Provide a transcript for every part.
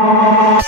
Hello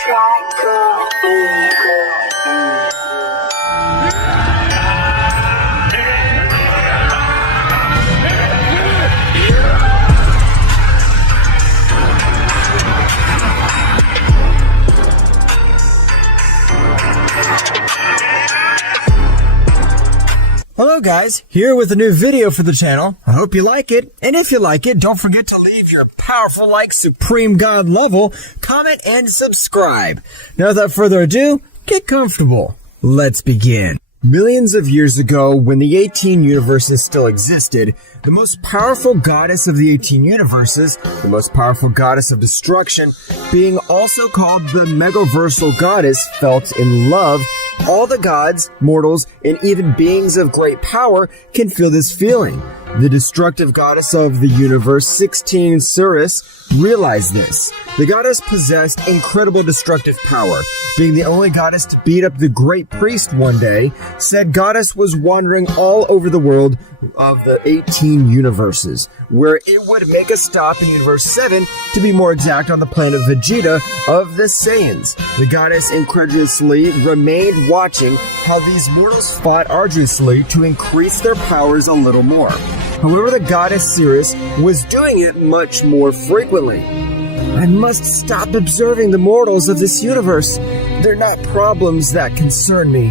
guys, here with a new video for the channel. I hope you like it, and if you like it, don't forget to leave your powerful like Supreme God level, comment, and subscribe. Now without further ado, get comfortable. Let's begin. Millions of years ago, when the 18 universes still existed, the most powerful goddess of the 18 universes, the most powerful goddess of destruction, being also called the Megaversal Goddess, felt in love. All the gods, mortals, and even beings of great power can feel this feeling. The destructive goddess of the universe, 16 Surus, realized this. The goddess possessed incredible destructive power. Being the only goddess to beat up the great priest one day, said goddess was wandering all over the world of the 18 universes, where it would make a stop in Universe 7, to be more exact, on the planet Vegeta of the Saiyans. The goddess incredulously remained watching how these mortals fought arduously to increase their powers a little more. However, the goddess Sirius was doing it much more frequently. I must stop observing the mortals of this universe. They're not problems that concern me.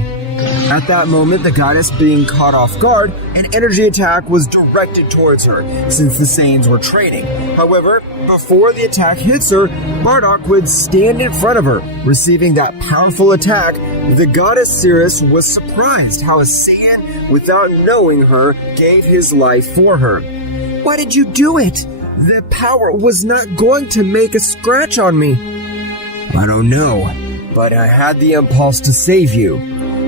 At that moment, the goddess, being caught off guard, an energy attack was directed towards her, since the Saiyans were training. However, before the attack hits her, Bardock would stand in front of her. Receiving that powerful attack, the goddess Sirius was surprised how a Saiyan, without knowing her, gave his life for her. Why did you do it? The power was not going to make a scratch on me. I don't know, but I had the impulse to save you.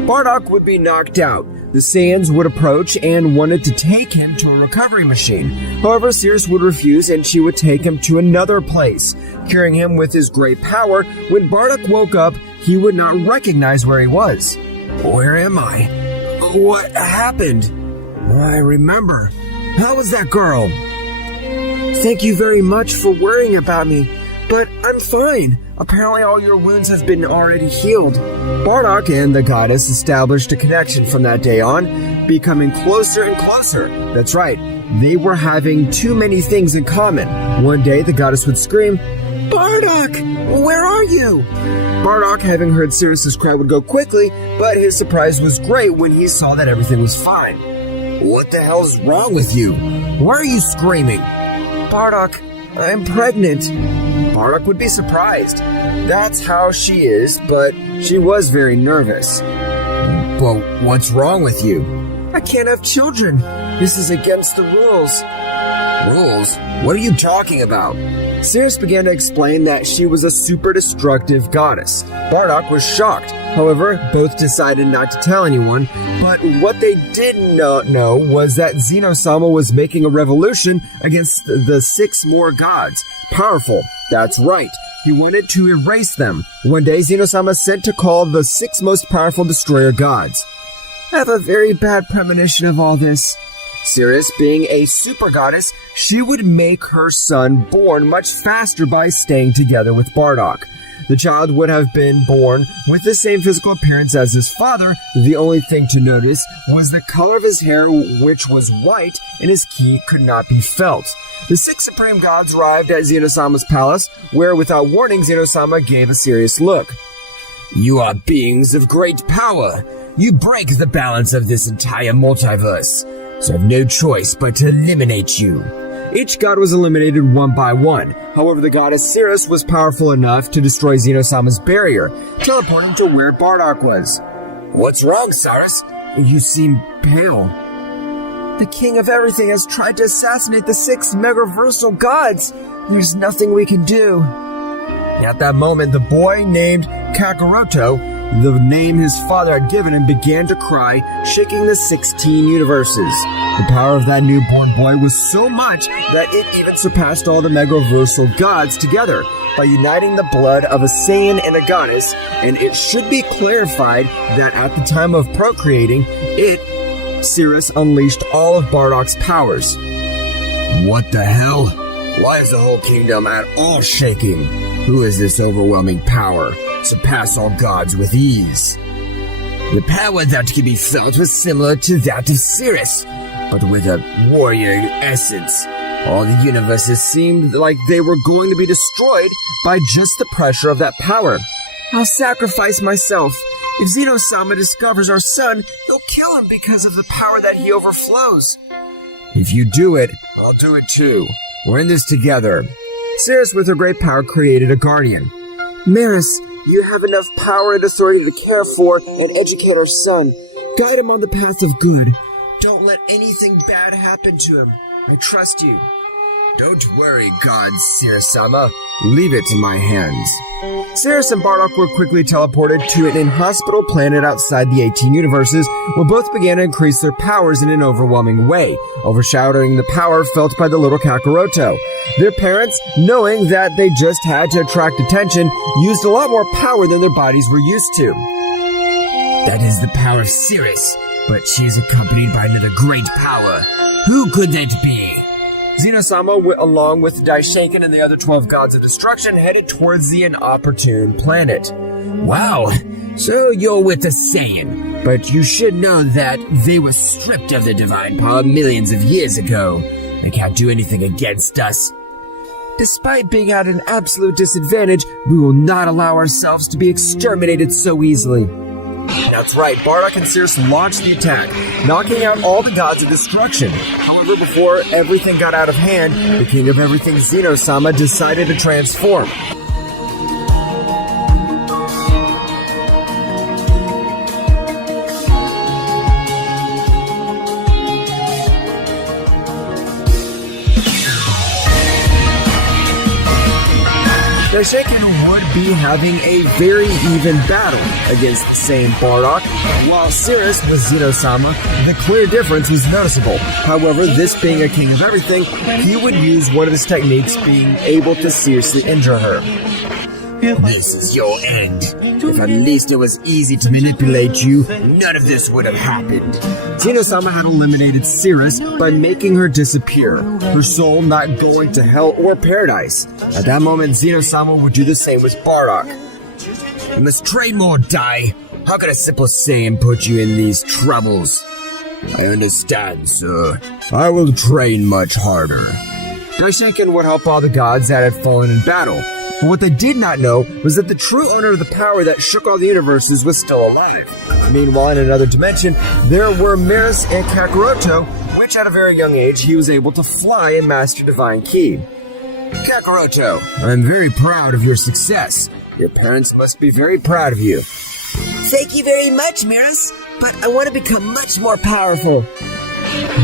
Bardock would be knocked out. The Saiyans would approach and wanted to take him to a recovery machine. However, Sirius would refuse, and she would take him to another place, curing him with his great power. When Bardock woke up, he would not recognize where he was. Where am I? What happened? I remember. How was that girl? Thank you very much for worrying about me, but I'm fine. Apparently all your wounds have been already healed. Bardock and the goddess established a connection from that day on, becoming closer and closer. That's right, they were having too many things in common. One day the goddess would scream, Bardock, where are you? Bardock, having heard Sirius's cry, would go quickly, but his surprise was great when he saw that everything was fine. What the hell's wrong with you? Why are you screaming? Bardock, I'm pregnant. Bardock would be surprised. That's how she is, but she was very nervous. Well, what's wrong with you? I can't have children. This is against the rules. Rules? What are you talking about? Sirius began to explain that she was a super destructive goddess. Bardock was shocked. However, both decided not to tell anyone, but what they did not know was that Zeno-sama was making a revolution against the 6 more gods. Powerful. That's right. He wanted to erase them. One day, Zeno-sama sent to call the 6 most powerful destroyer gods. I have a very bad premonition of all this. Sirius, being a super goddess, she would make her son born much faster by staying together with Bardock. The child would have been born with the same physical appearance as his father. The only thing to notice was the color of his hair, which was white, and his ki could not be felt. The 6 supreme gods arrived at Zeno-sama's palace, where without warning, Zeno-sama gave a serious look. You are beings of great power. You break the balance of this entire multiverse, so I have no choice but to eliminate you. Each god was eliminated one by one. However, the goddess Sirius was powerful enough to destroy Zeno-sama's barrier, teleporting to where Bardock was. What's wrong, Sirius? You seem pale. The king of everything has tried to assassinate the 6 Megaversal gods. There's nothing we can do. At that moment, the boy named Kakarot, the name his father had given him, began to cry, shaking the 16 universes. The power of that newborn boy was so much that it even surpassed all the Megaversal gods together by uniting the blood of a Saiyan and a goddess, and it should be clarified that at the time of procreating, Sirius unleashed all of Bardock's powers. What the hell? Why is the whole kingdom at all shaking? Who is this overwhelming power? Surpass all gods with ease. The power that can be felt was similar to that of Sirius, but with a warrior essence. All the universes seemed like they were going to be destroyed by just the pressure of that power. I'll sacrifice myself. If Zeno-sama discovers our son, he'll kill him because of the power that he overflows. If you do it, I'll do it too. We're in this together. Sirius, with her great power, created a guardian. Maris, you have enough power and authority to care for and educate our son. Guide him on the path of good. Don't let anything bad happen to him. I trust you. Don't worry, God, Sirius-sama. Leave it in my hands. Sirius and Bardock were quickly teleported to an inhospitable planet outside the 18 universes, where both began to increase their powers in an overwhelming way, overshadowing the power felt by the little Kakarot. Their parents, knowing that they just had to attract attention, used a lot more power than their bodies were used to. That is the power of Sirius, but she is accompanied by another great power. Who could that be? Zeno-sama, along with Daishaken and the other 12 gods of destruction, headed towards the inopportune planet. Wow, so you're with the Saiyan, but you should know that they were stripped of their divine power millions of years ago. They can't do anything against us. Despite being at an absolute disadvantage, we will not allow ourselves to be exterminated so easily. That's right, Bardock and Sirius launched the attack, knocking out all the gods of destruction. However, before everything got out of hand, the king of everything, Zeno-sama, decided to transform. Daishaken would be having a very even battle against Saiyan Bardock, while Sirius with Zeno-sama, the clear difference was noticeable. However, this being a king of everything, he would use one of his techniques, being able to seriously injure her. This is your end. If at least it was easy to manipulate you, none of this would have happened. Zeno-sama had eliminated Sirius by making her disappear, her soul not going to hell or paradise. At that moment, Zeno-sama would do the same with Bardock. You must train more, Dai. How could a simple Saiyan put you in these troubles? I understand, sir. I will train much harder. Daishaken would help all the gods that had fallen in battle. But what they did not know was that the true owner of the power that shook all the universes was still alive. Meanwhile, in another dimension, there were Maris and Kakarot, which at a very young age he was able to fly and master Divine Ki. Kakarot, I'm very proud of your success. Your parents must be very proud of you. Thank you very much, Maris, but I want to become much more powerful.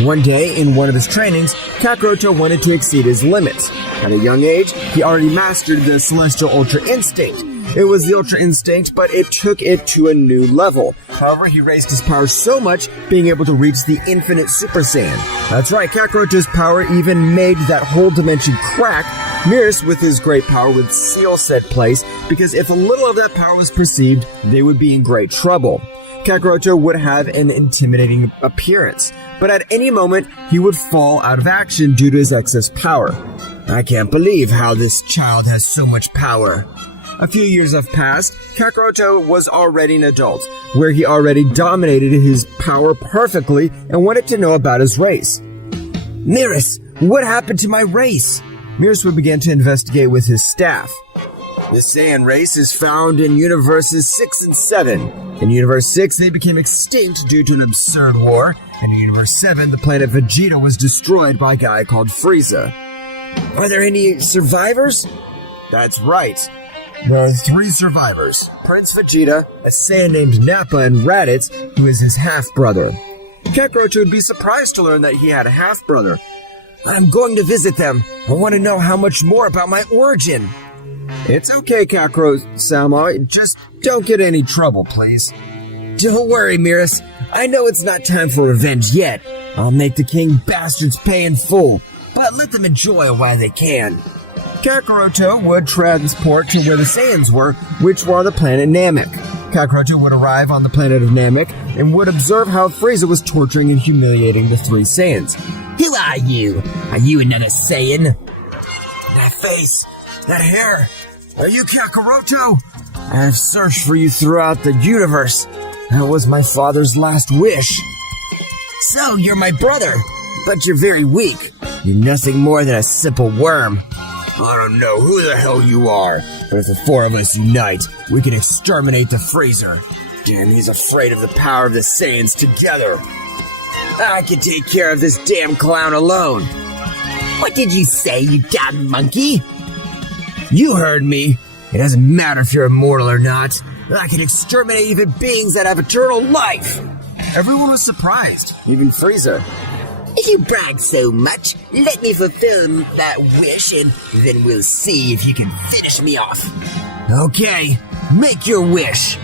One day, in one of his trainings, Kakarot wanted to exceed his limits. At a young age, he already mastered the Celestial Ultra Instinct. It was the Ultra Instinct, but it took it to a new level. However, he raised his power so much, being able to reach the Infinite Super Saiyan. That's right, Kakarot's power even made that whole dimension crack. Maris, with his great power, would seal said place, because if a little of that power was perceived, they would be in great trouble. Kakarot would have an intimidating appearance, but at any moment, he would fall out of action due to his excess power. I can't believe how this child has so much power. A few years have passed. Kakarot was already an adult, where he already dominated his power perfectly and wanted to know about his race. Maris, what happened to my race? Maris would begin to investigate with his staff. The Saiyan race is found in universes 6 and 7. In Universe 6, they became extinct due to an absurd war, and in Universe 7, the planet Vegeta was destroyed by a guy called Frieza. Are there any survivors? That's right. There are 3 survivors. Prince Vegeta, a Saiyan named Nappa, and Raditz, who is his half-brother. Kakarot would be surprised to learn that he had a half-brother. I'm going to visit them. I want to know how much more about my origin. It's okay, Kakarot-sama. Just don't get any trouble, please. Don't worry, Maris. I know it's not time for revenge yet. I'll make the king bastards pay in full, but let them enjoy it while they can. Kakarot would transport to where the Saiyans were, which were on the planet Namek. Kakarot would arrive on the planet of Namek and would observe how Frieza was torturing and humiliating the 3 Saiyans. Who are you? Are you another Saiyan? face, that hair. Are you Kakarot? I have searched for you throughout the universe. That was my father's last wish. So, you're my brother, but you're very weak. You're nothing more than a simple worm. I don't know who the hell you are, but if the four of us unite, we can exterminate the Frieza. Damn, he's afraid of the power of the Saiyans together. I can take care of this damn clown alone. What did you say, you damn monkey? You heard me. It doesn't matter if you're immortal or not. I can exterminate even beings that have eternal life. Everyone was surprised, even Frieza. If you brag so much, let me fulfill that wish and then we'll see if you can finish me off. Okay, make your wish.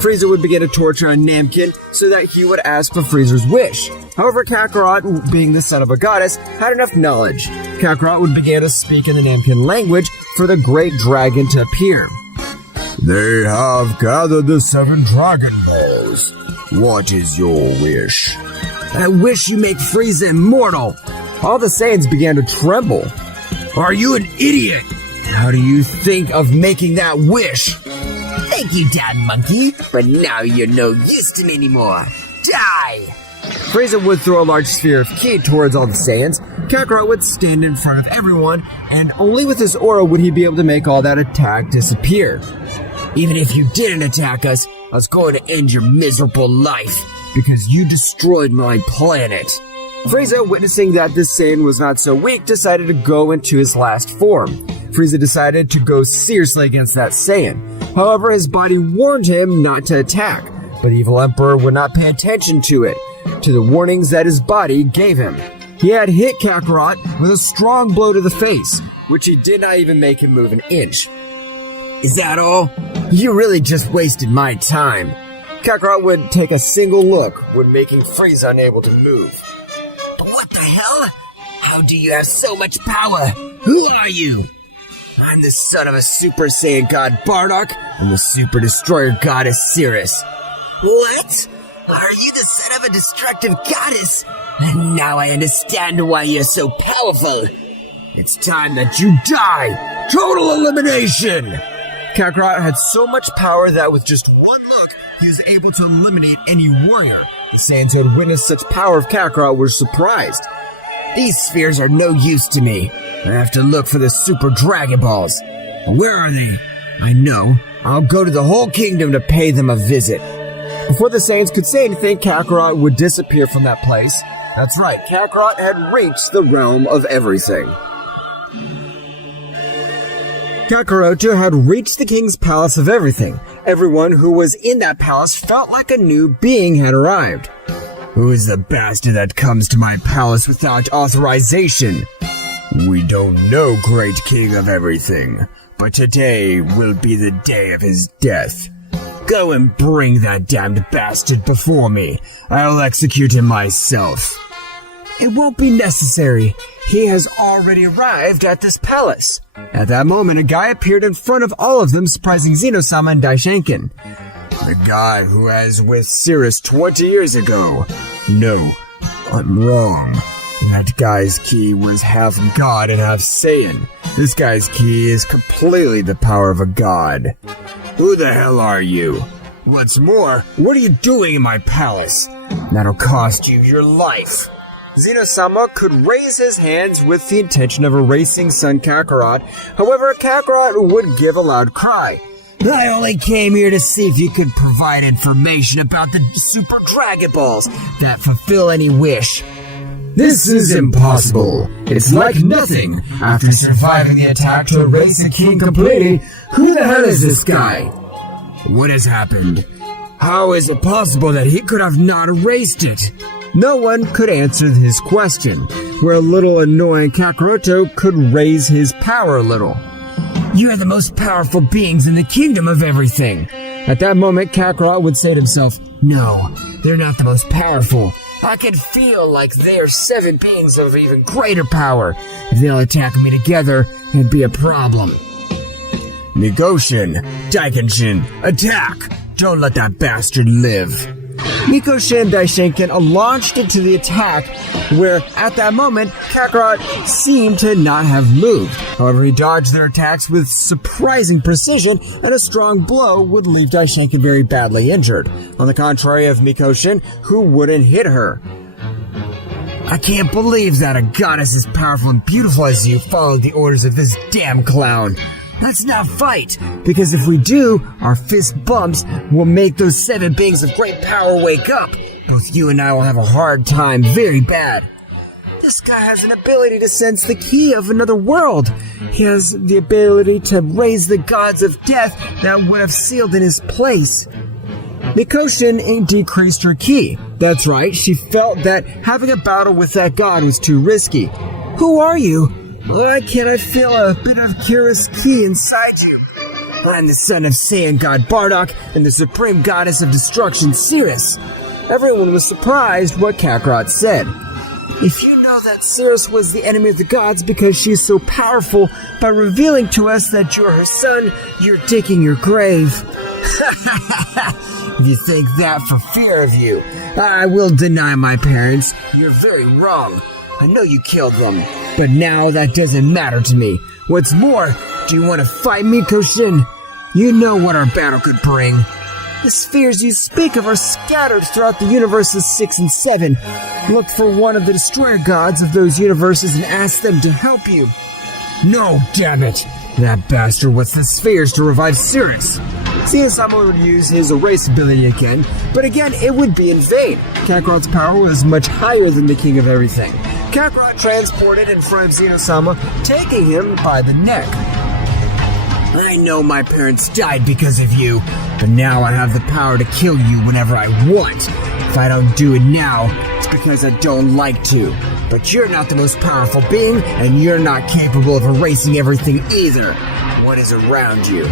Frieza would begin to torture a Namkin so that he would ask for Frieza's wish. However, Kakarot, being the son of a goddess, had enough knowledge. Kakarot would begin to speak in the Namkin language for the great dragon to appear. They have gathered the 7 Dragon Balls. What is your wish? I wish you make Frieza immortal. All the Saiyans began to tremble. Are you an idiot? How do you think of making that wish? Thank you, Dad Monkey, but now you're no use to me anymore. Die! Frieza would throw a large sphere of ki towards all the Saiyans. Kakarot would stand in front of everyone, and only with his aura would he be able to make all that attack disappear. Even if you didn't attack us, I was going to end your miserable life, because you destroyed my planet. Frieza, witnessing that this Saiyan was not so weak, decided to go into his last form. Frieza decided to go seriously against that Saiyan. However, his body warned him not to attack, but the evil Emperor would not pay attention to the warnings that his body gave him. He had hit Kakarot with a strong blow to the face, which he did not even make him move an inch. Is that all? You really just wasted my time. Kakarot would take a single look when making Frieza unable to move. But what the hell? How do you have so much power? Who are you? I'm the son of a Super Saiyan God Bardock and the Super Destroyer Goddess Cirrus. What? Are you the son of a destructive goddess? And now I understand why you're so powerful. It's time that you die! Total elimination! Kakarot had so much power that with just one look, he was able to eliminate any warrior. The Saiyans who had witnessed such power of Kakarot were surprised. These spheres are no use to me. I have to look for the Super Dragon Balls. Where are they? I know. I'll go to the whole kingdom to pay them a visit. Before the Saiyans could say anything, Kakarot would disappear from that place. That's right, Kakarot had reached the realm of everything. Kakarot had reached the king's palace of everything. Everyone who was in that palace felt like a new being had arrived. Who is the bastard that comes to my palace without authorization? We don't know, great king of everything, but today will be the day of his death. Go and bring that damned bastard before me. I'll execute him myself. It won't be necessary. He has already arrived at this palace. At that moment, a guy appeared in front of all of them, surprising Zeno-sama and Daishinken. The guy who was with Cirrus 20 years ago. No, I'm wrong. That guy's ki was half god and half Saiyan. This guy's ki is completely the power of a god. Who the hell are you? What's more, what are you doing in my palace? That'll cost you your life. Zeno-sama could raise his hands with the intention of erasing son Kakarot. However, Kakarot would give a loud cry. I only came here to see if you could provide information about the Super Dragon Balls that fulfill any wish. This is impossible. It's like nothing. After surviving the attack to erase the king completely, who the hell is this guy? What has happened? How is it possible that he could have not erased it? No one could answer his question, where a little annoying Kakarot could raise his power a little. You are the most powerful beings in the kingdom of everything. At that moment, Kakarot would say to himself, no, they're not the most powerful. I can feel like they are 7 beings of even greater power. If they'll attack me together, it'd be a problem. Negoshin, Daikenshin, attack! Don't let that bastard live. Mikoshin Daishinken launched into the attack, where at that moment, Kakarot seemed to not have moved. However, he dodged their attacks with surprising precision, and a strong blow would leave Daishinken very badly injured, on the contrary of Mikoshin, who wouldn't hit her. I can't believe that a goddess as powerful and beautiful as you followed the orders of this damn clown. Let's not fight, because if we do, our fist bumps will make those 7 beings of great power wake up. Both you and I will have a hard time, very bad. This guy has an ability to sense the key of another world. He has the ability to raise the gods of death that would have sealed in his place. Mikoshin decreased her ki. That's right, she felt that having a battle with that god was too risky. Who are you? Why can't I feel a bit of curious ki inside you? I'm the son of Saiyan god Bardock and the supreme goddess of destruction, Cirrus. Everyone was surprised what Kakarot said. If you know that Cirrus was the enemy of the gods because she is so powerful, by revealing to us that you're her son, you're digging your grave. If you think that for fear of you, I will deny my parents. You're very wrong. I know you killed them, but now that doesn't matter to me. What's more, do you want to fight me, Koshin? You know what our battle could bring. The spheres you speak of are scattered throughout the universes 6 and 7. Look for one of the destroyer gods of those universes and ask them to help you. No, damn it! That bastard wants the spheres to revive Cirrus. Zeno-sama would use his erase ability again, but again it would be in vain. Kakarot's power was much higher than the king of everything. Kakarot transported in front of Zeno-sama, taking him by the neck. I know my parents died because of you, but now I have the power to kill you whenever I want. If I don't do it now, it's because I don't like to. But you're not the most powerful being, and you're not capable of erasing everything either. What is around you?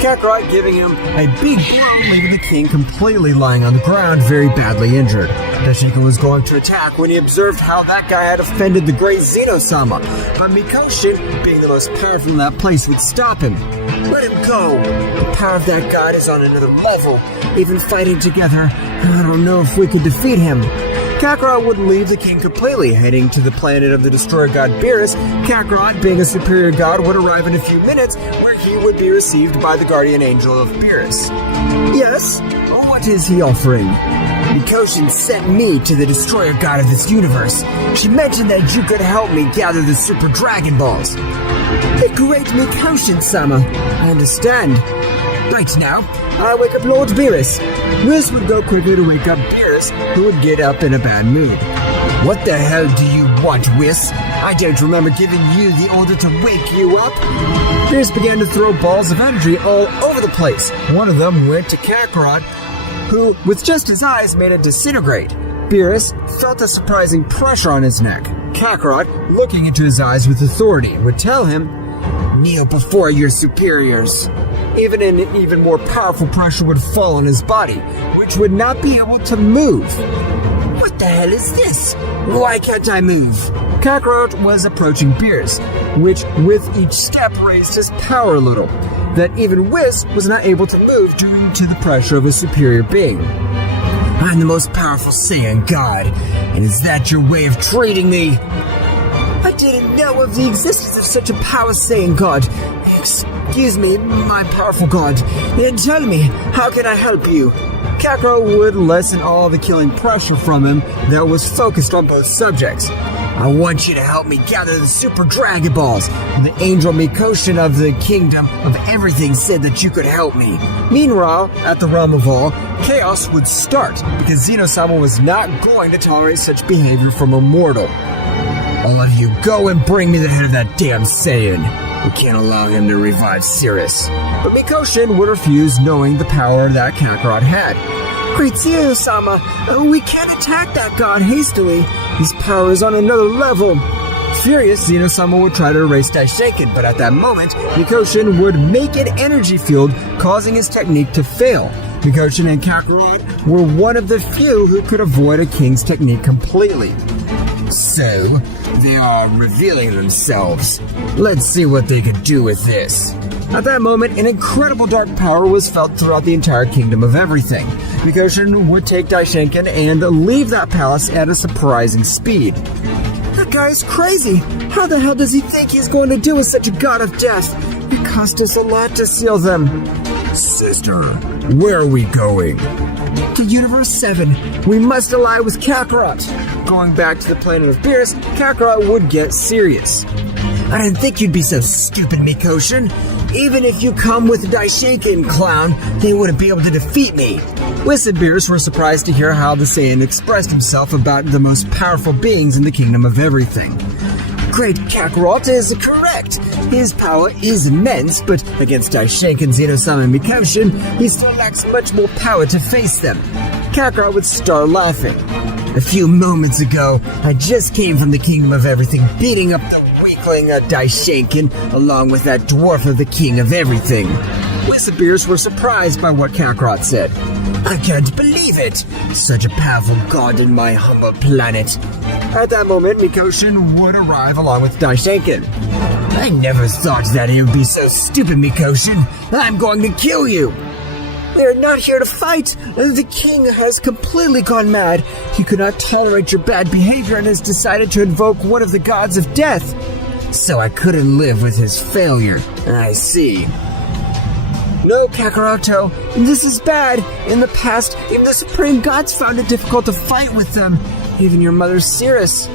Kakarot giving him a big blow, leaving the king completely lying on the ground, very badly injured. Daishinken was going to attack when he observed how that guy had offended the great Zeno-sama, but Mikoshin, being the most powerful in that place, would stop him. Let him go! The power of that god is on another level. Even fighting together, I don't know if we could defeat him. Kakarot would leave the king completely, heading to the planet of the destroyer god Beerus. Kakarot, being a superior god, would arrive in a few minutes, where he would be received by the guardian angel of Beerus. Yes? What is he offering? Mikoshin sent me to the destroyer god of this universe. She mentioned that you could help me gather the Super Dragon Balls. The great Mikoshin-sama. I understand. Right now, I wake up Lord Beerus. Whis would go quickly to wake up Beerus, who would get up in a bad mood. What the hell do you want, Whis? I don't remember giving you the order to wake you up. Beerus began to throw balls of energy all over the place. One of them went to Kakarot, who, with just his eyes, made it disintegrate. Beerus felt a surprising pressure on his neck. Kakarot, looking into his eyes with authority, would tell him, kneel before your superiors. Even more powerful pressure would fall on his body, which would not be able to move. What the hell is this? Why can't I move? Kakarot was approaching Beerus, which with each step raised his power a little, that even Whis was not able to move due to the pressure of his superior being. I'm the most powerful Saiyan god, and is that your way of treating me? I didn't know of the existence of such a power Saiyan god. Excuse me, my powerful god. Tell me, how can I help you? Kakarot would lessen all the killing pressure from him that was focused on both subjects. I want you to help me gather the Super Dragon Balls. The angel Mikoshin of the Kingdom of Everything said that you could help me. Meanwhile, at the Realm of All, chaos would start because Zeno-sama was not going to tolerate such behavior from a mortal. All of you, go and bring me the head of that damn Saiyan. We can't allow him to revive Cirrus. But Mikoshin would refuse, knowing the power that Kakarot had. Great Zeno-sama, we can't attack that god hastily. His power is on another level. Furious, Zeno-sama would try to erase Daishinken, but at that moment, Mikoshin would make an energy field, causing his technique to fail. Mikoshin and Kakarot were one of the few who could avoid a king's technique completely. So, they are revealing themselves. Let's see what they could do with this. At that moment, an incredible dark power was felt throughout the entire kingdom of everything. Mikoshin would take Daishinken and leave that palace at a surprising speed. That guy's crazy! How the hell does he think he's going to do with such a god of death? It cost us a lot to seal them. Sister, where are we going? To Universe 7. We must ally with Kakarot. Going back to the planet of Beerus, Kakarot would get serious. I didn't think you'd be so stupid, Mikoshin. Even if you come with Daishinken, clown, they wouldn't be able to defeat me. Whis and Beerus were surprised to hear how the Saiyan expressed himself about the most powerful beings in the Kingdom of Everything. Great Kakarot is correct. His power is immense, but against Daishinken, Zeno-sama, and Mikoshin, he still lacks much more power to face them. Kakarot would start laughing. A few moments ago, I just came from the Kingdom of Everything, beating up the weakling Daishinken, along with that dwarf of the King of Everything. Whis and Beerus were surprised by what Kakarot said. I can't believe it! Such a powerful god in my humble planet. At that moment, Mikoshin would arrive along with Daishinken. I never thought that he would be so stupid, Mikoshin. I'm going to kill you! They're not here to fight! The king has completely gone mad. He could not tolerate your bad behavior and has decided to invoke one of the gods of death. So I couldn't live with his failure. I see. No, Kakaroto, this is bad. In the past, even the supreme gods found it difficult to fight with them. Even your mother, Cirrus.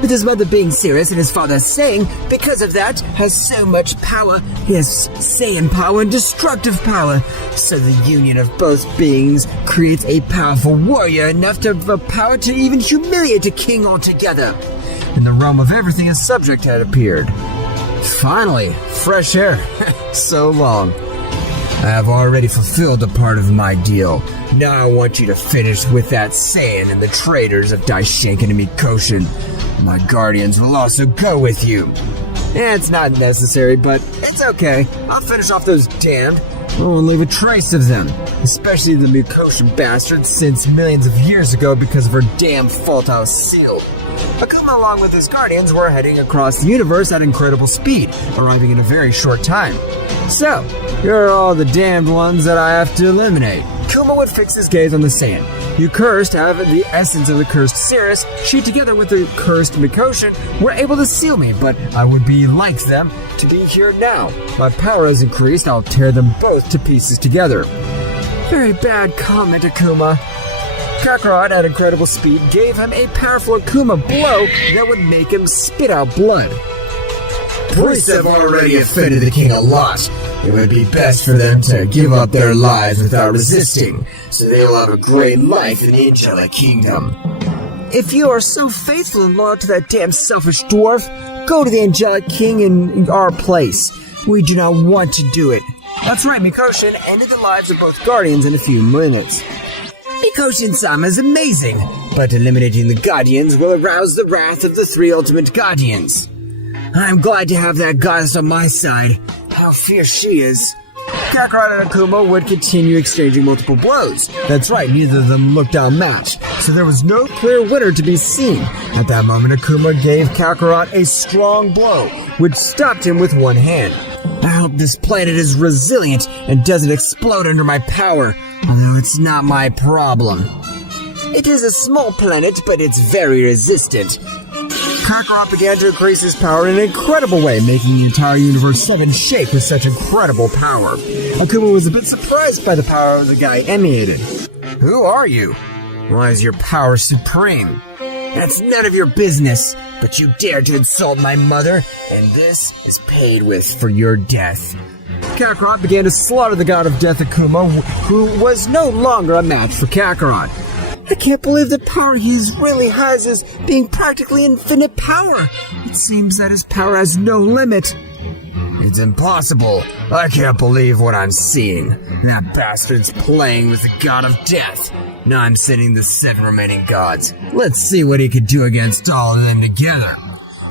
With his mother being Cirrus and his father Saiyan, because of that, has so much power. He has Saiyan power and destructive power. So the union of both beings creates a powerful warrior enough to have the power to even humiliate a king altogether. In the realm of everything, a subject had appeared. Finally, fresh air. So long. I have already fulfilled a part of my deal. Now I want you to finish with that Saiyan and the traitors of Daishinken and Mikoshin. My guardians will also go with you. It's not necessary, but it's okay. I'll finish off those damned. I won't leave a trace of them. Especially the Mikoshin bastards, since millions of years ago, because of her damn fault, I was sealed. Akuma, along with his guardians, were heading across the universe at incredible speed, arriving in a very short time. So, here are all the damned ones that I have to eliminate. Akuma would fix his gaze on the Saiyan. You cursed have the essence of the cursed Cirrus. She, together with the cursed Mikoshin, were able to seal me, but I would be like them to be here now. My power has increased, I'll tear them both to pieces together. Very bad comment, Akuma. Kakarot, at incredible speed, gave him a powerful Akuma blow that would make him spit out blood. Priests have already offended the king a lot. It would be best for them to give up their lives without resisting, so they will have a great life in the angelic kingdom. If you are so faithful and loyal to that damn selfish dwarf, go to the angelic king in our place. We do not want to do it. That's right, Mikoshin ended the lives of both guardians in a few minutes. Mikoshin-sama is amazing, but eliminating the guardians will arouse the wrath of the three ultimate guardians. I'm glad to have that goddess on my side. How fierce she is. Kakarot and Akuma would continue exchanging multiple blows. That's right, neither of them looked outmatched, so there was no clear winner to be seen. At that moment, Akuma gave Kakarot a strong blow, which stopped him with one hand. I hope this planet is resilient and doesn't explode under my power, although it's not my problem. It is a small planet, but it's very resistant. Kakarot began to increase his power in an incredible way, making the entire Universe 7 shake with such incredible power. Akuma was a bit surprised by the power the guy emanated. Who are you? Why is your power supreme? That's none of your business, but you dared to insult my mother, and this is paid with for your death. Kakarot began to slaughter the god of death Akuma, who was no longer a match for Kakarot. I can't believe the power he really has is being practically infinite power. It seems that his power has no limit. It's impossible. I can't believe what I'm seeing. That bastard's playing with the god of death. Now I'm sending the 7 remaining gods. Let's see what he could do against all of them together.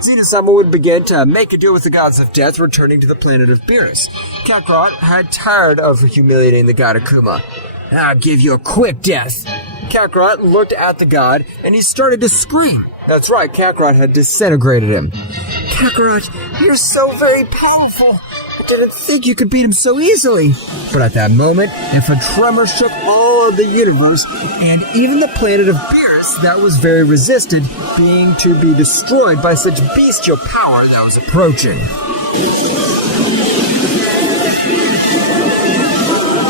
Zeno-sama would begin to make a deal with the gods of death, returning to the planet of Beerus. Kakarot had tired of humiliating the god Akuma. I'll give you a quick death. Kakarot looked at the god, and he started to scream. That's right, Kakarot had disintegrated him. Kakarot, you're so very powerful. I didn't think you could beat him so easily. But at that moment, if a tremor shook all of the universe, and even the planet of Beerus that was very resistant, being to be destroyed by such bestial power that was approaching.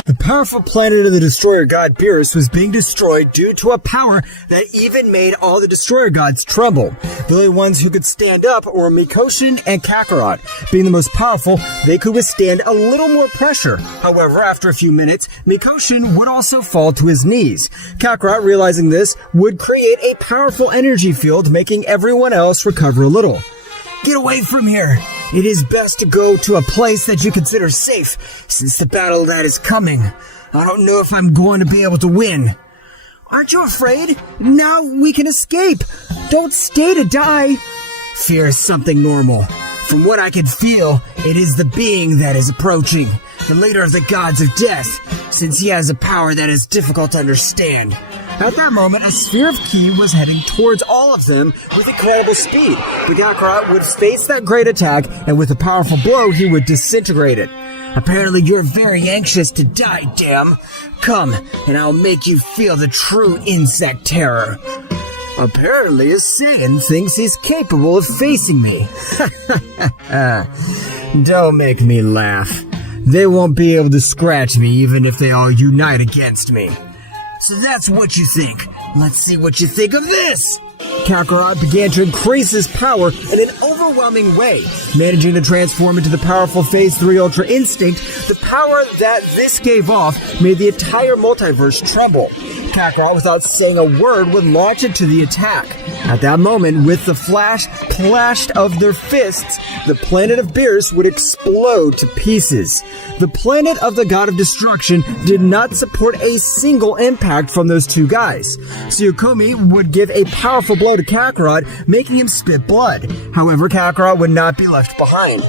The powerful planet of the Destroyer God Beerus was being destroyed due to a power that even made all the Destroyer Gods tremble. The only ones who could stand up were Mikoshin and Kakarot. Being the most powerful, they could withstand a little more pressure. However, after a few minutes, Mikoshin would also fall to his knees. Kakarot, realizing this, would create a powerful energy field, making everyone else recover a little. Get away from here! It is best to go to a place that you consider safe, since the battle that is coming. I don't know if I'm going to be able to win. Aren't you afraid? Now we can escape. Don't stay to die. Fear is something normal. From what I can feel, it is the being that is approaching, the leader of the gods of death, since he has a power that is difficult to understand. At that moment, a sphere of ki was heading towards all of them with incredible speed. But Kakarot would face that great attack, and with a powerful blow, he would disintegrate it. Apparently, you're very anxious to die, damn. Come, and I'll make you feel the true insect terror. Apparently, a Saiyan thinks he's capable of facing me. Don't make me laugh. They won't be able to scratch me even if they all unite against me. So that's what you think. Let's see what you think of this! Kakarot began to increase his power in an overwhelming way, managing to transform into the powerful Phase 3 Ultra Instinct. The power that this gave off made the entire multiverse tremble. Kakarot, without saying a word, would launch into the attack. At that moment, with the flash of their fists, the planet of Beerus would explode to pieces. The planet of the God of Destruction did not support a single impact from those two guys. Tsuyokomi would give a powerful blow to Kakarot, making him spit blood. However, Kakarot would not be left behind.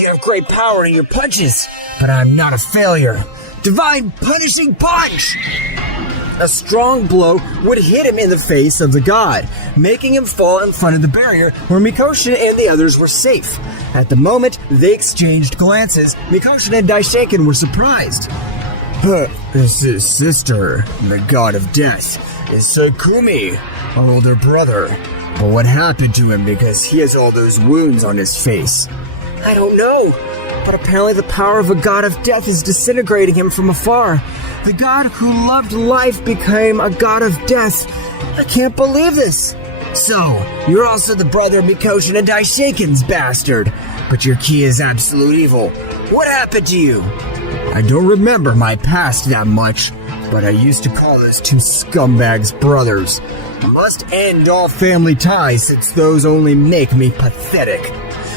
You have great power in your punches, but I'm not a failure. Divine Punishing Punch! A strong blow would hit him in the face of the god, making him fall in front of the barrier where Mikoshin and the others were safe. At the moment they exchanged glances, Mikoshin and Daishaken were surprised. His sister, the god of death, is Sakumi, our older brother. But what happened to him because he has all those wounds on his face? I don't know, but apparently the power of a god of death is disintegrating him from afar. The god who loved life became a god of death. I can't believe this. So, you're also the brother of Mikoshin and Daishaken's bastard. But your ki is absolute evil. What happened to you? I don't remember my past that much, but I used to call those two scumbags brothers. Must end all family ties since those only make me pathetic.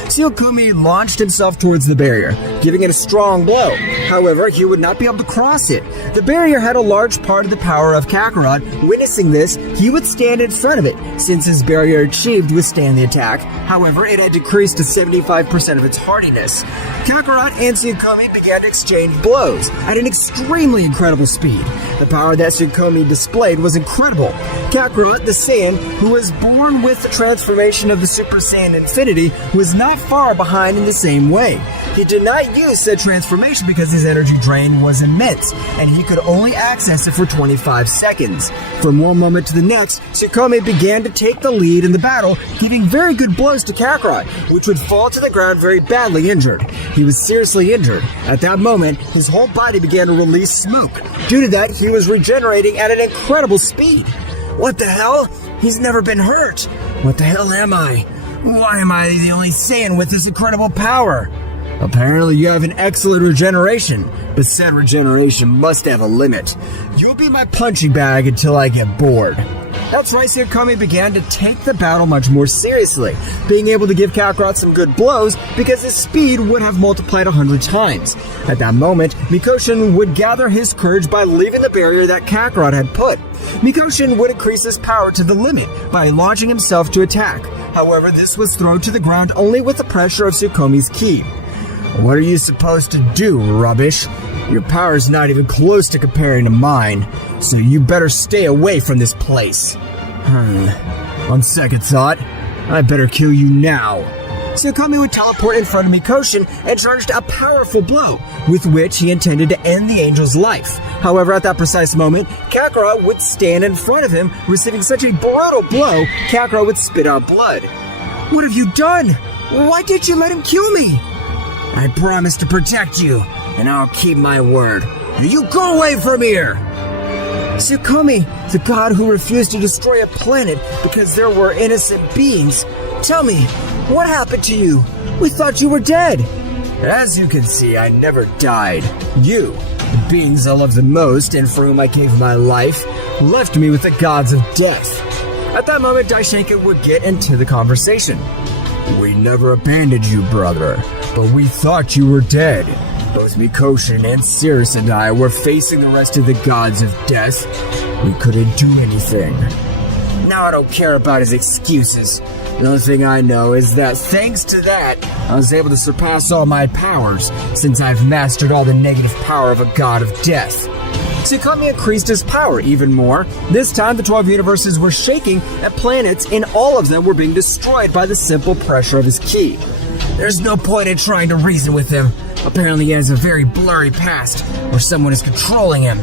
Tsuyokomi launched himself towards the barrier, giving it a strong blow. However, he would not be able to cross it. The barrier had a large part of the power of Kakarot. Witnessing this, he would stand in front of it, since his barrier achieved to withstand the attack. However, it had decreased to 75% of its hardiness. Kakarot and Tsuyokomi began to exchange blows at an extremely incredible speed. The power that Tsuyokomi displayed was incredible. Kakarot, the Saiyan, who was born with the transformation of the Super Saiyan Infinity, was not far behind in the same way. He did not use said transformation because his energy drain was immense, and he could only access it for 25 seconds. From one moment to the next, Tsuyokomi began to take the lead in the battle, giving very good blows to Kakarot, which would fall to the ground very badly injured. He was seriously injured. At that moment, his whole body began to release smoke. Due to that, he was regenerating at an incredible speed. What the hell? He's never been hurt. What the hell am I? Why am I the only Saiyan with this incredible power? Apparently you have an excellent regeneration, but said regeneration must have a limit. You'll be my punching bag until I get bored. That's right, Tsuyokomi began to take the battle much more seriously, being able to give Kakarot some good blows because his speed would have multiplied 100 times. At that moment, Mikoshin would gather his courage by leaving the barrier that Kakarot had put. Mikoshin would increase his power to the limit by launching himself to attack. However, this was thrown to the ground only with the pressure of Tsuyokomi's ki. What are you supposed to do, rubbish? Your power is not even close to comparing to mine, so you better stay away from this place. On second thought, I better kill you now. Tsuyokomi would teleport in front of Mikoshin and charged a powerful blow, with which he intended to end the angel's life. However, at that precise moment, Kakarot would stand in front of him, receiving such a brutal blow, Kakarot would spit out blood. "What have you done? Why did you let him kill me?" "I promised to protect you, and I'll keep my word. You go away from here!" Tsuyokomi, the god who refused to destroy a planet because there were innocent beings. Tell me, what happened to you? We thought you were dead. As you can see, I never died. You, the beings I love the most and for whom I gave my life, left me with the gods of death. At that moment, Daishinkan would get into the conversation. "We never abandoned you, brother, but we thought you were dead. Both Mikoshin and Cirrus and I were facing the rest of the gods of death. We couldn't do anything." Now I don't care about his excuses. The only thing I know is that thanks to that, I was able to surpass all my powers, since I've mastered all the negative power of a god of death. Tsuyokomi increased his power even more. This time, the 12 universes were shaking, and planets in all of them were being destroyed by the simple pressure of his ki. There's no point in trying to reason with him. Apparently he has a very blurry past, or someone is controlling him.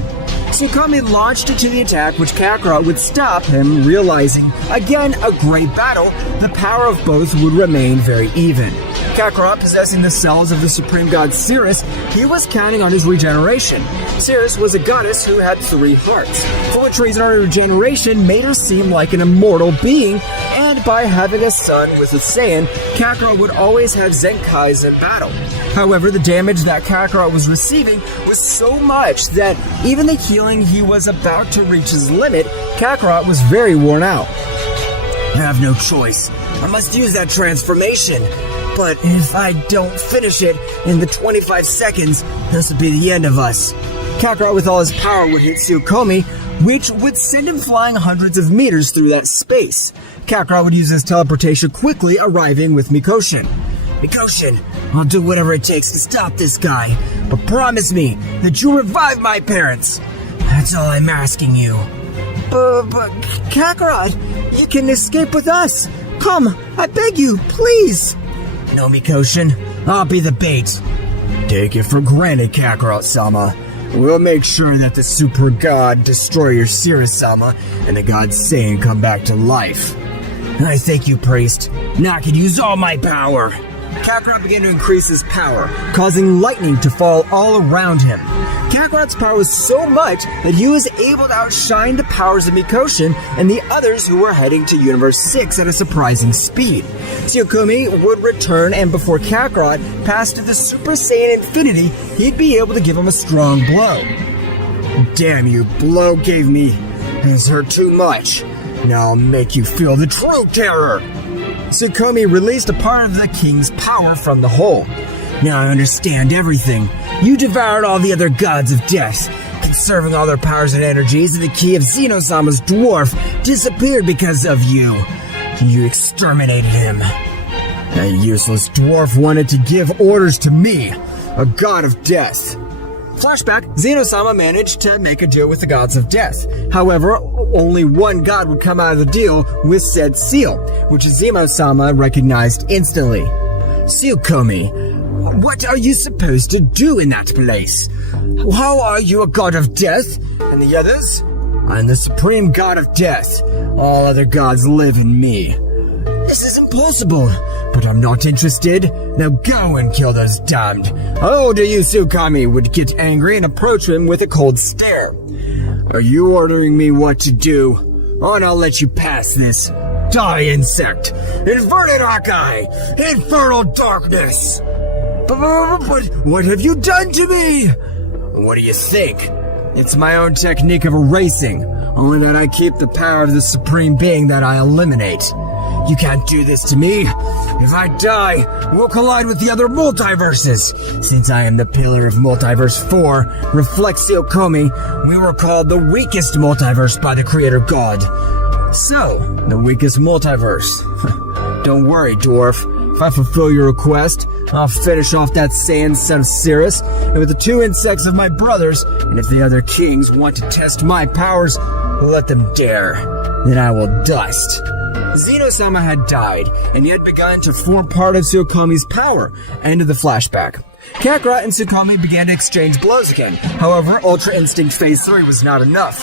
Tsuyokomi launched into the attack, which Kakarot would stop him, realizing, again, a great battle, the power of both would remain very even. Kakarot possessing the cells of the supreme god Cirrus, he was counting on his regeneration. Cirrus was a goddess who had 3 hearts, for which reason her regeneration made her seem like an immortal being, and by having a son with a Saiyan, Kakarot would always have Zenkais in battle. However, the damage that Kakarot was receiving was so much that even the healing he was about to reach his limit, Kakarot was very worn out. I have no choice. I must use that transformation. But if I don't finish it in the 25 seconds, this would be the end of us. Kakarot with all his power would hit Tsuyokomi, which would send him flying hundreds of meters through that space. Kakarot would use his teleportation, quickly arriving with Mikoshin. "Mikoshin, I'll do whatever it takes to stop this guy, but promise me that you'll revive my parents. That's all I'm asking you." But Kakarot, you can escape with us. Come, I beg you, please." "No, Mikoshin, I'll be the bait." "Take it for granted, Kakarot-sama. We'll make sure that the super god destroyer Cirrus-sama and the god Saiyan come back to life." "I thank you, priest. Now I can use all my power." Kakarot began to increase his power, causing lightning to fall all around him. Kakarot's power was so much that he was able to outshine the powers of Mikoshin and the others who were heading to Universe 6 at a surprising speed. Tsuyokomi would return, and before Kakarot passed to the Super Saiyan Infinity, he'd be able to give him a strong blow. "Damn you, blow gave me. This hurt too much. Now I'll make you feel the true terror." Tsuyokomi released a part of the king's power from the hole. "Now I understand everything. You devoured all the other gods of death, conserving all their powers and energies, and the key of Zeno-sama's dwarf disappeared because of you. You exterminated him. That useless dwarf wanted to give orders to me, a god of death." Flashback, Zeno-sama managed to make a deal with the gods of death. However, only one god would come out of the deal with said seal, which Zeno-sama recognized instantly. "Tsuyokomi, what are you supposed to do in that place? How are you a god of death? And the others? I'm the supreme god of death. All other gods live in me." "This is impossible, but I'm not interested. Now go and kill those damned." "Oh, do you, Tsuyokomi?" would get angry and approach him with a cold stare. "Are you ordering me what to do? Oh, and I'll let you pass this. Die, insect! Inverted Archai! Infernal darkness! But what have you done to me?" "What do you think? It's my own technique of erasing, only that I keep the power of the supreme being that I eliminate. You can't do this to me. If I die, we'll collide with the other multiverses. Since I am the pillar of Multiverse 4, reflects Tsuyokomi, we were called the weakest multiverse by the creator god. So, the weakest multiverse. Don't worry, dwarf. If I fulfill your request, I'll finish off that Saiyan son of Cirrus, and with the 2 insects of my brothers, and if the other kings want to test my powers, let them dare. then I will dust. Zeno-sama had died, and he had begun to form part of Tsukumi's power. End of the flashback. Kakarot and Tsukumi began to exchange blows again. However, Ultra Instinct Phase 3 was not enough.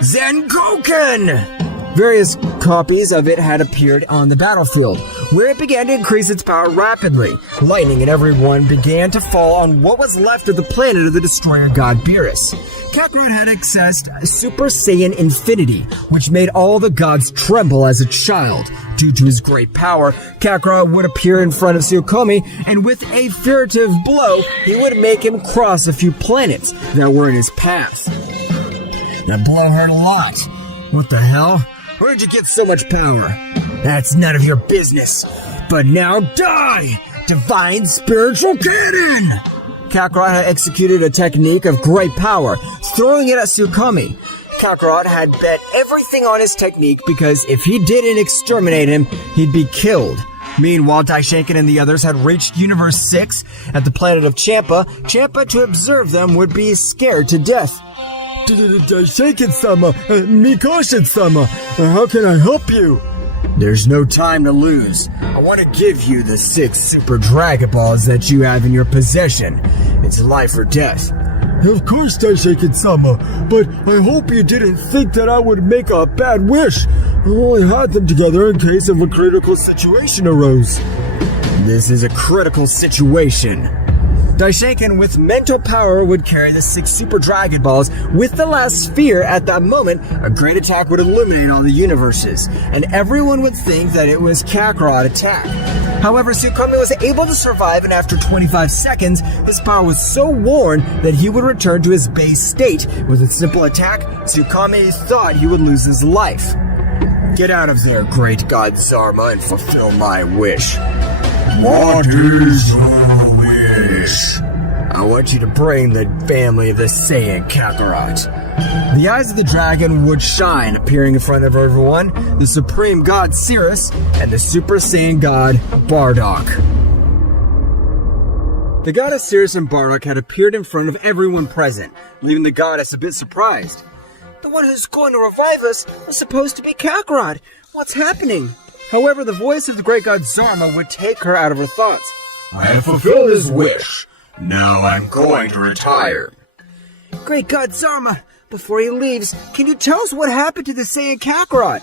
Zengoken! Various copies of it had appeared on the battlefield, where it began to increase its power rapidly. Lightning and everyone began to fall on what was left of the planet of the destroyer god Beerus. Kakarot had accessed Super Saiyan Infinity, which made all the gods tremble as a child. Due to his great power, Kakarot would appear in front of Tsukumi, and with a furtive blow, he would make him cross a few planets that were in his path. That blow hurt a lot. What the hell? Where'd you get so much power? That's none of your business. But now die! Divine Spiritual Cannon! Kakarot had executed a technique of great power, throwing it at Tsukumi. Kakarot had bet everything on his technique because if he didn't exterminate him, he'd be killed. Meanwhile, Daishinkan and the others had reached Universe 6 at the planet of Champa. Champa, to observe them, would be scared to death. Daishinkan-sama, Mikoshin-sama, how can I help you? There's no time to lose. I want to give you the 6 Super Dragon Balls that you have in your possession. It's life or death. Of course, Daishinkan-sama, but I hope you didn't think that I would make a bad wish. I only had them together in case of a critical situation arose. This is a critical situation. Daishinkan with mental power would carry the 6 Super Dragon Balls with the last sphere. At that moment, a great attack would illuminate all the universes, and everyone would think that it was Kakarot attack. However, Tsukumi was able to survive, and after 25 seconds, his power was so worn that he would return to his base state. With a simple attack, Tsukumi thought he would lose his life. Get out of there, great god Zarma, and fulfill my wish. What is your wish? I want you to bring the family of the Saiyan Kakarot. The eyes of the dragon would shine, appearing in front of everyone, the supreme god Cirrus, and the Super Saiyan god Bardock. The goddess Cirrus and Bardock had appeared in front of everyone present, leaving the goddess a bit surprised. The one who's going to revive us was supposed to be Kakarot. What's happening? However, the voice of the great god Zarma would take her out of her thoughts. I have fulfilled his wish. Now I'm going to retire. Great god Zarma, before he leaves, can you tell us what happened to the Saiyan Kakarot?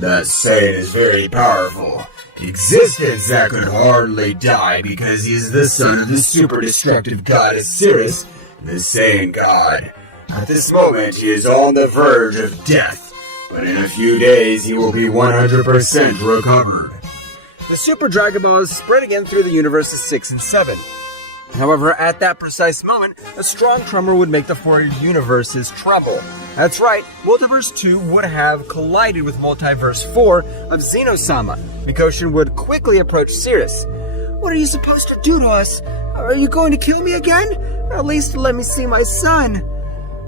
That Saiyan is very powerful. Existence that could hardly die because he's the son of the super destructive goddess Cirrus, the Saiyan god. At this moment, he is on the verge of death, but in a few days he will be 100% recovered. The Super Dragon Balls spread again through the universes 6 and 7. However, at that precise moment, a strong tremor would make the 4 universes tremble. That's right, Multiverse 2 would have collided with Multiverse 4 of Zeno-sama. Mikoshin would quickly approach Cirrus. What are you supposed to do to us? Are you going to kill me again? At least let me see my son.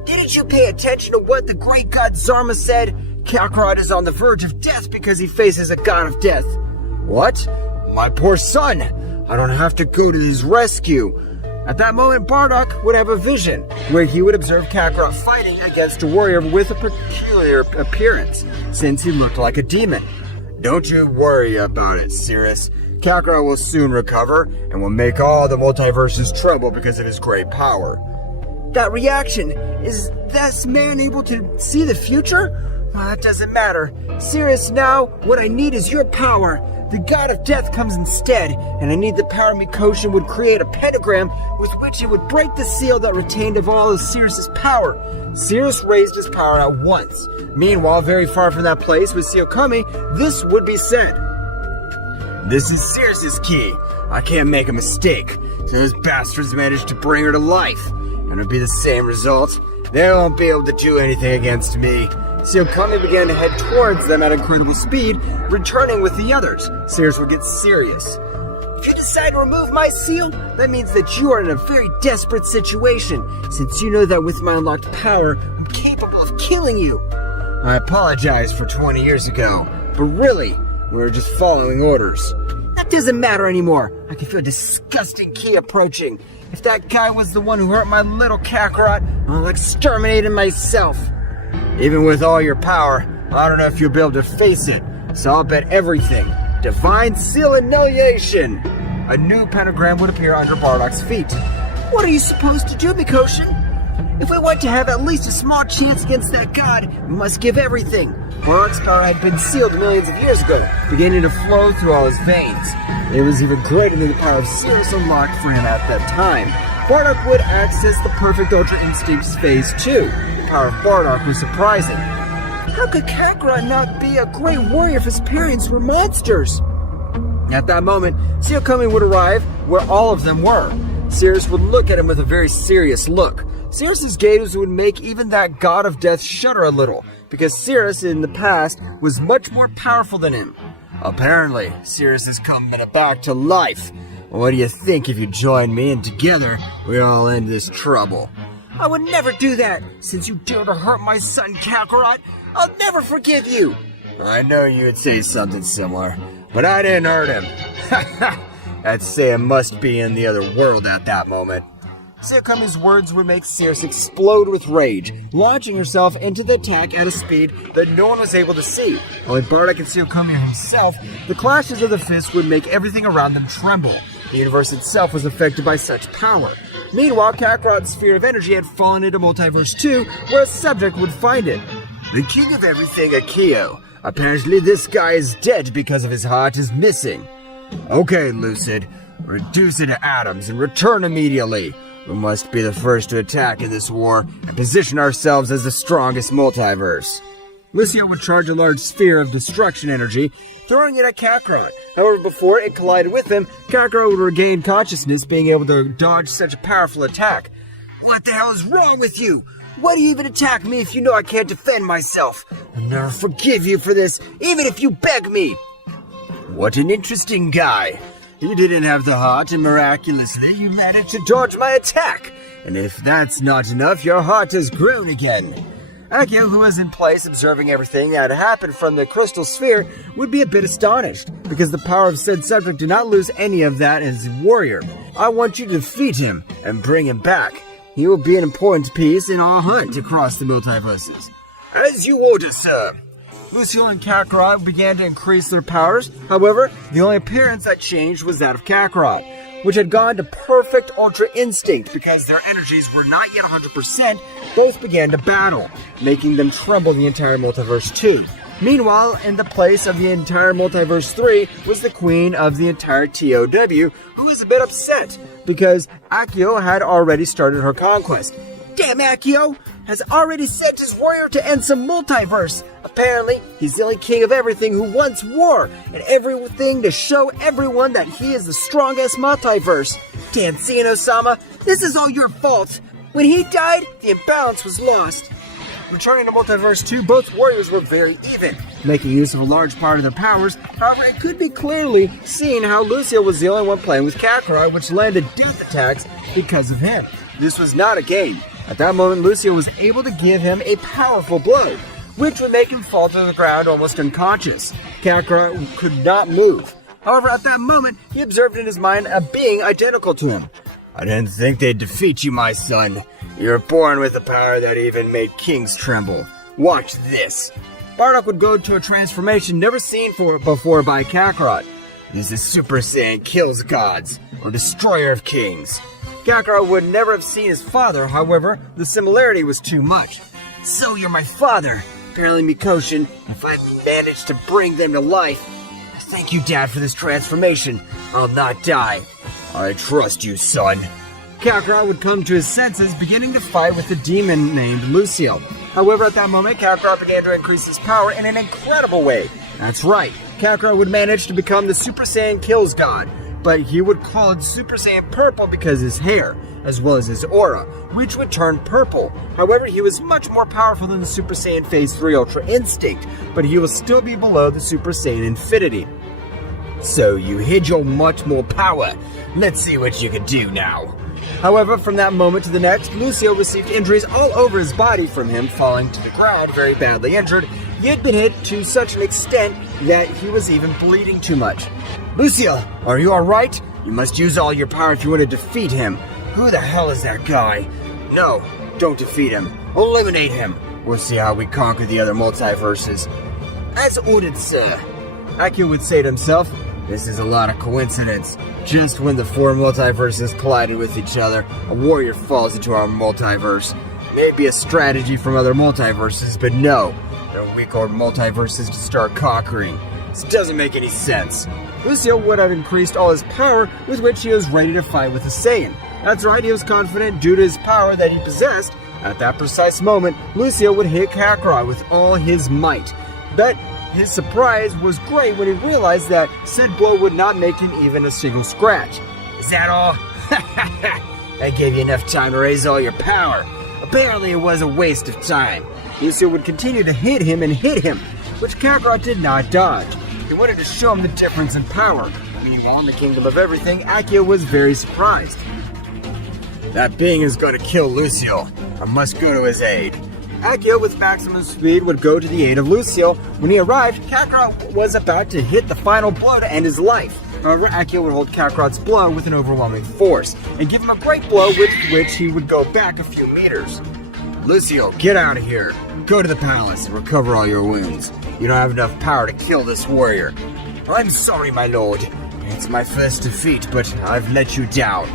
Didn't you pay attention to what the great god Zarma said? Kakarot is on the verge of death because he faces a god of death. What? My poor son! I don't have to go to his rescue. At that moment, Bardock would have a vision where he would observe Kakarot fighting against a warrior with a peculiar appearance, since he looked like a demon. Don't you worry about it, Cirrus. Kakarot will soon recover and will make all the multiverses tremble because of his great power. That reaction, is this man able to see the future? Well, that doesn't matter. Cirrus, now, what I need is your power. The god of death comes instead, and I need the power Mikoshin would create a pentagram with which it would break the seal that retained of all of Cirrus's power. Cirrus raised his power at once. Meanwhile, very far from that place with Tsukumi, this would be said. This is Cirrus's key. I can't make a mistake. So those bastards managed to bring her to life. And it'll be the same result. They won't be able to do anything against me. Tsukumi began to head towards them at incredible speed, returning with the others. Cirrus would get serious. If you decide to remove my seal, that means that you are in a very desperate situation, since you know that with my unlocked power, I'm capable of killing you. I apologize for 20 years ago, but really, we were just following orders. That doesn't matter anymore. I can feel a disgusting key approaching. If that guy was the one who hurt my little Kakarot, I'll exterminate him myself. Even with all your power, I don't know if you'll be able to face it, so I'll bet everything. Divine Seal Annihilation! A new pentagram would appear under Bardock's feet. What are you supposed to do, Mikoshin? If we want to have at least a small chance against that god, we must give everything. Bardock's power had been sealed millions of years ago, beginning to flow through all his veins. It was even greater than the power of Sirius unlocked for him at that time. Bardock would access the perfect Ultra Instincts Phase 2. The power of Bardock was surprising. How could Kakarot not be a great warrior if his parents were monsters? At that moment, Zeno-sama would arrive where all of them were. Sirius would look at him with a very serious look. Sirius's gaze would make even that god of death shudder a little, because Sirius in the past was much more powerful than him. Apparently, Sirius has come back to life. What do you think if you join me and together we all end this trouble? I would never do that. Since you dared to hurt my son Kakarot, I'll never forgive you. I know you would say something similar, but I didn't hurt him. I'd say it must be in the other world at that moment. Zeno-sama's words would make Sirius explode with rage, launching herself into the attack at a speed that no one was able to see. Only Bardock and Zeno-sama himself, the clashes of the fists would make everything around them tremble. The universe itself was affected by such power. Meanwhile, Kakarot's sphere of energy had fallen into Multiverse 2, where a subject would find it. The king of everything, Akio. Apparently this guy is dead because of his heart is missing. Okay, Lucid. Reduce it to atoms and return immediately. We must be the first to attack in this war and position ourselves as the strongest multiverse. Lucio would charge a large sphere of destruction energy, throwing it at Kakarot. However, before it collided with him, Kakarot would regain consciousness, being able to dodge such a powerful attack. What the hell is wrong with you? Why do you even attack me if you know I can't defend myself? I'll never forgive you for this, even if you beg me. What an interesting guy. You didn't have the heart, and miraculously you managed to dodge my attack. And if that's not enough, your heart has grown again. Akio, who was in place observing everything that had happened from the crystal sphere, would be a bit astonished, because the power of said subject did not lose any of that as a warrior. I want you to defeat him and bring him back. He will be an important piece in our hunt across the multiverses. As you order, sir. Lucio and Kakarot began to increase their powers. However, the only appearance that changed was that of Kakarot, which had gone to perfect Ultra Instinct because their energies were not yet 100%. Both began to battle, making them tremble the entire Multiverse 2. Meanwhile, in the place of the entire Multiverse 3 was the queen of the entire TOW, who was a bit upset because Akio had already started her conquest. Damn, Akio has already sent his warrior to end some multiverse. Apparently, he's the only king of everything who wants war, and everything to show everyone that he is the strongest multiverse. Damn, Zeno-sama, this is all your fault. When he died, the imbalance was lost. Returning to Multiverse 2, both warriors were very even, making use of a large part of their powers. However, it could be clearly seen how Lucio was the only one playing with Kakarot, which landed death attacks because of him. This was not a game. At that moment, Lucio was able to give him a powerful blow, which would make him fall to the ground almost unconscious. Kakarot could not move. However, at that moment, he observed in his mind a being identical to him. I didn't think they'd defeat you, my son. You're born with a power that even made kings tremble. Watch this. Bardock would go to a transformation never seen before by Kakarot. This is Super Saiyan kills gods, or destroyer of kings. Kakarot would never have seen his father, however, the similarity was too much. So you're my father. Apparently, Mikoshin, if I manage to bring them to life, thank you, Dad, for this transformation. I'll not die. I trust you, son. Kakarot would come to his senses, beginning to fight with a demon named Lucio. However, at that moment, Kakarot began to increase his power in an incredible way. That's right, Kakarot would manage to become the Super Saiyan Kills God, but he would call it Super Saiyan Purple because his hair, as well as his aura, which would turn purple. However, he was much more powerful than the Super Saiyan Phase 3 Ultra Instinct, but he will still be below the Super Saiyan Infinity. So you hid your much more power. Let's see what you can do now. However, from that moment to the next, Lucio received injuries all over his body from him falling to the ground very badly injured. He had been hit to such an extent that he was even bleeding too much. Lucio, are you alright? You must use all your power if you want to defeat him. Who the hell is that guy? No, don't defeat him. Eliminate him. We'll see how we conquer the other multiverses. As ordered, sir. Akio would say to himself, this is a lot of coincidence. Just when the 4 multiverses collided with each other, a warrior falls into our multiverse. Maybe a strategy from other multiverses, but no. They're weaker multiverses to start conquering. This doesn't make any sense. Lucio would have increased all his power with which he was ready to fight with a Saiyan. That's right, he was confident due to his power that he possessed. At that precise moment, Lucio would hit Kakarot with all his might. But his surprise was great when he realized that said blow would not make him even a single scratch. Is that all? I gave you enough time to raise all your power. Apparently it was a waste of time. Lucio would continue to hit him, which Kakarot did not dodge. He wanted to show him the difference in power. Meanwhile, in the Kingdom of Everything, Akio was very surprised. That being is going to kill Lucio. I must go to his aid. Akio, with maximum speed, would go to the aid of Lucio. When he arrived, Kakarot was about to hit the final blow to end his life. However, Akio would hold Kakarot's blow with an overwhelming force, and give him a great blow with which he would go back a few meters. Lucio, get out of here. Go to the palace and recover all your wounds. You don't have enough power to kill this warrior. I'm sorry, my lord. It's my first defeat, but I've let you down.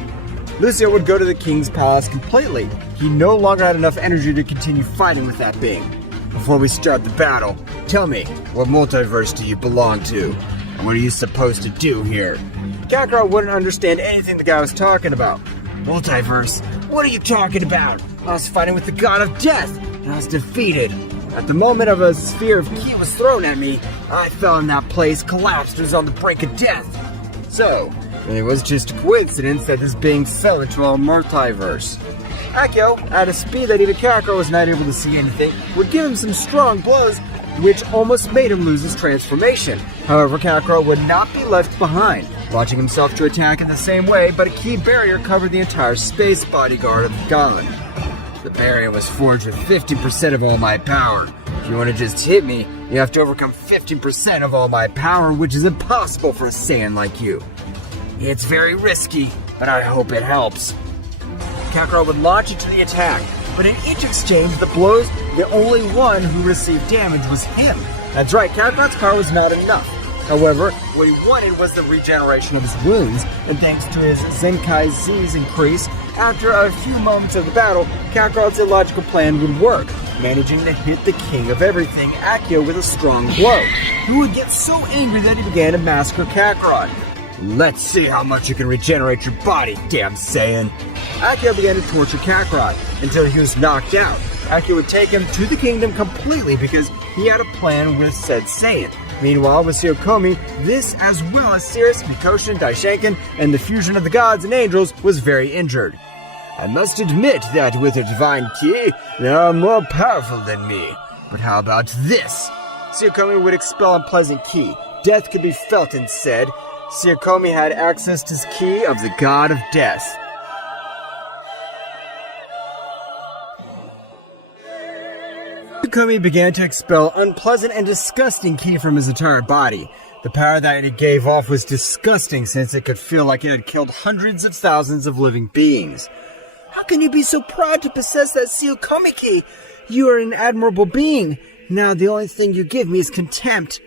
Lucio would go to the king's palace completely. He no longer had enough energy to continue fighting with that being. Before we start the battle, tell me, what multiverse do you belong to? And what are you supposed to do here? Kakarot wouldn't understand anything the guy was talking about. Multiverse? What are you talking about? I was fighting with the god of death, and I was defeated. At the moment of a sphere of ki was thrown at me, I fell in that place, collapsed, and was on the brink of death. So, it was just a coincidence that this being fell into our multiverse. Akio, at a speed that even Kakarot was not able to see anything, would give him some strong blows, which almost made him lose his transformation. However, Kakarot would not be left behind, launching himself to attack in the same way, but a key barrier covered the entire space bodyguard of the god. The barrier was forged with 50% of all my power. If you want to just hit me, you have to overcome 50% of all my power, which is impossible for a Saiyan like you. It's very risky, but I hope it helps. Kakarot would launch into the attack, but in each exchange, the blows, the only one who received damage was him. That's right, Kakarot's power was not enough. However, what he wanted was the regeneration of his wounds, and thanks to his Zenkai Z's increase, after a few moments of the battle, Kakarot's illogical plan would work, managing to hit the king of everything, Akio, with a strong blow, who would get so angry that he began to massacre Kakarot. Let's see how much you can regenerate your body, damn Saiyan. Akio began to torture Kakarot until he was knocked out. Akio would take him to the kingdom completely because he had a plan with said Saiyan. Meanwhile, with Tsuyokomi, this as well as Sirius, Mikoshin, Daishanken, and the fusion of the gods and angels was very injured. I must admit that with a divine ki, they are more powerful than me. But how about this? Tsuyokomi would expel unpleasant ki. Death could be felt and said. Tsuyokomi had access to his ki of the god of death. Tsuyokomi began to expel unpleasant and disgusting ki from his entire body. The power that it gave off was disgusting since it could feel like it had killed hundreds of thousands of living beings. How can you be so proud to possess that Tsuyokomi ki? You are an admirable being. Now the only thing you give me is contempt.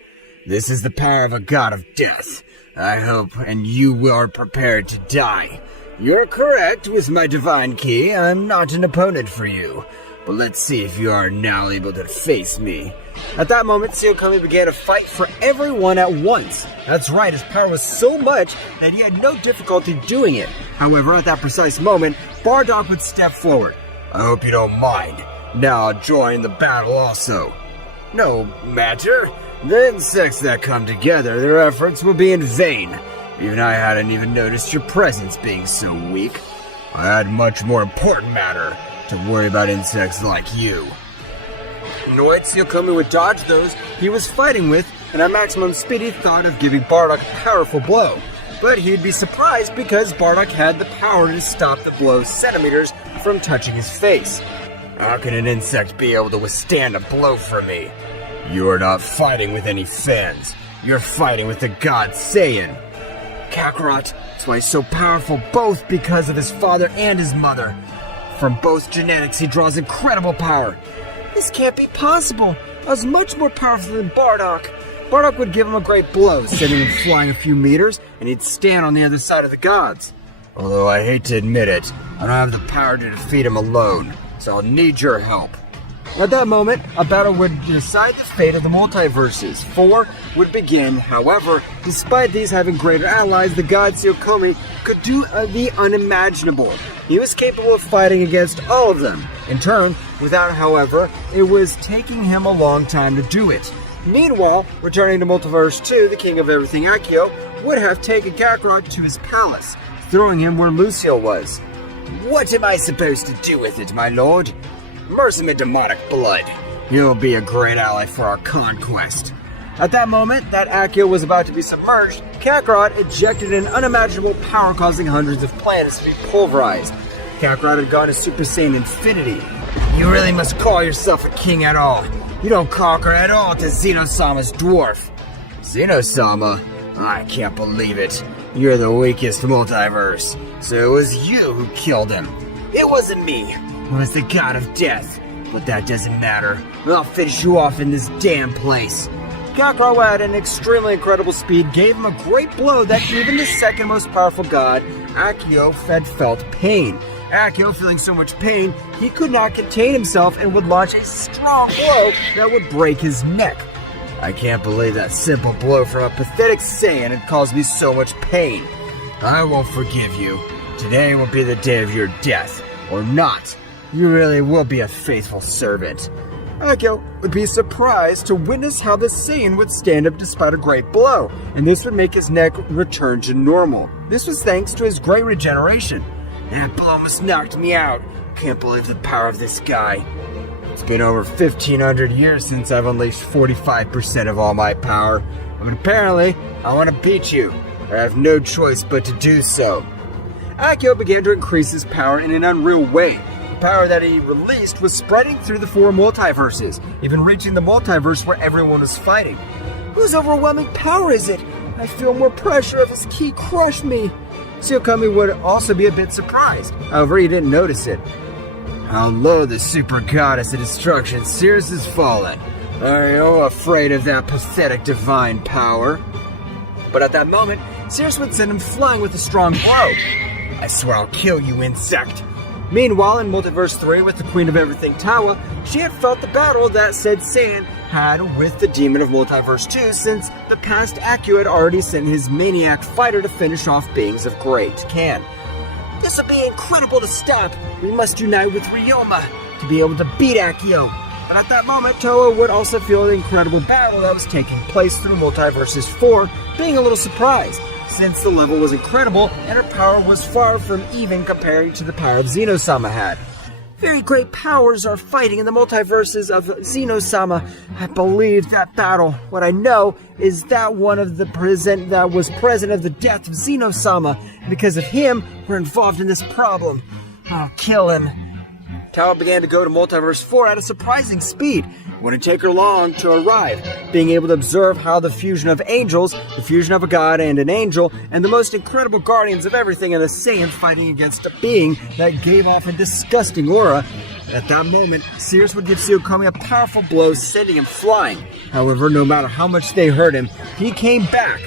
This is the power of a god of death. I hope and you are prepared to die. You're correct with my divine ki. I'm not an opponent for you. But let's see if you are now able to face me. At that moment, Tsuyokomi began to fight for everyone at once. That's right, his power was so much that he had no difficulty doing it. However, at that precise moment, Bardock would step forward. I hope you don't mind. Now I'll join the battle also. No matter. The insects that come together, their efforts will be in vain. Even I hadn't even noticed your presence being so weak. I had much more important matter to worry about insects like you. Annoyed, Tsuyokomi would dodge those he was fighting with, and at maximum speed he thought of giving Bardock a powerful blow. But he'd be surprised because Bardock had the power to stop the blow centimeters from touching his face. How can an insect be able to withstand a blow from me? You are not fighting with any fans. You're fighting with the god Saiyan. Kakarot, that's why he's so powerful, both because of his father and his mother. From both genetics, he draws incredible power. This can't be possible. I was much more powerful than Bardock. Bardock would give him a great blow, sending him flying a few meters, and he'd stand on the other side of the gods. Although I hate to admit it, I don't have the power to defeat him alone, so I'll need your help. At that moment, a battle would decide the fate of the multiverses. 4 would begin. However, despite these having greater allies, the god Tsuyokomi could do the unimaginable. He was capable of fighting against all of them. In turn, however, it was taking him a long time to do it. Meanwhile, returning to Multiverse 2, the king of everything Akio would have taken Kakarot to his palace, throwing him where Lucio was. What am I supposed to do with it, my lord? Immerse him in demonic blood. He'll be a great ally for our conquest. At that moment that Akio was about to be submerged, Kakarot ejected an unimaginable power causing hundreds of planets to be pulverized. Kakarot had gone to Super Saiyan Infinity. You really must call yourself a king at all. You don't conquer at all to Zeno-sama's dwarf. Zeno-sama? I can't believe it. You're the weakest multiverse. So it was you who killed him. It wasn't me. It was the god of death. But that doesn't matter. I'll finish you off in this damn place. Kakarot at an extremely incredible speed gave him a great blow that even the second most powerful god, Akio, had felt pain. Akio, feeling so much pain, he could not contain himself and would launch a strong blow that would break his neck. I can't believe that simple blow from a pathetic Saiyan had caused me so much pain. I won't forgive you. Today will be the day of your death. Or not. You really will be a faithful servant. Akio would be surprised to witness how the Saiyan would stand up despite a great blow, and this would make his neck return to normal. This was thanks to his great regeneration. That blow almost knocked me out. Can't believe the power of this guy. It's been over 1,500 years since I've unleashed 45% of all my power. But apparently, I want to beat you. I have no choice but to do so. Akio began to increase his power in an unreal way. The power that he released was spreading through the 4 multiverses, even reaching the multiverse where everyone was fighting. Whose overwhelming power is it? I feel more pressure if his ki crushed me. Tsuyokomi would also be a bit surprised. However, he didn't notice it. How low the super goddess of destruction Sirius has fallen. Are you afraid of that pathetic divine power? But at that moment, Sirius would send him flying with a strong blow. I swear I'll kill you, insect. Meanwhile, in Multiverse 3 with the Queen of Everything Tawa, she had felt the battle that said Saiyan had with the Demon of Multiverse 2 since the past Akio had already sent his maniac fighter to finish off beings of great can. This will be incredible to stop. We must unite with Ryoma to be able to beat Akio. But at that moment, Toa would also feel the incredible battle that was taking place through Multiverses 4, being a little surprised, since the level was incredible and her power was far from even comparing to the power of Zeno-sama had. Very great powers are fighting in the multiverses of Zeno-sama. I believed that battle. What I know is that one of the that was present of the death of Zeno-sama. Because of him, we're involved in this problem. I'll kill him. Tawa began to go to Multiverse 4 at a surprising speed. It wouldn't take her long to arrive, being able to observe how the fusion of angels, the fusion of a god and an angel, and the most incredible guardians of everything and the Saiyans fighting against a being that gave off a disgusting aura. At that moment, Sirius would give Tsuyokomi a powerful blow, sending him flying. However, no matter how much they hurt him, he came back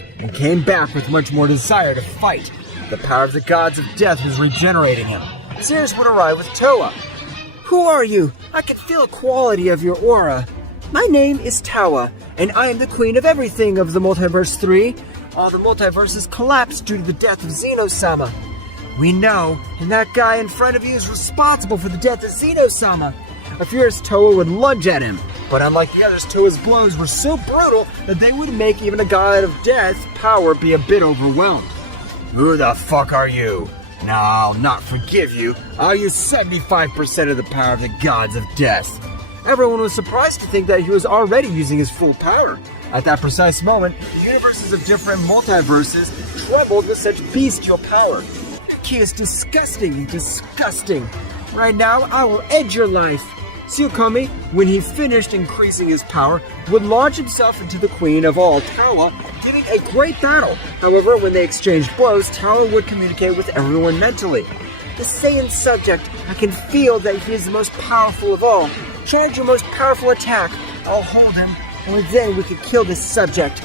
with much more desire to fight. The power of the gods of death was regenerating him. Sirius would arrive with Toa. Who are you? I can feel a quality of your aura. My name is Tawa, and I am the queen of everything of the Multiverse 3. All the multiverses collapsed due to the death of Zeno-sama. We know, and that guy in front of you is responsible for the death of Zeno-sama. A furious Toa would lunge at him, but unlike the others, Toa's blows were so brutal that they would make even a god of death power be a bit overwhelmed. Who the fuck are you? No, I'll not forgive you. I'll use 75% of the power of the gods of death. Everyone was surprised to think that he was already using his full power. At that precise moment, the universes of different multiverses trembled with such bestial power. Your ki is disgusting. Right now, I will end your life. Tsuyokomi, when he finished increasing his power, would launch himself into the queen of all, Tawa, giving a great battle. However, when they exchanged blows, Tawa would communicate with everyone mentally. The Saiyan subject, I can feel that he is the most powerful of all. Charge your most powerful attack. I'll hold him. Only then we can kill this subject.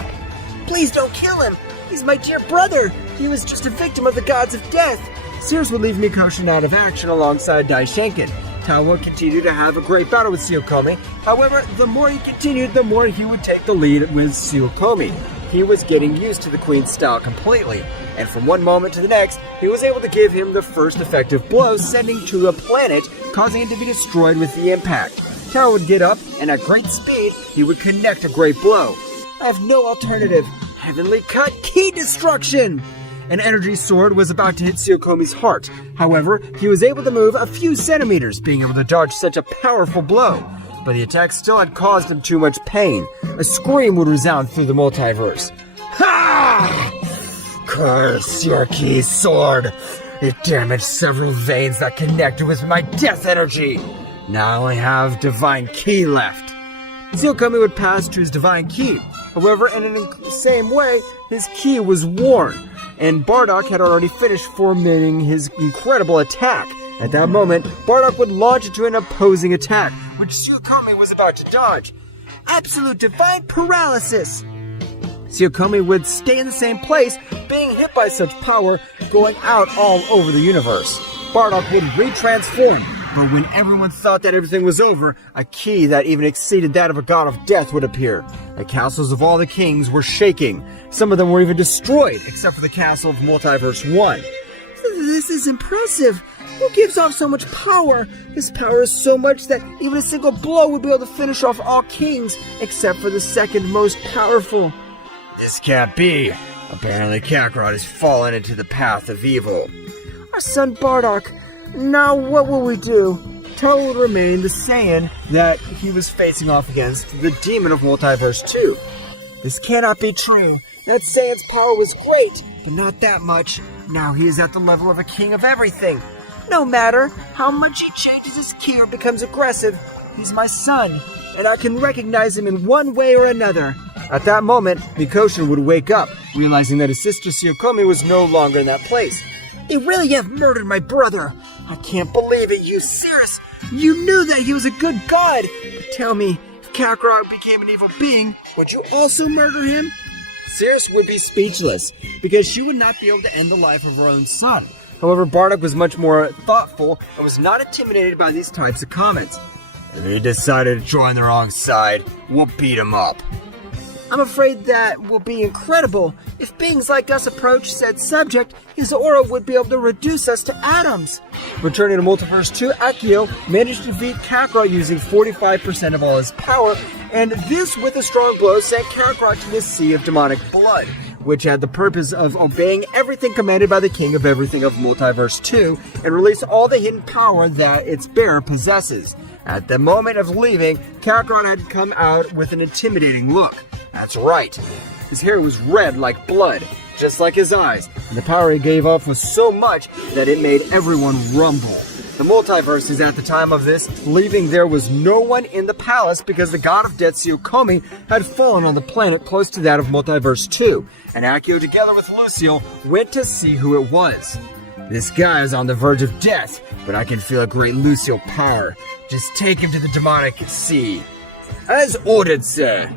Please don't kill him. He's my dear brother. He was just a victim of the gods of death. Sears would leave Mikoshin out of action alongside Daishinken. Tao would continue to have a great battle with Tsuyokomi. However, the more he continued, the more he would take the lead with Tsuyokomi. He was getting used to the Queen's style completely, and from one moment to the next, he was able to give him the first effective blow, sending to a planet, causing it to be destroyed with the impact. Tao would get up, and at great speed, he would connect a great blow. I have no alternative. Heavenly Cut Key Destruction! An energy sword was about to hit Tsuyokomi's heart. However, he was able to move a few centimeters, being able to dodge such a powerful blow. But the attack still had caused him too much pain. A scream would resound through the multiverse. Ha! Curse your key sword! It damaged several veins that connected with my death energy. Now I only have Divine Ki left. Tsuyokomi would pass to his Divine Ki. However, in the same way, his ki was worn, and Bardock had already finished forming his incredible attack. At that moment, Bardock would launch into an opposing attack, which Tsuyokomi was about to dodge. Absolute Divine Paralysis! Tsuyokomi would stay in the same place, being hit by such power, going out all over the universe. Bardock would retransform, but when everyone thought that everything was over, a key that even exceeded that of a god of death would appear. The castles of all the kings were shaking. Some of them were even destroyed, except for the castle of Multiverse 1. This is impressive. Who gives off so much power? His power is so much that even a single blow would be able to finish off all kings, except for the second most powerful. This can't be. Apparently Kakarot has fallen into the path of evil. Our son Bardock. Now what will we do? Tao would remain the Saiyan that he was facing off against, the demon of Multiverse 2. This cannot be true. That Saiyan's power was great, but not that much. Now he is at the level of a king of everything. No matter how much he changes his ki or becomes aggressive, he's my son, and I can recognize him in one way or another. At that moment, Mikoshin would wake up, realizing that his sister Tsuyokomi was no longer in that place. They really have murdered my brother. I can't believe it, you Cirrus! You knew that he was a good god! But tell me, if Kakarot became an evil being, would you also murder him? Cirrus would be speechless, because she would not be able to end the life of her own son. However, Bardock was much more thoughtful and was not intimidated by these types of comments. If he decided to join the wrong side, we'll beat him up. I'm afraid that will be incredible. If beings like us approach said subject, his aura would be able to reduce us to atoms. Returning to Multiverse 2, Akio managed to defeat Kakarot using 45% of all his power, and this with a strong blow sent Kakarot to the Sea of Demonic Blood, which had the purpose of obeying everything commanded by the King of Everything of Multiverse 2 and release all the hidden power that its bearer possesses. At the moment of leaving, Kakarot had come out with an intimidating look. That's right. His hair was red like blood, just like his eyes, and the power he gave off was so much that it made everyone rumble. The multiverses at the time of this, leaving there was no one in the palace because the god of death Tsuyokomi had fallen on the planet close to that of Multiverse 2, and Akio together with Lucio went to see who it was. This guy is on the verge of death, but I can feel a great Lucio power. Just take him to the demonic sea. As ordered, sir.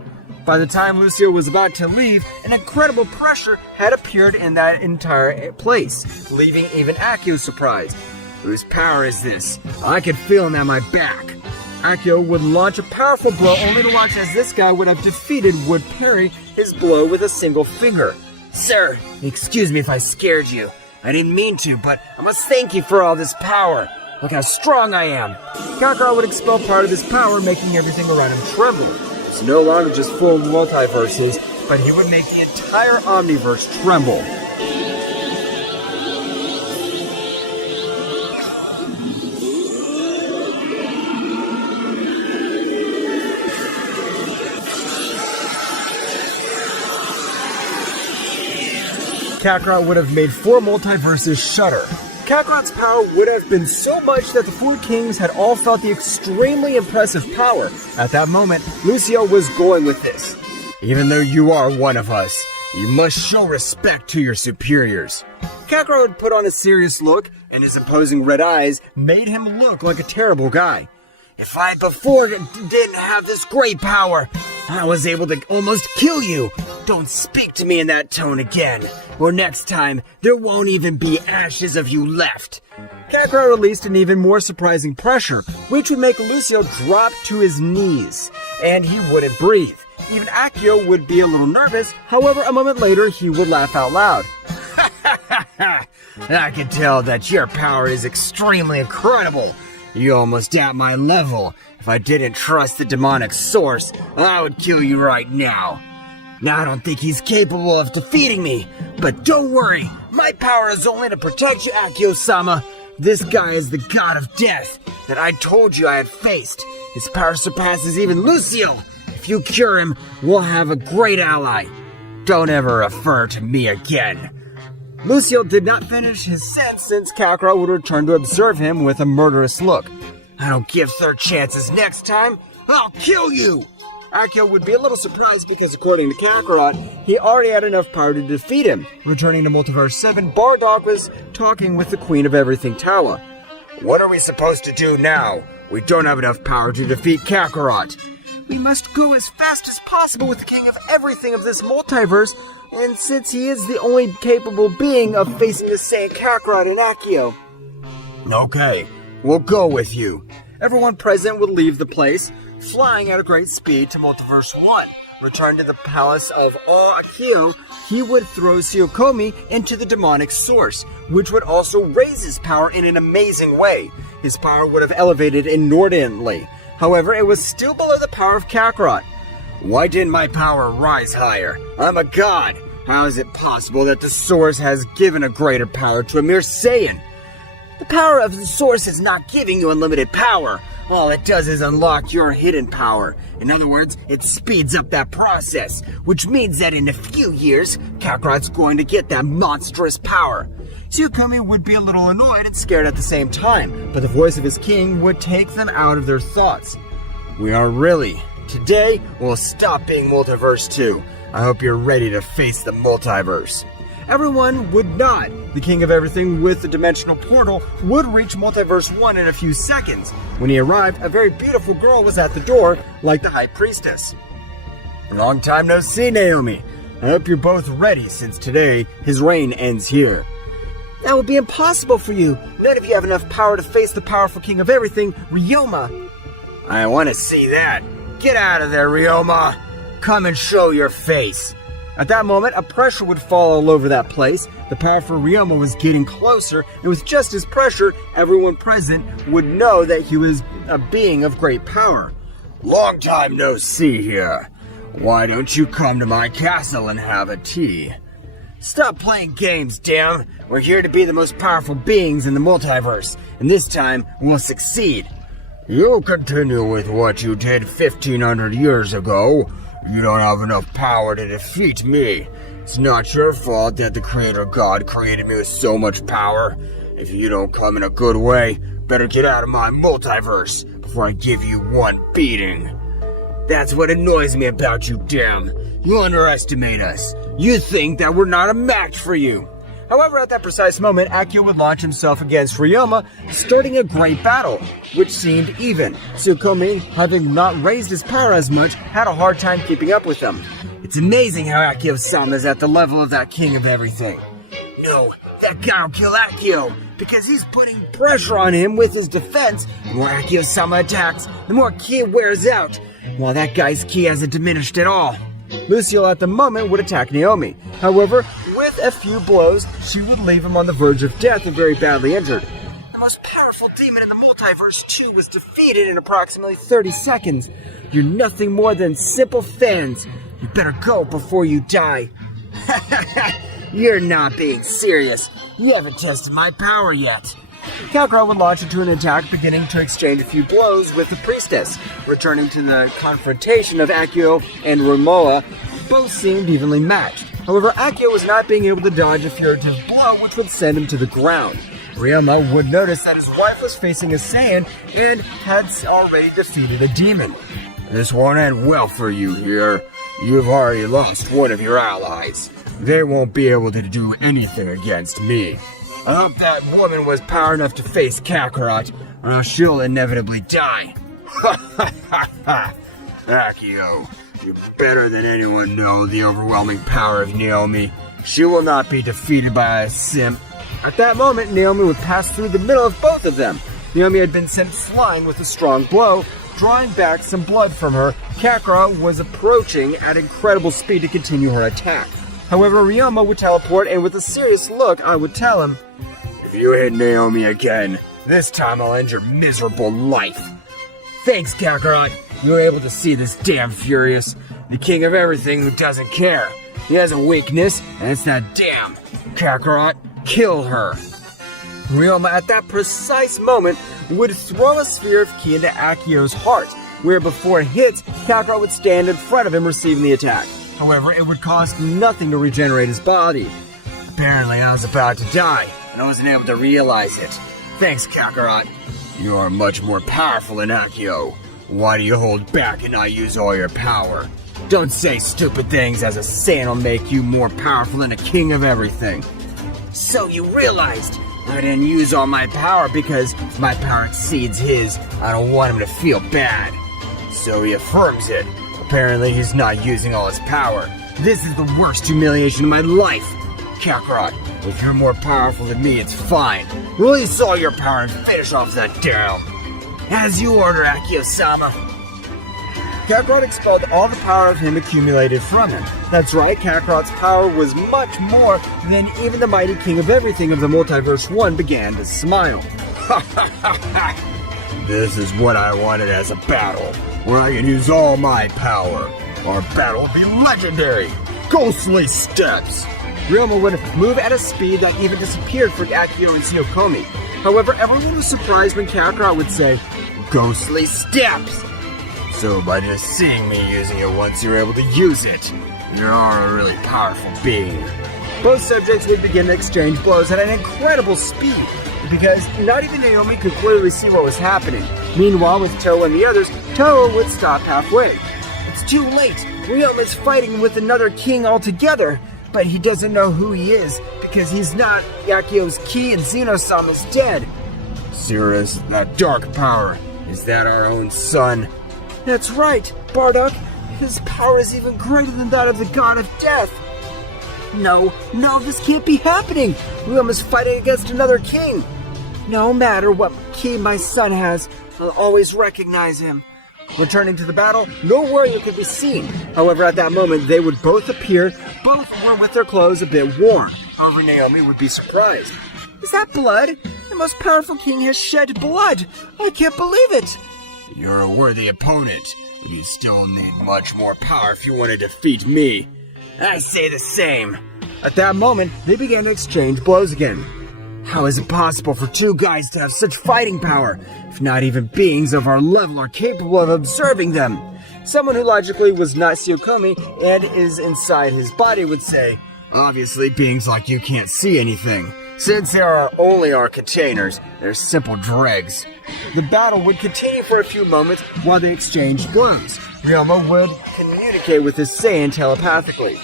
By the time Lucio was about to leave, an incredible pressure had appeared in that entire place, leaving even Akio surprised. Whose power is this? I could feel him at my back. Akio would launch a powerful blow only to watch as this guy would have would parry his blow with a single finger. Sir, excuse me if I scared you. I didn't mean to, but I must thank you for all this power. Look how strong I am. Kakarot would expel part of his power, making everything around him tremble. It's no longer just full multiverses, but he would make the entire Omniverse tremble. Kakarot would have made 4 multiverses shudder. Kakarot's power would have been so much that the 4 kings had all felt the extremely impressive power. At that moment, Lucio was going with this. Even though you are one of us, you must show respect to your superiors. Kakarot would put on a serious look, and his imposing red eyes made him look like a terrible guy. If I before didn't have this great power, I was able to almost kill you. Don't speak to me in that tone again, or next time there won't even be ashes of you left. Kakarot released an even more surprising pressure, which would make Lucio drop to his knees, and he wouldn't breathe. Even Akio would be a little nervous, however, a moment later he would laugh out loud. I can tell that your power is extremely incredible. You're almost at my level. If I didn't trust the demonic source, I would kill you right now. Now I don't think he's capable of defeating me, but don't worry, my power is only to protect you, Akio-sama. This guy is the god of death that I told you I had faced. His power surpasses even Lucio. If you cure him, we'll have a great ally. Don't ever refer to me again. Lucio did not finish his sentence since Kakarot would return to observe him with a murderous look. I don't give third chances next time. I'll kill you! Akio would be a little surprised because according to Kakarot, he already had enough power to defeat him. Returning to Multiverse 7, Bardock was talking with the Queen of Everything Tawa. What are we supposed to do now? We don't have enough power to defeat Kakarot. We must go as fast as possible with the King of Everything of this multiverse, and since he is the only capable being of facing the Saiyan Kakarot and Akio. Okay, we'll go with you. Everyone present would leave the place, flying at a great speed to Multiverse 1. Return to the palace of Akio, he would throw Tsuyokomi into the demonic source, which would also raise his power in an amazing way. His power would have elevated inordinately. However, it was still below the power of Kakarot. Why didn't my power rise higher? I'm a god. How is it possible that the source has given a greater power to a mere Saiyan? The power of the source is not giving you unlimited power. All it does is unlock your hidden power. In other words, it speeds up that process, which means that in a few years, Kakarot's going to get that monstrous power. Tsuyokomi would be a little annoyed and scared at the same time, but the voice of his king would take them out of their thoughts. We are really. Today, we'll stop being Multiverse 2. I hope you're ready to face the multiverse. Everyone would not. The King of Everything with the dimensional portal would reach Multiverse 1 in a few seconds. When he arrived, a very beautiful girl was at the door, like the High Priestess. Long time no see, Naomi. I hope you're both ready, since today, his reign ends here. That would be impossible for you. None of you have enough power to face the powerful King of Everything, Ryoma. I want to see that. Get out of there, Ryoma. Come and show your face. At that moment, a pressure would fall all over that place. The power for Ryoma was getting closer, and with just his pressure, everyone present would know that he was a being of great power. Long time no see here. Why don't you come to my castle and have a tea? Stop playing games, damn. We're here to be the most powerful beings in the multiverse, and this time we'll succeed. You continue with what you did 1,500 years ago. You don't have enough power to defeat me. It's not your fault that the Creator God created me with so much power. If you don't come in a good way, better get out of my multiverse before I give you one beating. That's what annoys me about you, damn. You underestimate us. You think that we're not a match for you. However, at that precise moment, Akio would launch himself against Ryoma, starting a great battle, which seemed even. Tsuyokomi, having not raised his power as much, had a hard time keeping up with them. It's amazing how Akio-sama is at the level of that King of Everything. No, that guy will kill Akio, because he's putting pressure on him with his defense. The more Akio-sama attacks, the more ki wears out, while that guy's ki hasn't diminished at all. Lucio at the moment would attack Naomi. However, with a few blows, she would leave him on the verge of death and very badly injured. The most powerful demon in the multiverse, too, was defeated in approximately 30 seconds. You're nothing more than simple fans. You better go before you die. You're not being serious. You haven't tested my power yet. Kakarot would launch into an attack, beginning to exchange a few blows with the priestess. Returning to the confrontation of Akio and Ryoma, both seemed evenly matched. However, Akio was not being able to dodge a furtive blow which would send him to the ground. Ryoma would notice that his wife was facing a Saiyan and had already defeated a demon. This won't end well for you here. You've already lost one of your allies. They won't be able to do anything against me. I hope that woman was power enough to face Kakarot, or else she'll inevitably die. Akio, you better than anyone know the overwhelming power of Naomi. She will not be defeated by a simp. At that moment, Naomi would pass through the middle of both of them. Naomi had been sent flying with a strong blow, drawing back some blood from her. Kakarot was approaching at incredible speed to continue her attack. However, Ryoma would teleport, and with a serious look, I would tell him, "If you hit Naomi again, this time I'll end your miserable life." "Thanks, Kakarot. You were able to see this damn Furious, the king of everything who doesn't care. He has a weakness, and it's that damn Kakarot. Kill her." Ryoma, at that precise moment, would throw a sphere of ki into Akio's heart, where before it hits, Kakarot would stand in front of him receiving the attack. However, it would cost nothing to regenerate his body. Apparently, I was about to die, and I wasn't able to realize it. Thanks, Kakarot. You are much more powerful than Akio. Why do you hold back and not use all your power? Don't say stupid things, as a Saiyan will make you more powerful than a king of everything. So you realized I didn't use all my power because my power exceeds his. I don't want him to feel bad. So he affirms it. Apparently he's not using all his power. This is the worst humiliation of my life. Kakarot, if you're more powerful than me, it's fine. Release all your power and finish off that down. As you order, Akio-sama. Kakarot expelled all the power of him accumulated from him. That's right, Kakarot's power was much more than even the mighty king of everything of the Multiverse 1 began to smile. This is what I wanted as a battle, where I can use all my power. Our battle will be legendary. Ghostly steps. Ryoma would move at a speed that even disappeared for Akio and Tsuyokomi. However, everyone was surprised when Kakarot would say, "Ghostly steps!" So by just seeing me using it once, you're able to use it. You are a really powerful being. Both subjects would begin to exchange blows at an incredible speed, because not even Naomi could clearly see what was happening. Meanwhile, with Toho and the others, Toho would stop halfway. "It's too late! Ryoma's fighting with another king altogether, but he doesn't know who he is, because he's not Akio's ki and Zeno-sama's dead." Cirrus, that dark power, is that our own son? "That's right, Bardock. His power is even greater than that of the god of death." No, this can't be happening. Ryoma's fighting against another king. "No matter what ki my son has, I'll always recognize him." Returning to the battle, no warrior could be seen. However, at that moment, they would both appear. Both were with their clothes a bit warm. However, Naomi would be surprised. "Is that blood? The most powerful king has shed blood. I can't believe it." You're a worthy opponent, but you still need much more power if you want to defeat me. I say the same. At that moment, they began to exchange blows again. How is it possible for two guys to have such fighting power, if not even beings of our level are capable of observing them? Someone who logically was not Tsuyokomi and is inside his body would say, "Obviously, beings like you can't see anything. Since there are only our containers, they're simple dregs." The battle would continue for a few moments while they exchanged blows. Ryoma would communicate with his Saiyan telepathically.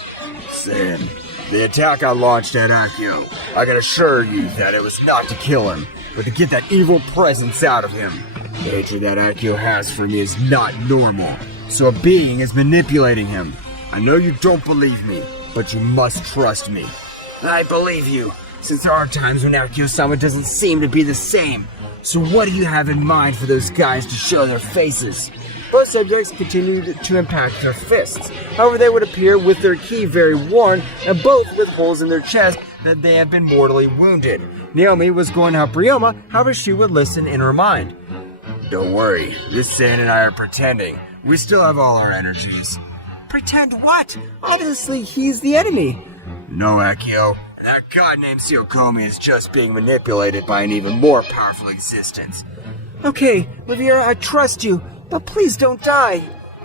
Saiyan, the attack I launched at Akio, I can assure you that it was not to kill him, but to get that evil presence out of him. The hatred that Akio has for me is not normal, so a being is manipulating him. I know you don't believe me, but you must trust me. I believe you, since there are times when Akio-sama doesn't seem to be the same. So what do you have in mind for those guys to show their faces? Both subjects continued to impact their fists. However, they would appear with their ki very worn, and both with holes in their chest that they had been mortally wounded. Naomi was going to help Ryoma, however she would listen in her mind. Don't worry, this Saiyan and I are pretending. We still have all our energies. Pretend what? Obviously, he's the enemy. No, Akio. That god named Tsuyokomi is just being manipulated by an even more powerful existence. Okay, Riviera, I trust you, but please don't die.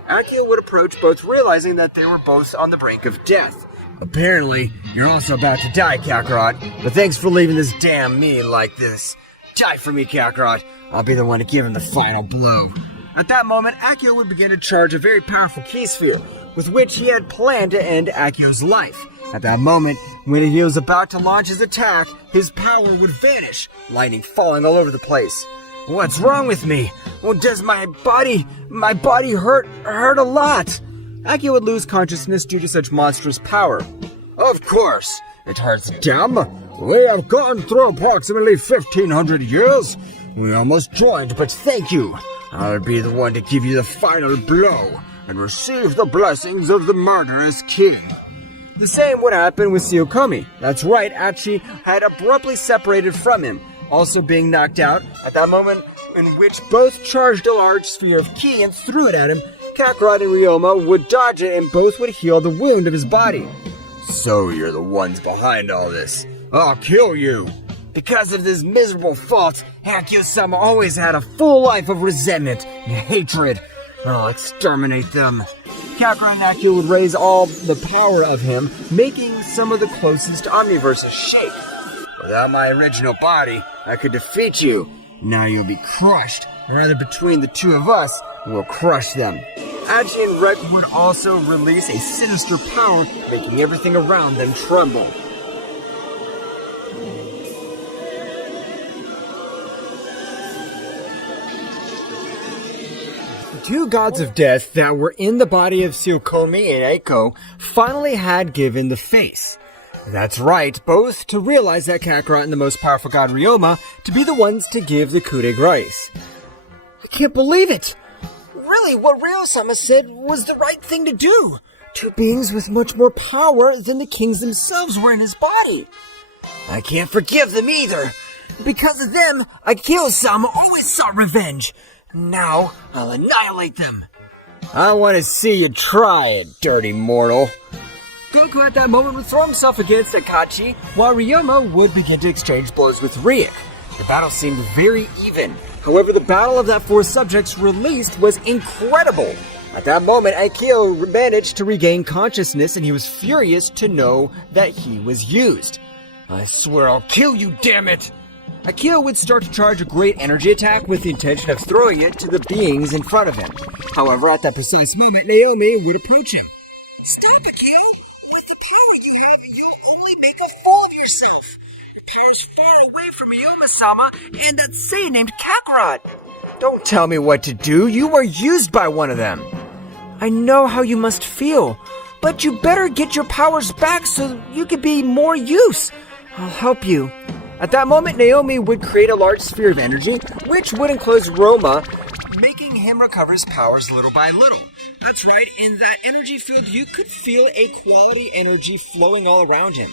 Akio would approach, both realizing that they were both on the brink of death. Apparently, you're also about to die, Kakarot, but thanks for leaving this damn me like this. Die for me, Kakarot. I'll be the one to give him the final blow. At that moment, Akio would begin to charge a very powerful ki sphere, with which he had planned to end Akio's life. At that moment, when he was about to launch his attack, his power would vanish, lightning falling all over the place. What's wrong with me? Well, does my body hurt a lot? Akio would lose consciousness due to such monstrous power. Of course, it hurts, damn. We have gone through approximately 1,500 years. We almost joined, but thank you. I'll be the one to give you the final blow and receive the blessings of the murderous king. The same would happen with Tsuyokomi. That's right, Achi had abruptly separated from him, also being knocked out. At that moment in which both charged a large sphere of ki and threw it at him, Kakarot and Ryoma would dodge it and both would heal the wound of his body. So you're the ones behind all this. I'll kill you. Because of this miserable fault, Akio-sama always had a full life of resentment and hatred. I'll exterminate them. Kakarot and Akio would raise all the power of him, making some of the closest omniverses shake. Without my original body, I could defeat you. Now you'll be crushed. Rather, between the two of us, we'll crush them. Achi and Rek would also release a sinister power, making everything around them tremble. The two gods of death that were in the body of Tsuyokomi and Eiko finally had given the face. That's right, both to realize that Kakarot and the most powerful god Ryoma to be the ones to give the coup de grace. I can't believe it! Really, what Ryo-sama said was the right thing to do. Two beings with much more power than the kings themselves were in his body. I can't forgive them either. Because of them, Akio-sama always sought revenge. Now, I'll annihilate them. I want to see you try it, dirty mortal. Goku at that moment would throw himself against Akachi, while Ryoma would begin to exchange blows with Riek. The battle seemed very even. However, the battle of that four subjects released was incredible. At that moment, Akio managed to regain consciousness and he was furious to know that he was used. I swear I'll kill you, damn it! Akio would start to charge a great energy attack with the intention of throwing it to the beings in front of him. However, at that precise moment, Naomi would approach him. Stop, Akio! With the power you have, you'll only make a fool of yourself. Your power's far away from Ryoma-sama and that Saiyan named Kakarot. Don't tell me what to do. You were used by one of them. I know how you must feel, but you better get your powers back so you can be more use. I'll help you. At that moment, Naomi would create a large sphere of energy, which would enclose Roma, making him recover his powers little by little. That's right, in that energy field, you could feel a quality energy flowing all around him.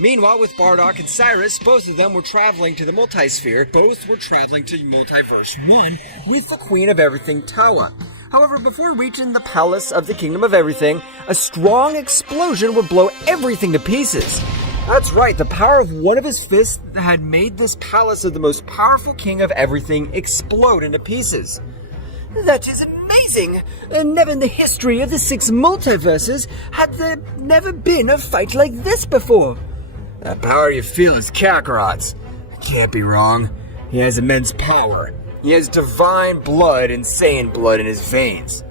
Meanwhile, with Bardock and Cyrus, both of them were traveling to the multisphere. Both were traveling to Multiverse 1 with the Queen of Everything, Tawa. However, before reaching the Palace of the Kingdom of Everything, a strong explosion would blow everything to pieces. That's right, the power of one of his fists had made this palace of the most powerful king of everything explode into pieces. That is amazing! Never in the history of the 6 multiverses had there never been a fight like this before. That power you feel is Kakarot's. I can't be wrong. He has immense power. He has divine blood and Saiyan blood in his veins.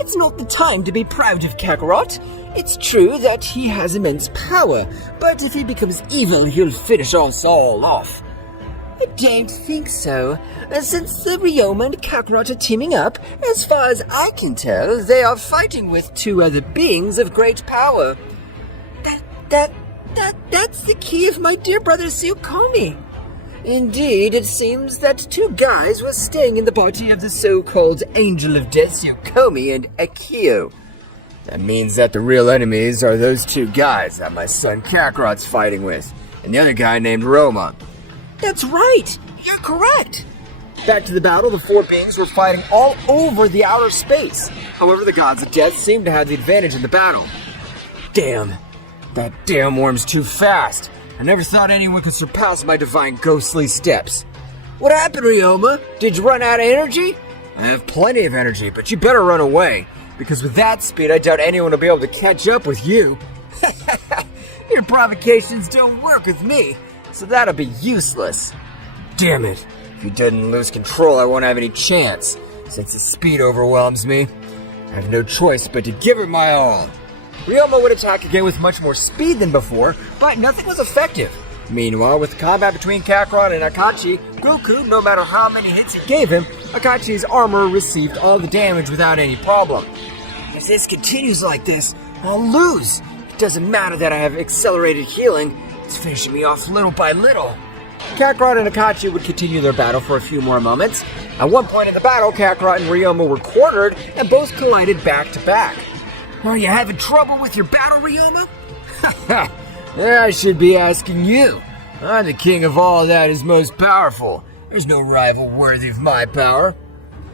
It's not the time to be proud of Kakarot. It's true that he has immense power, but if he becomes evil, he'll finish us all off. I don't think so. Since the Ryoma and Kakarot are teaming up, as far as I can tell, they are fighting with 2 other beings of great power. That's the key of my dear brother Tsuyokomi. Indeed, it seems that 2 guys were staying in the body of the so-called Angel of Death, Tsuyokomi and Akio. That means that the real enemies are those 2 guys that my son Kakarot's fighting with, and the other guy named Roma. That's right! You're correct! Back to the battle, the 4 beings were fighting all over the outer space. However, the gods of death seemed to have the advantage in the battle. Damn! That damn worm's too fast! I never thought anyone could surpass my divine ghostly steps. What happened, Ryoma? Did you run out of energy? I have plenty of energy, but you better run away. Because with that speed, I doubt anyone will be able to catch up with you. Your provocations don't work with me, so that'll be useless. Damn it. If you didn't lose control, I won't have any chance. Since the speed overwhelms me, I have no choice but to give it my all. Ryoma would attack again with much more speed than before, but nothing was effective. Meanwhile, with the combat between Kakarot and Akachi, Goku, no matter how many hits he gave him, Akachi's armor received all the damage without any problem. If this continues like this, I'll lose. It doesn't matter that I have accelerated healing, it's finishing me off little by little. Kakarot and Akachi would continue their battle for a few more moments. At one point in the battle, Kakarot and Ryoma were cornered and both collided back to back. Are you having trouble with your battle, Ryoma? I should be asking you. I'm the king of all that is most powerful. There's no rival worthy of my power.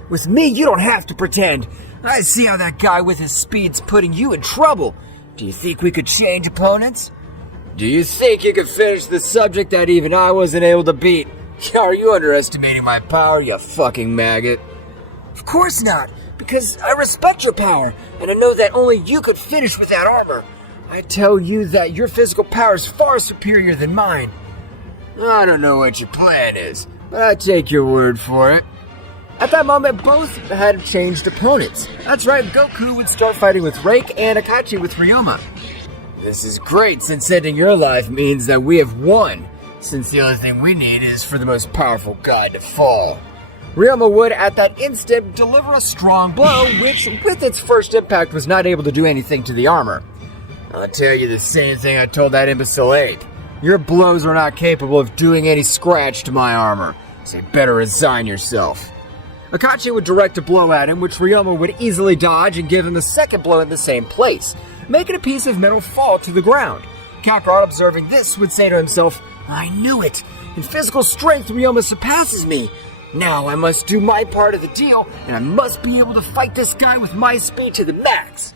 With me, you don't have to pretend. I see how that guy with his speed's putting you in trouble. Do you think we could change opponents? Do you think you could finish the subject that even I wasn't able to beat? Are you underestimating my power, you fucking maggot? Of course not, because I respect your power, and I know that only you could finish with that armor. I tell you that your physical power is far superior than mine. I don't know what your plan is, but I take your word for it. At that moment, both had changed opponents. That's right, Goku would start fighting with Reik and Akachi with Ryoma. This is great, since ending your life means that we have won, since the only thing we need is for the most powerful god to fall. Ryoma would, at that instant, deliver a strong blow, which, with its first impact, was not able to do anything to the armor. I'll tell you the same thing I told that imbecile ape. Your blows are not capable of doing any scratch to my armor, so you better resign yourself. Akachi would direct a blow at him, which Ryoma would easily dodge and give him a second blow in the same place, making a piece of metal fall to the ground. Kakarot, observing this, would say to himself, I knew it! In physical strength, Ryoma surpasses me. Now I must do my part of the deal, and I must be able to fight this guy with my speed to the max.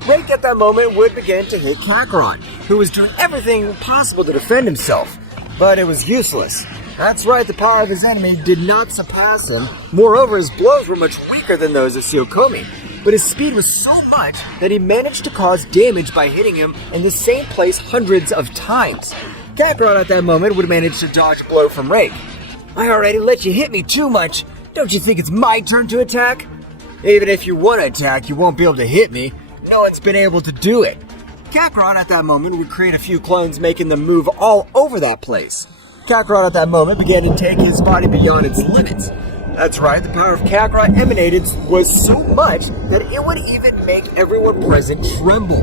Reik at that moment would begin to hit Kakarot, who was doing everything possible to defend himself, but it was useless. That's right, the power of his enemy did not surpass him. Moreover, his blows were much weaker than those of Tsuyokomi, but his speed was so much that he managed to cause damage by hitting him in the same place hundreds of times. Kakarot at that moment would manage to dodge a blow from Reik. I already let you hit me too much. Don't you think it's my turn to attack? Even if you want to attack, you won't be able to hit me. No one's been able to do it. Kakarot at that moment would create a few clones, making them move all over that place. Kakarot at that moment began to take his body beyond its limits. That's right, the power of Kakarot emanated was so much that it would even make everyone present tremble.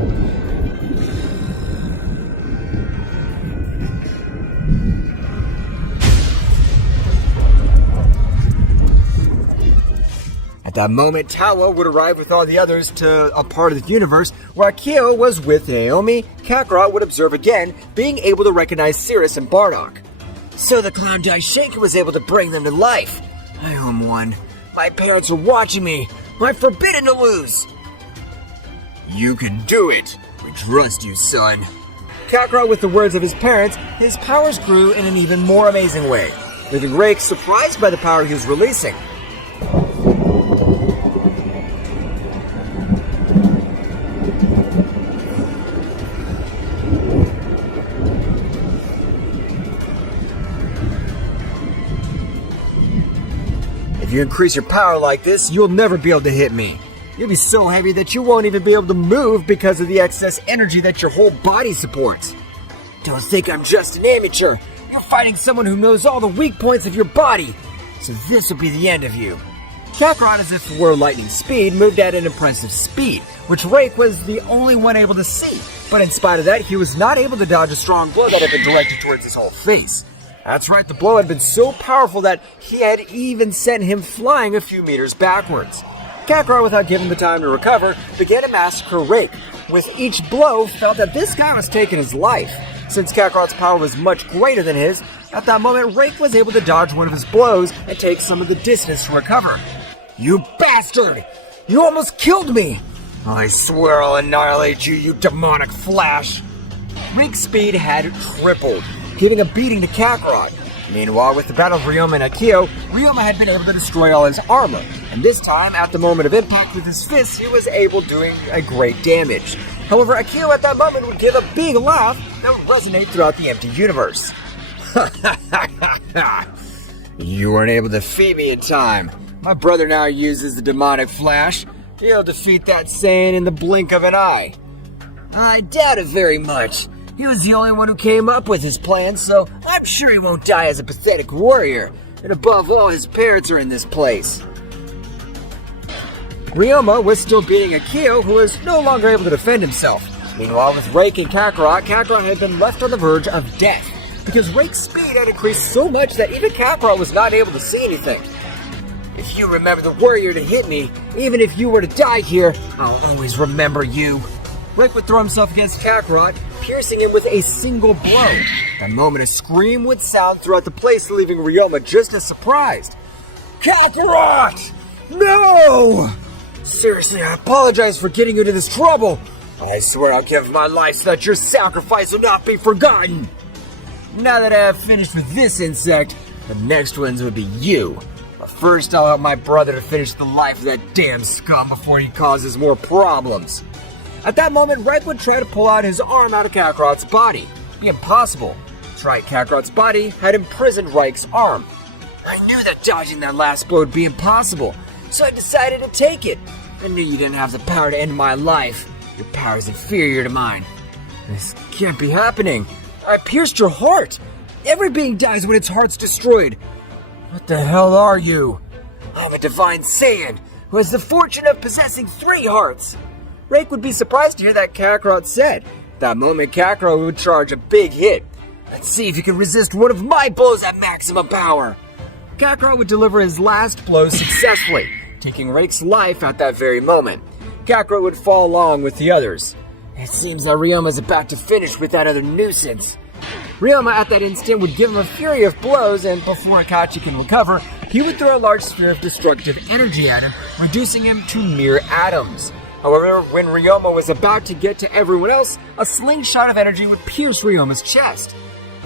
At that moment, Tawa would arrive with all the others to a part of the universe where Akio was with Naomi. Kakarot would observe again, being able to recognize Cirrus and Bardock. So the Clown Daishinka was able to bring them to life. I owe him one. My parents are watching me. I'm forbidden to lose. You can do it. We trust you, son. Kakarot, with the words of his parents, his powers grew in an even more amazing way, leaving Reik surprised by the power he was releasing. If you increase your power like this, you'll never be able to hit me. You'll be so heavy that you won't even be able to move because of the excess energy that your whole body supports. Don't think I'm just an amateur. You're fighting someone who knows all the weak points of your body. So this will be the end of you. Kakarot, as if it were lightning speed, moved at an impressive speed, which Reik was the only one able to see. But in spite of that, he was not able to dodge a strong blow that had been directed towards his whole face. That's right, the blow had been so powerful that he had even sent him flying a few meters backwards. Kakarot, without giving the time to recover, began to massacre Reik. With each blow, felt that this guy was taking his life. Since Kakarot's power was much greater than his, at that moment Reik was able to dodge one of his blows and take some of the distance to recover. You bastard! You almost killed me! I swear I'll annihilate you, you demonic flash! Reik's speed had tripled, giving a beating to Kakarot. Meanwhile, with the battle of Ryoma and Akio, Ryoma had been able to destroy all his armor, and this time, at the moment of impact with his fists, he was able doing a great damage. However, Akio at that moment would give a big laugh that would resonate throughout the empty universe. You weren't able to defeat me in time. My brother now uses the demonic flash. He'll defeat that Saiyan in the blink of an eye. I doubt it very much. He was the only one who came up with his plan, so I'm sure he won't die as a pathetic warrior. And above all, his parents are in this place. Ryoma was still beating Akio, who was no longer able to defend himself. Meanwhile, with Rake and Kakarot, Kakarot had been left on the verge of death, because Rake's speed had increased so much that even Kakarot was not able to see anything. If you remember the warrior to hit me, even if you were to die here, I'll always remember you. Rake would throw himself against Kakarot, piercing him with a single blow. That moment, a scream would sound throughout the place, leaving Ryoma just as surprised. Kakarot! No! Seriously, I apologize for getting you into this trouble. I swear I'll give my life so that your sacrifice will not be forgotten. Now that I have finished with this insect, the next ones would be you. But first, I'll help my brother to finish the life of that damn scum before he causes more problems. At that moment, Rake would try to pull out his arm out of Kakarot's body. It'd be impossible. That's right, Kakarot's body had imprisoned Rake's arm. I knew that dodging that last blow would be impossible, so I decided to take it. I knew you didn't have the power to end my life. Your power is inferior to mine. This can't be happening. I pierced your heart. Every being dies when its heart's destroyed. What the hell are you? I'm a divine Saiyan who has the fortune of possessing 3 hearts. Rake would be surprised to hear that Kakarot said. At that moment, Kakarot would charge a big hit. Let's see if you can resist one of my blows at maximum power. Kakarot would deliver his last blow successfully, taking Rake's life at that very moment. Kakarot would fall along with the others. It seems that Ryoma's about to finish with that other nuisance. Ryoma at that instant would give him a fury of blows, and before Akachi can recover, he would throw a large sphere of destructive energy at him, reducing him to mere atoms. However, when Ryoma was about to get to everyone else, a slingshot of energy would pierce Ryoma's chest.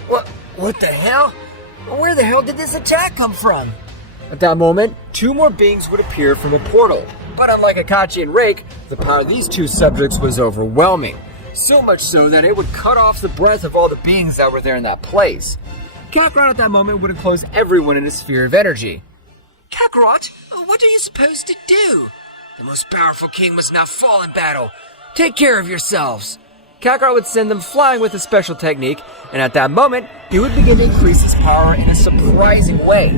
What the hell? Where the hell did this attack come from? At that moment, 2 more beings would appear from a portal. But unlike Akachi and Rake, the power of these 2 subjects was overwhelming. So much so that it would cut off the breath of all the beings that were there in that place. Kakarot at that moment would enclose everyone in a sphere of energy. Kakarot, what are you supposed to do? The most powerful king must not fall in battle. Take care of yourselves. Kakarot would send them flying with a special technique, and at that moment, he would begin to increase his power in a surprising way.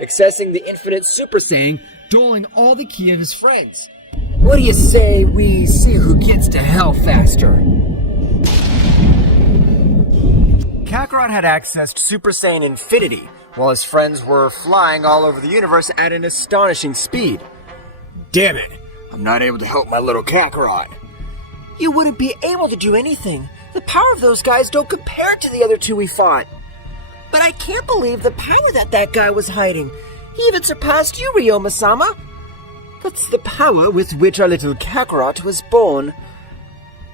Accessing the infinite Super Saiyan, doling all the ki of his friends. What do you say we see who gets to hell faster? Kakarot had accessed Super Saiyan Infinity, while his friends were flying all over the universe at an astonishing speed. Damn it, I'm not able to help my little Kakarot. You wouldn't be able to do anything. The power of those guys don't compare to the other 2 we fought. But I can't believe the power that guy was hiding. He even surpassed you, Ryoma-sama. That's the power with which our little Kakarot was born.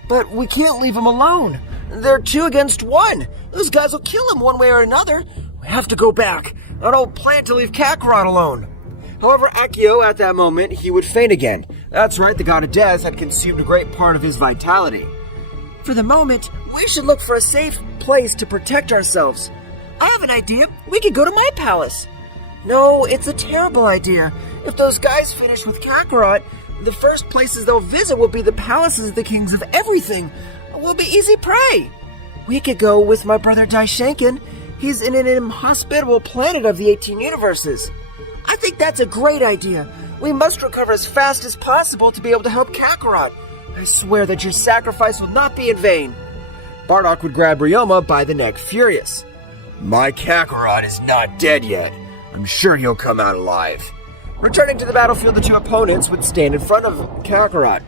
But we can't leave him alone. They're 2 against 1. Those guys will kill him one way or another. We have to go back. I don't plan to leave Kakarot alone. However, Akio, at that moment, he would faint again. That's right, the god of death had consumed a great part of his vitality. For the moment, we should look for a safe place to protect ourselves. I have an idea. We could go to my palace. No, it's a terrible idea. If those guys finish with Kakarot, the first places they'll visit will be the palaces of the kings of everything. We'll be easy prey. We could go with my brother Daishenkin. He's in an inhospitable planet of the 18 universes. I think that's a great idea. We must recover as fast as possible to be able to help Kakarot. I swear that your sacrifice will not be in vain. Bardock would grab Ryoma by the neck, furious. My Kakarot is not dead yet. I'm sure he'll come out alive. Returning to the battlefield, the 2 opponents would stand in front of Kakarot.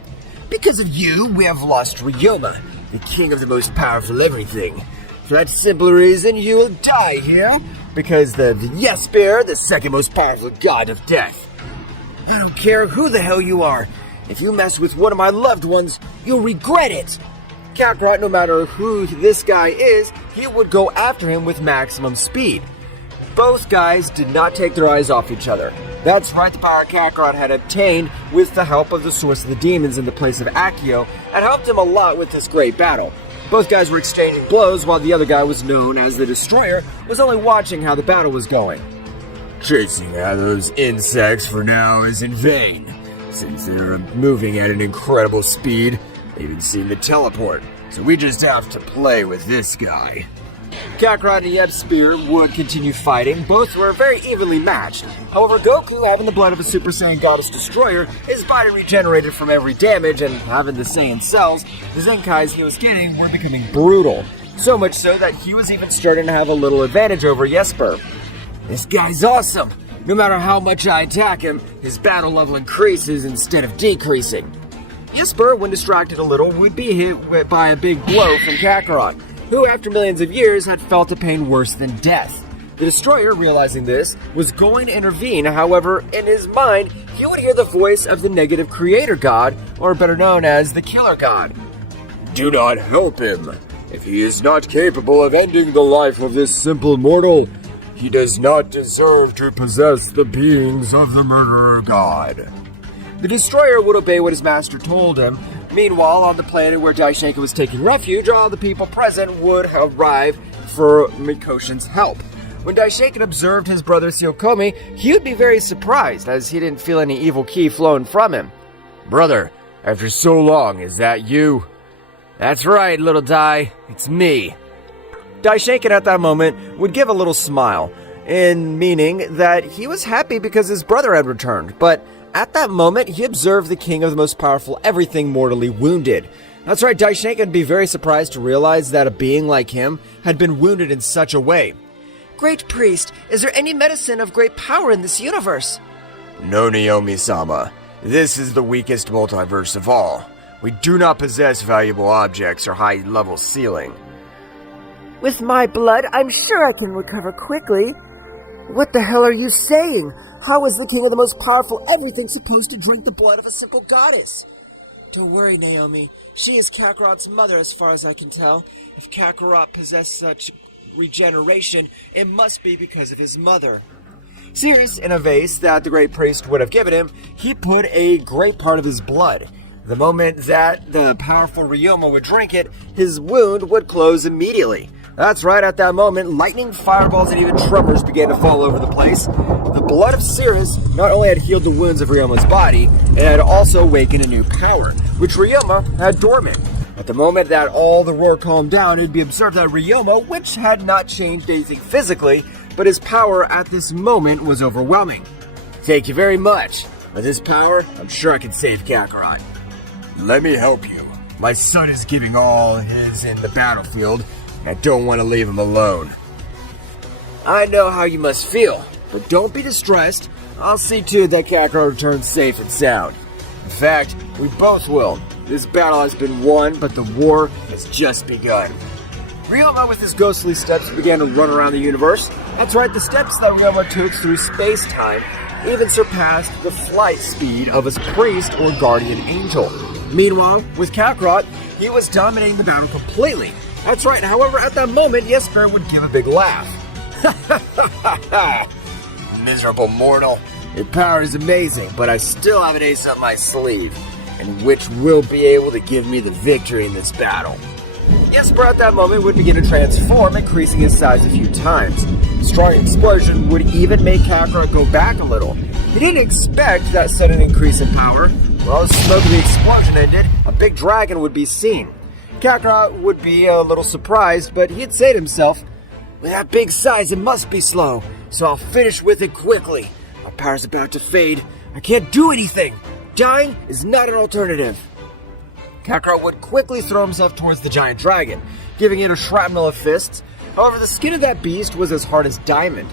Because of you, we have lost Ryoma, the king of the most powerful everything. For that simple reason, you will die here, because the Yes Bear, the second most powerful god of death. I don't care who the hell you are. If you mess with one of my loved ones, you'll regret it. Kakarot, no matter who this guy is, he would go after him with maximum speed. Both guys did not take their eyes off each other. That's right, the power Kakarot had obtained with the help of the Source of the Demons in the place of Akio had helped him a lot with this great battle. Both guys were exchanging blows while the other guy was known as the Destroyer was only watching how the battle was going. Chasing after those insects for now is in vain, since they're moving at an incredible speed. They even seem to teleport, so we just have to play with this guy. Kakarot and Yeb's spear would continue fighting. Both were very evenly matched. However, Goku, having the blood of a Super Saiyan Goddess Destroyer, his body regenerated from every damage, and having the Saiyan cells, the Zenkais he was getting were becoming brutal. So much so that he was even starting to have a little advantage over Jesper. This guy's awesome! No matter how much I attack him, his battle level increases instead of decreasing. Jesper, when distracted a little, would be hit by a big blow from Kakarot, who after millions of years had felt a pain worse than death. The Destroyer, realizing this, was going to intervene. However, in his mind, he would hear the voice of the negative creator god, or better known as the killer god. Do not help him. If he is not capable of ending the life of this simple mortal, he does not deserve to possess the beings of the murderer god. The Destroyer would obey what his master told him. Meanwhile, on the planet where Daishenka was taking refuge, all the people present would arrive for Mikoshin's help. When Daishenka observed his brother Tsuyokomi, he would be very surprised, as he didn't feel any evil ki flowing from him. Brother, after so long, is that you? That's right, little Dai. It's me. Daishenka at that moment would give a little smile, in meaning that he was happy because his brother had returned, but at that moment, he observed the king of the most powerful everything mortally wounded. That's right, Daishenka would be very surprised to realize that a being like him had been wounded in such a way. Great priest, is there any medicine of great power in this universe? No, Naomi-sama. This is the weakest multiverse of all. We do not possess valuable objects or high-level sealing. With my blood, I'm sure I can recover quickly. What the hell are you saying? How is the king of the most powerful everything supposed to drink the blood of a simple goddess? Don't worry, Naomi. She is Kakarot's mother as far as I can tell. If Kakarot possessed such regeneration, it must be because of his mother. Serious, in a vase that the great priest would have given him, he put a great part of his blood. The moment that the powerful Ryoma would drink it, his wound would close immediately. That's right, at that moment, lightning, fireballs, and even tremors began to fall over the place. The blood of Sirius not only had healed the wounds of Ryoma's body, it had also awakened a new power, which Ryoma had dormant. At the moment that all the roar calmed down, it would be observed that Ryoma, which had not changed anything physically, but his power at this moment was overwhelming. Thank you very much. With this power, I'm sure I can save Kakarot. Let me help you. My son is giving all his in the battlefield, I don't want to leave him alone. I know how you must feel, but don't be distressed. I'll see to it that Kakarot returns safe and sound. In fact, we both will. This battle has been won, but the war has just begun. Ryoma, with his ghostly steps, began to run around the universe. That's right, the steps that Ryoma took through space-time even surpassed the flight speed of a priest or guardian angel. Meanwhile, with Kakarot, he was dominating the battle completely. That's right, however, at that moment, Jesper would give a big laugh. Miserable mortal. Your power is amazing, but I still have an ace up my sleeve, and which will be able to give me the victory in this battle. Jesper at that moment would begin to transform, increasing his size a few times. A strong explosion would even make Kakarot go back a little. He didn't expect that sudden increase in power. While the smoke of the explosion ended, a big dragon would be seen. Kakarot would be a little surprised, but he'd say to himself, with that big size, it must be slow, so I'll finish with it quickly. My power's about to fade. I can't do anything. Dying is not an alternative. Kakarot would quickly throw himself towards the giant dragon, giving it a shrapnel of fists. However, the skin of that beast was as hard as diamond.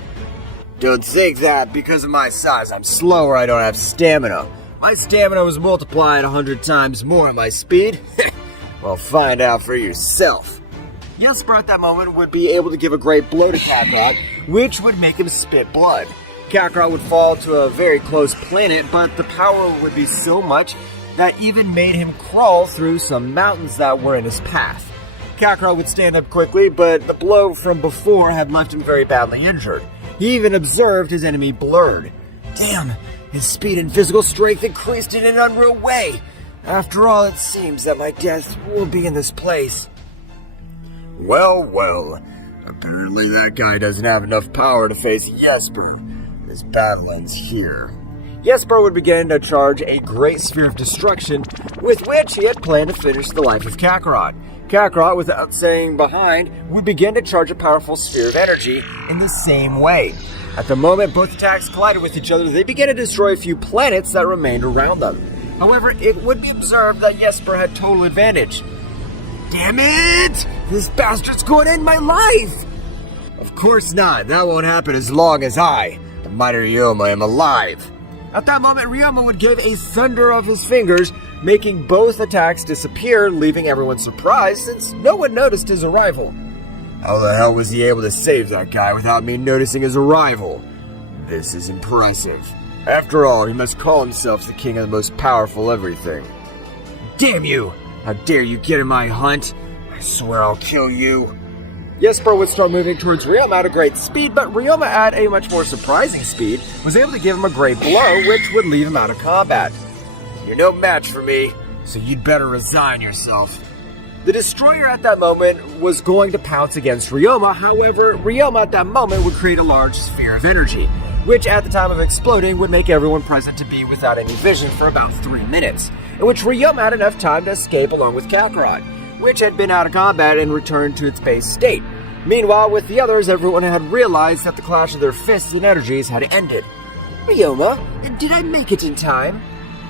Don't think that because of my size I'm slow or I don't have stamina. My stamina was multiplied 100 times more on my speed. Well, find out for yourself. Jesper at that moment would be able to give a great blow to Kakarot, which would make him spit blood. Kakarot would fall to a very close planet, but the power would be so much that even made him crawl through some mountains that were in his path. Kakarot would stand up quickly, but the blow from before had left him very badly injured. He even observed his enemy blurred. Damn, his speed and physical strength increased in an unreal way. After all, it seems that my death will be in this place. Well, well. Apparently that guy doesn't have enough power to face Jesper. This battle ends here. Jesper would begin to charge a great sphere of destruction, with which he had planned to finish the life of Kakarot. Kakarot, without saying behind, would begin to charge a powerful sphere of energy in the same way. At the moment both attacks collided with each other, they began to destroy a few planets that remained around them. However, it would be observed that Jesper had total advantage. Damn it! This bastard's going to end my life! Of course not. That won't happen as long as I, the mighty Ryoma, am alive. At that moment, Ryoma would give a thunder of his fingers, making both attacks disappear, leaving everyone surprised since no one noticed his arrival. How the hell was he able to save that guy without me noticing his arrival? This is impressive. After all, he must call himself the king of the most powerful everything. Damn you! How dare you get in my hunt? I swear I'll kill you. Jesper would start moving towards Ryoma at a great speed, but Ryoma at a much more surprising speed was able to give him a great blow, which would leave him out of combat. You're no match for me, so you'd better resign yourself. The destroyer at that moment was going to pounce against Ryoma, however, Ryoma at that moment would create a large sphere of energy, which at the time of exploding would make everyone present to be without any vision for about 3 minutes, in which Ryoma had enough time to escape along with Kakarot, which had been out of combat and returned to its base state. Meanwhile, with the others, everyone had realized that the clash of their fists and energies had ended. Ryoma, did I make it in time?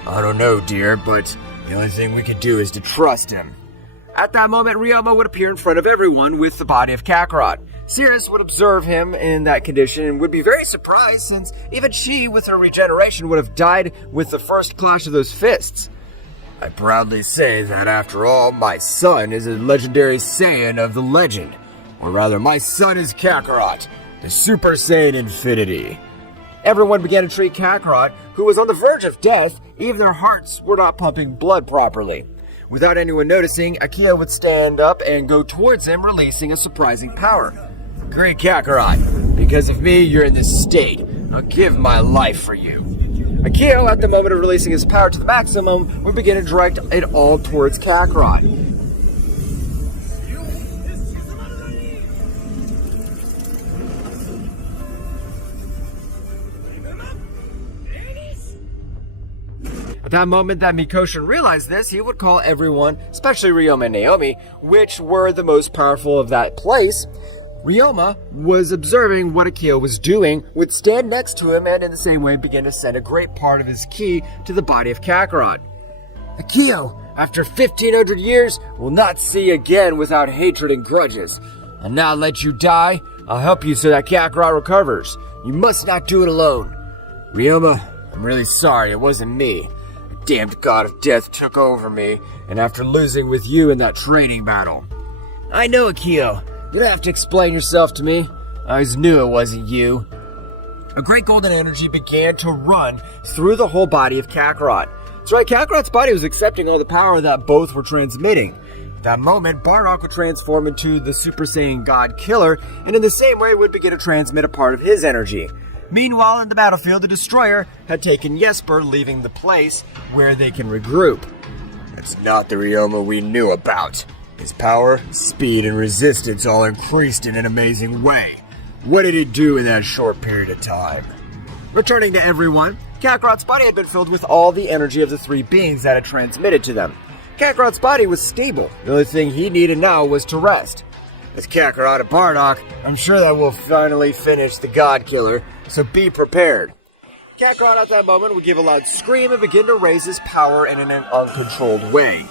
I don't know, dear, but the only thing we could do is to trust him. At that moment, Ryoma would appear in front of everyone with the body of Kakarot. Cirrus would observe him in that condition and would be very surprised since even she, with her regeneration, would have died with the first clash of those fists. I proudly say that, after all, my son is a legendary Saiyan of the legend. Or rather, my son is Kakarot, the Super Saiyan Infinity. Everyone began to treat Kakarot, who was on the verge of death, even their hearts were not pumping blood properly. Without anyone noticing, Akio would stand up and go towards him, releasing a surprising power. Great Kakarot, because of me, you're in this state. I'll give my life for you. Akio, at the moment of releasing his power to the maximum, would begin to direct it all towards Kakarot. At that moment that Mikoshin realized this, he would call everyone, especially Ryoma and Naomi, which were the most powerful of that place. Ryoma was observing what Akio was doing, would stand next to him, and in the same way begin to send a great part of his ki to the body of Kakarot. Akio, after 1,500 years, we'll not see again without hatred and grudges. I'll not let you die. I'll help you so that Kakarot recovers. You must not do it alone. Ryoma, I'm really sorry, it wasn't me. The damned god of death took over me, and after losing with you in that training battle. I know, Akio. You don't have to explain yourself to me. I always knew it wasn't you. A great golden energy began to run through the whole body of Kakarot. That's right, Kakarot's body was accepting all the power that both were transmitting. At that moment, Bardock would transform into the Super Saiyan God Killer, and in the same way would begin to transmit a part of his energy. Meanwhile, in the battlefield, the Destroyer had taken Jesper, leaving the place where they can regroup. That's not the Ryoma we knew about. His power, speed, and resistance all increased in an amazing way. What did he do in that short period of time? Returning to everyone, Kakarot's body had been filled with all the energy of the three beings that had transmitted to them. Kakarot's body was stable. The only thing he needed now was to rest. With Kakarot and Bardock, I'm sure that we'll finally finish the God Killer, so be prepared. Kakarot at that moment would give a loud scream and begin to raise his power in an uncontrolled way.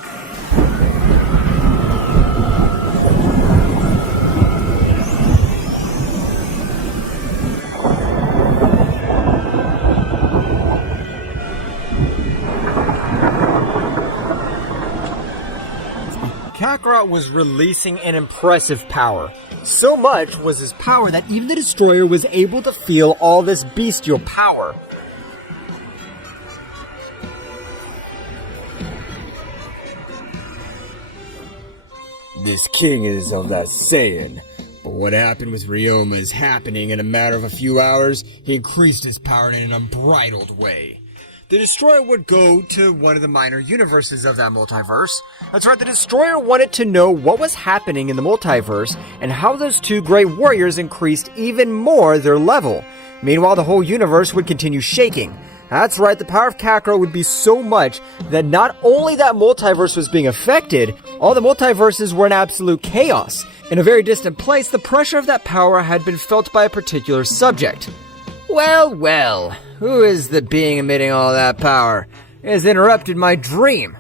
Kakarot was releasing an impressive power. So much was his power that even the Destroyer was able to feel all this bestial power. This king is of that Saiyan. But what happened with Ryoma is happening in a matter of a few hours. He increased his power in an unbridled way. the Destroyer would go to one of the minor universes of that multiverse. That's right, the Destroyer wanted to know what was happening in the multiverse and how those two great warriors increased even more their level. Meanwhile, the whole universe would continue shaking. That's right, the power of Kakarot would be so much that not only that multiverse was being affected, all the multiverses were in absolute chaos. In a very distant place, the pressure of that power had been felt by a particular subject. Well, well, who is the being emitting all that power? It has interrupted my dream.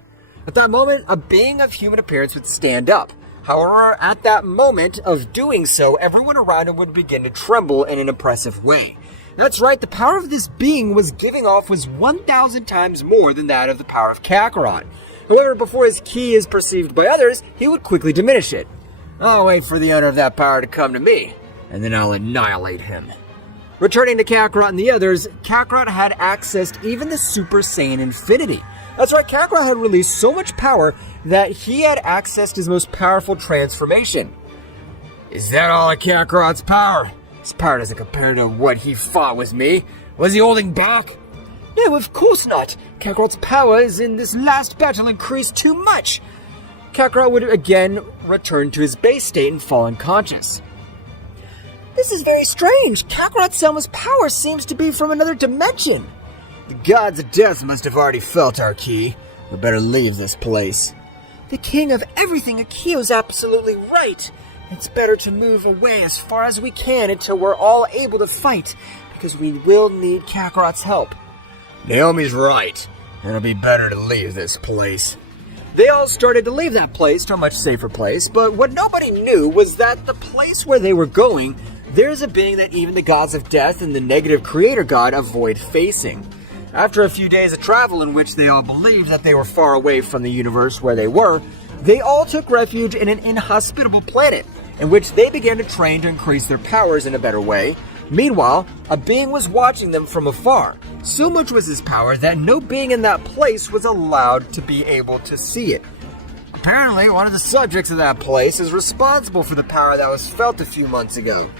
At that moment, a being of human appearance would stand up. However, at that moment of doing so, everyone around him would begin to tremble in an impressive way. That's right, the power of this being was giving off was 1,000 times more than that of the power of Kakarot. However, before his ki is perceived by others, he would quickly diminish it. I'll wait for the owner of that power to come to me, and then I'll annihilate him. Returning to Kakarot and the others, Kakarot had accessed even the Super Saiyan Infinity. That's right, Kakarot had released so much power that he had accessed his most powerful transformation. Is that all of Kakarot's power? His power doesn't compare to what he fought with me. Was he holding back? No, of course not. Kakarot's power is in this last battle increased too much. Kakarot would again return to his base state and fall unconscious. This is very strange. Kakarot Selma's power seems to be from another dimension. The gods of death must have already felt our ki. We better leave this place. The king of everything, Akio's absolutely right. It's better to move away as far as we can until we're all able to fight, because we will need Kakarot's help. Naomi's right. It'll be better to leave this place. They all started to leave that place to a much safer place, but what nobody knew was that the place where they were going, there's a being that even the gods of death and the negative creator god avoid facing. After a few days of travel in which they all believed that they were far away from the universe where they were, they all took refuge in an inhospitable planet, in which they began to train to increase their powers in a better way. Meanwhile, a being was watching them from afar. So much was his power that no being in that place was allowed to be able to see it. Apparently, one of the subjects of that place is responsible for the power that was felt a few months ago.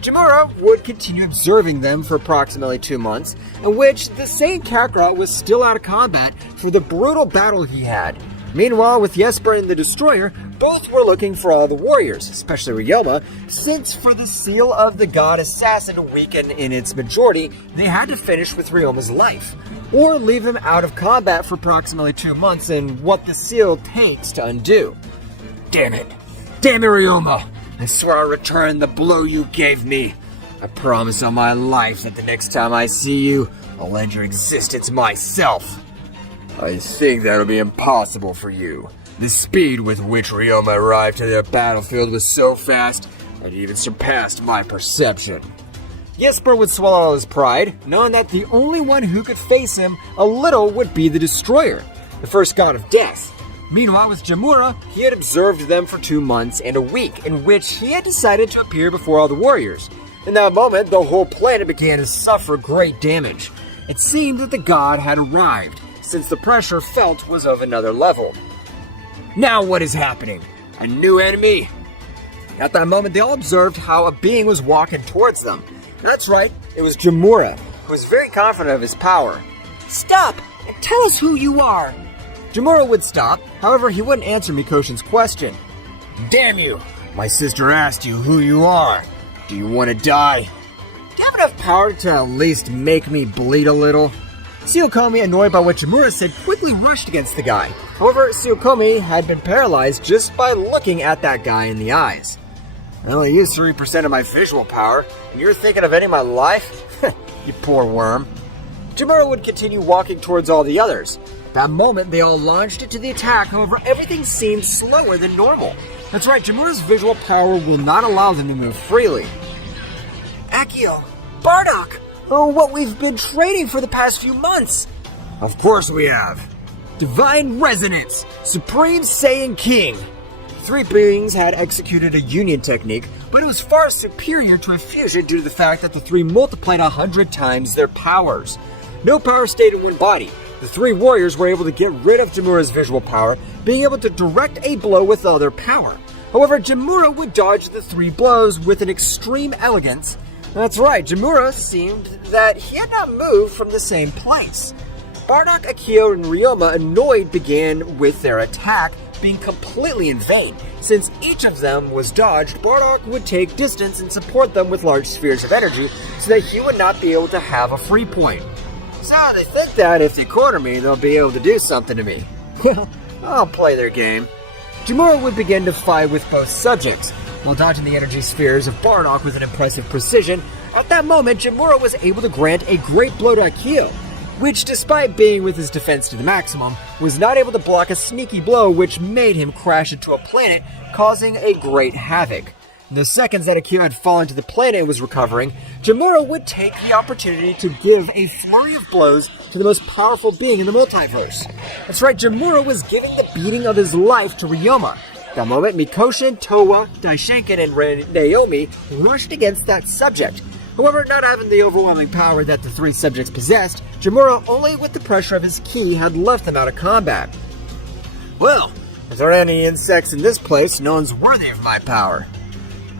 Jamura would continue observing them for approximately 2 months, in which the Saiyan Kakarot was still out of combat for the brutal battle he had. Meanwhile, with Jesper and the Destroyer, both were looking for all the warriors, especially Ryoma, since for the seal of the god assassin to weaken in its majority, they had to finish with Ryoma's life, or leave him out of combat for approximately 2 months and what the seal takes to undo. Damn it, Ryoma! I swear I'll return the blow you gave me. I promise on my life that the next time I see you, I'll end your existence myself. I think that'll be impossible for you. The speed with which Ryoma arrived to the battlefield was so fast, it even surpassed my perception. Jesper would swallow all his pride, knowing that the only one who could face him a little would be the Destroyer, the first god of death. Meanwhile, with Jamura, he had observed them for 2 months and a week, in which he had decided to appear before all the warriors. In that moment, the whole planet began to suffer great damage. It seemed that the god had arrived, since the pressure felt was of another level. Now what is happening? A new enemy? At that moment, they all observed how a being was walking towards them. That's right, it was Jamura, who was very confident of his power. Stop, and tell us who you are. Jamura would stop, however, he wouldn't answer Mikoshin's question. Damn you! My sister asked you who you are. Do you want to die? Do you have enough power to at least make me bleed a little? Tsuyokomi, annoyed by what Jamura said, quickly rushed against the guy. However, Tsuyokomi had been paralyzed just by looking at that guy in the eyes. I only used 3% of my visual power, and you're thinking of ending my life? You poor worm. Jamura would continue walking towards all the others. At that moment, they all launched into the attack, however, everything seemed slower than normal. That's right, Jamura's visual power will not allow them to move freely. Akio! Bardock! Oh, what we've been training for the past few months! Of course we have! Divine Resonance! Supreme Saiyan King! 3 beings had executed a union technique, but it was far superior to a fusion due to the fact that the 3 multiplied 100 times their powers. No power stayed in one body. The 3 warriors were able to get rid of Jamura's visual power, being able to direct a blow with all their power. However, Jamura would dodge the 3 blows with an extreme elegance. That's right, Jamura seemed that he had not moved from the same place. Bardock, Akio, and Ryoma, annoyed, began with their attack being completely in vain. Since each of them was dodged, Bardock would take distance and support them with large spheres of energy so that he would not be able to have a free point. So they think that if they corner me, they'll be able to do something to me. Well, I'll play their game. Jamura would begin to fight with both subjects, while dodging the energy spheres of Bardock with an impressive precision. At that moment, Jamura was able to grant a great blow to Akio, which, despite being with his defense to the maximum, was not able to block a sneaky blow which made him crash into a planet, causing a great havoc. In the seconds that Akio had fallen to the planet and was recovering, Jamura would take the opportunity to give a flurry of blows to the most powerful being in the multiverse. That's right, Jamura was giving the beating of his life to Ryoma. At that moment, Mikoshin, Towa, Daishinken, and Naomi rushed against that subject. However, not having the overwhelming power that the three subjects possessed, Jamura, only with the pressure of his ki, had left them out of combat. Well, if there are any insects in this place, no one's worthy of my power.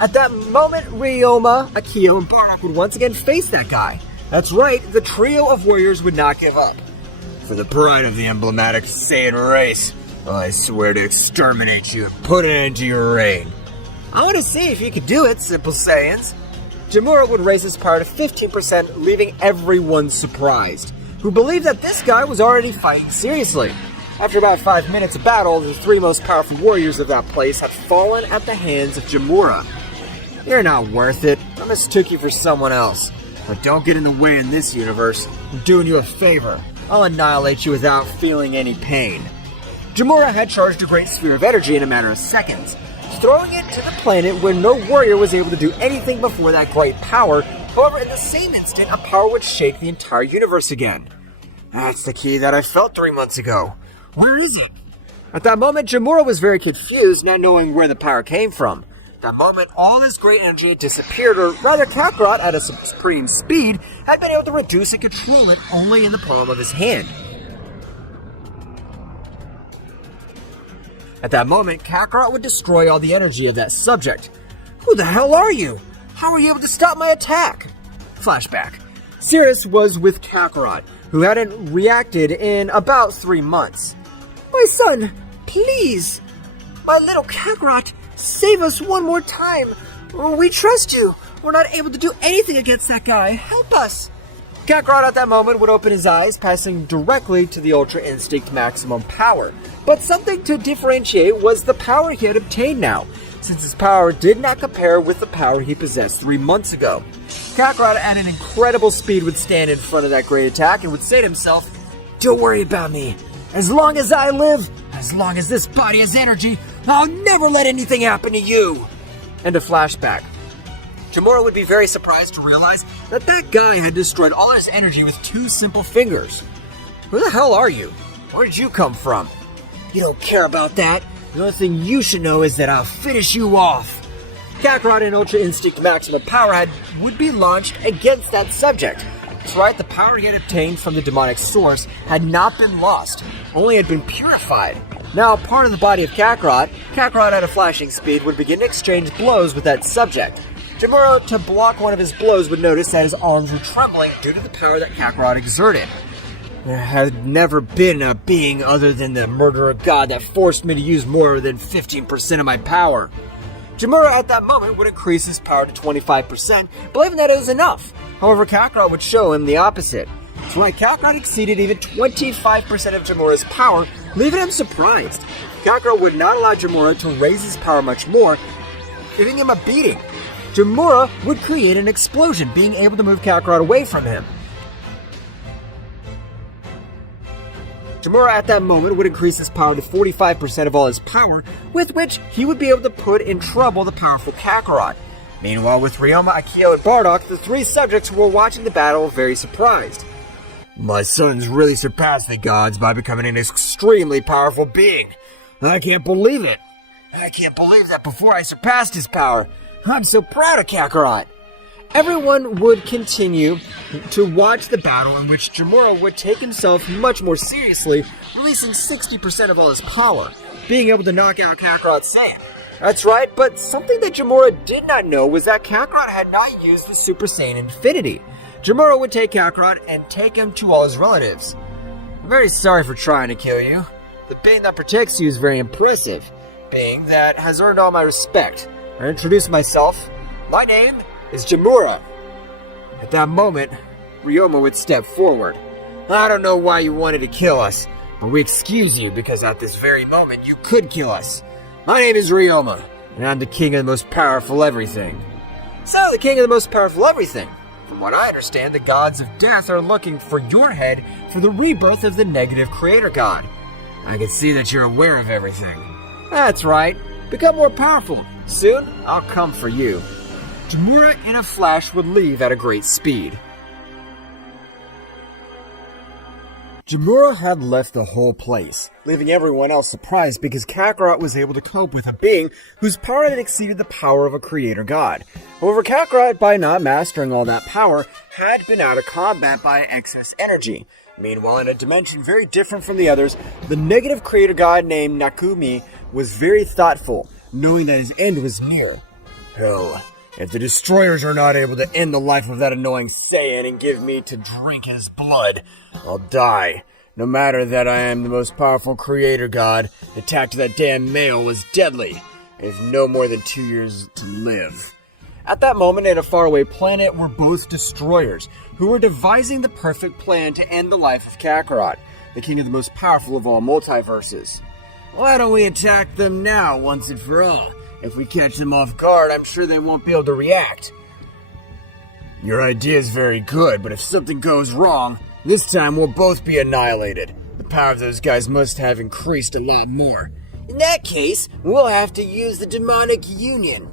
At that moment, Ryoma, Akio, and Bardock would once again face that guy. That's right, the trio of warriors would not give up. For the pride of the emblematic Saiyan race, I swear to exterminate you and put an end to your reign. I want to see if you can do it, simple Saiyans. Jamura would raise his power to 15%, leaving everyone surprised, who believed that this guy was already fighting seriously. After about 5 minutes of battle, the three most powerful warriors of that place had fallen at the hands of Jamura. You're not worth it. I mistook you for someone else. But don't get in the way in this universe. I'm doing you a favor. I'll annihilate you without feeling any pain. Jamura had charged a great sphere of energy in a matter of seconds, throwing it to the planet where no warrior was able to do anything before that great power. However, in the same instant, a power would shake the entire universe again. That's the key that I felt 3 months ago. Where is it? At that moment, Jamura was very confused, not knowing where the power came from. At that moment, all his great energy had disappeared, or rather Kakarot, at a supreme speed, had been able to reduce and control it only in the palm of his hand. At that moment, Kakarot would destroy all the energy of that subject. Who the hell are you? How were you able to stop my attack? Flashback. Sirius was with Kakarot, who hadn't reacted in about 3 months. My son, please! My little Kakarot, save us one more time! We trust you! We're not able to do anything against that guy! Help us! Kakarot at that moment would open his eyes, passing directly to the Ultra Instinct maximum power. But something to differentiate was the power he had obtained now, since his power did not compare with the power he possessed 3 months ago. Kakarot at an incredible speed would stand in front of that great attack and would say to himself, "Don't worry about me. As long as I live, as long as this body has energy, I'll never let anything happen to you." And a flashback. Jamura would be very surprised to realize that that guy had destroyed all his energy with 2 simple fingers. Who the hell are you? Where did you come from? You don't care about that. The only thing you should know is that I'll finish you off. Kakarot and Ultra Instinct Maximum Power would be launched against that subject. That's right, the power he had obtained from the demonic source had not been lost, only had been purified. Now, part of the body of Kakarot at a flashing speed would begin to exchange blows with that subject. Jamura, to block one of his blows, would notice that his arms were trembling due to the power that Kakarot exerted. There had never been a being other than the murderer god that forced me to use more than 15% of my power. Jamura at that moment would increase his power to 25%, believing that it was enough. However, Kakarot would show him the opposite. That's right, Kakarot exceeded even 25% of Jamura's power, leaving him surprised. Kakarot would not allow Jamura to raise his power much more, giving him a beating. Jamura would create an explosion, being able to move Kakarot away from him. Jamura at that moment would increase his power to 45% of all his power, with which he would be able to put in trouble the powerful Kakarot. Meanwhile, with Ryoma, Akio, and Bardock, the 3 subjects were watching the battle very surprised. My son's really surpassed the gods by becoming an extremely powerful being. I can't believe it. I can't believe that before I surpassed his power. I'm so proud of Kakarot. Everyone would continue to watch the battle, in which Jamura would take himself much more seriously, releasing 60% of all his power, being able to knock out Kakarot's Saiyan. That's right, but something that Jamura did not know was that Kakarot had not used the Super Saiyan Infinity. Jamura would take Kakarot and take him to all his relatives. I'm very sorry for trying to kill you. The being that protects you is very impressive. Being that has earned all my respect. I introduce myself. My name is Jamura. At that moment, Ryoma would step forward. I don't know why you wanted to kill us, but we excuse you because at this very moment you could kill us. My name is Ryoma, and I'm the king of the most powerful everything. So, the king of the most powerful everything. From what I understand, the gods of death are looking for your head for the rebirth of the negative creator god. I can see that you're aware of everything. That's right. Become more powerful. Soon, I'll come for you. Jamura in a flash would leave at a great speed. Jamura had left the whole place, leaving everyone else surprised because Kakarot was able to cope with a being whose power had exceeded the power of a creator god. However, Kakarot, by not mastering all that power, had been out of combat by excess energy. Meanwhile, in a dimension very different from the others, the negative creator god named Nakum was very thoughtful, knowing that his end was near. Hell, if the destroyers are not able to end the life of that annoying Saiyan and give me to drink his blood, I'll die. No matter that I am the most powerful creator god, the attack to that damn male was deadly. I have no more than 2 years to live. At that moment, in a faraway planet were both destroyers, who were devising the perfect plan to end the life of Kakarot, the king of the most powerful of all multiverses. Why don't we attack them now, once and for all? If we catch them off guard, I'm sure they won't be able to react. Your idea is very good, but if something goes wrong, this time we'll both be annihilated. The power of those guys must have increased a lot more. In that case, we'll have to use the demonic union.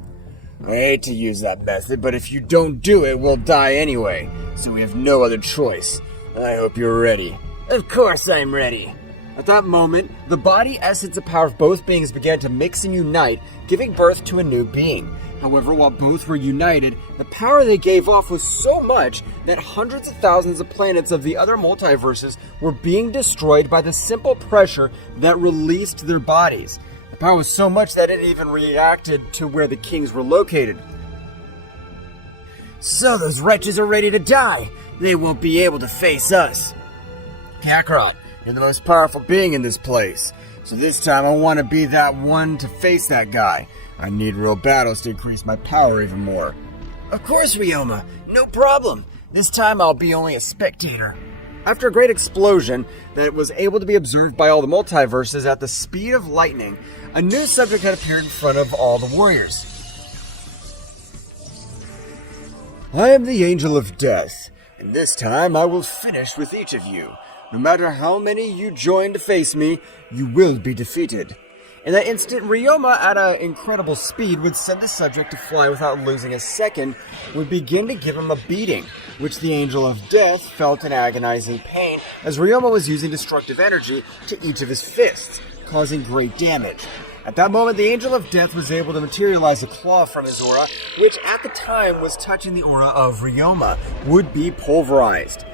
I hate to use that method, but if you don't do it, we'll die anyway, so we have no other choice. I hope you're ready. Of course I'm ready. At that moment, the body essence and power of both beings began to mix and unite, giving birth to a new being. However, while both were united, the power they gave off was so much that hundreds of thousands of planets of the other multiverses were being destroyed by the simple pressure that released their bodies. The power was so much that it even reacted to where the kings were located. So those wretches are ready to die. They won't be able to face us. Kakarot, you're the most powerful being in this place. So this time I want to be that one to face that guy. I need real battles to increase my power even more. Of course, Ryoma. No problem. This time I'll be only a spectator. After a great explosion that was able to be observed by all the multiverses at the speed of lightning, a new subject had appeared in front of all the warriors. I am the Angel of Death, and this time I will finish with each of you. No matter how many you join to face me, you will be defeated. In that instant, Ryoma, at an incredible speed, would send the subject to fly without losing a second, would begin to give him a beating, which the Angel of Death felt in agonizing pain as Ryoma was using destructive energy to each of his fists, causing great damage. At that moment, the Angel of Death was able to materialize a claw from his aura, which at the time was touching the aura of Ryoma, would be pulverized.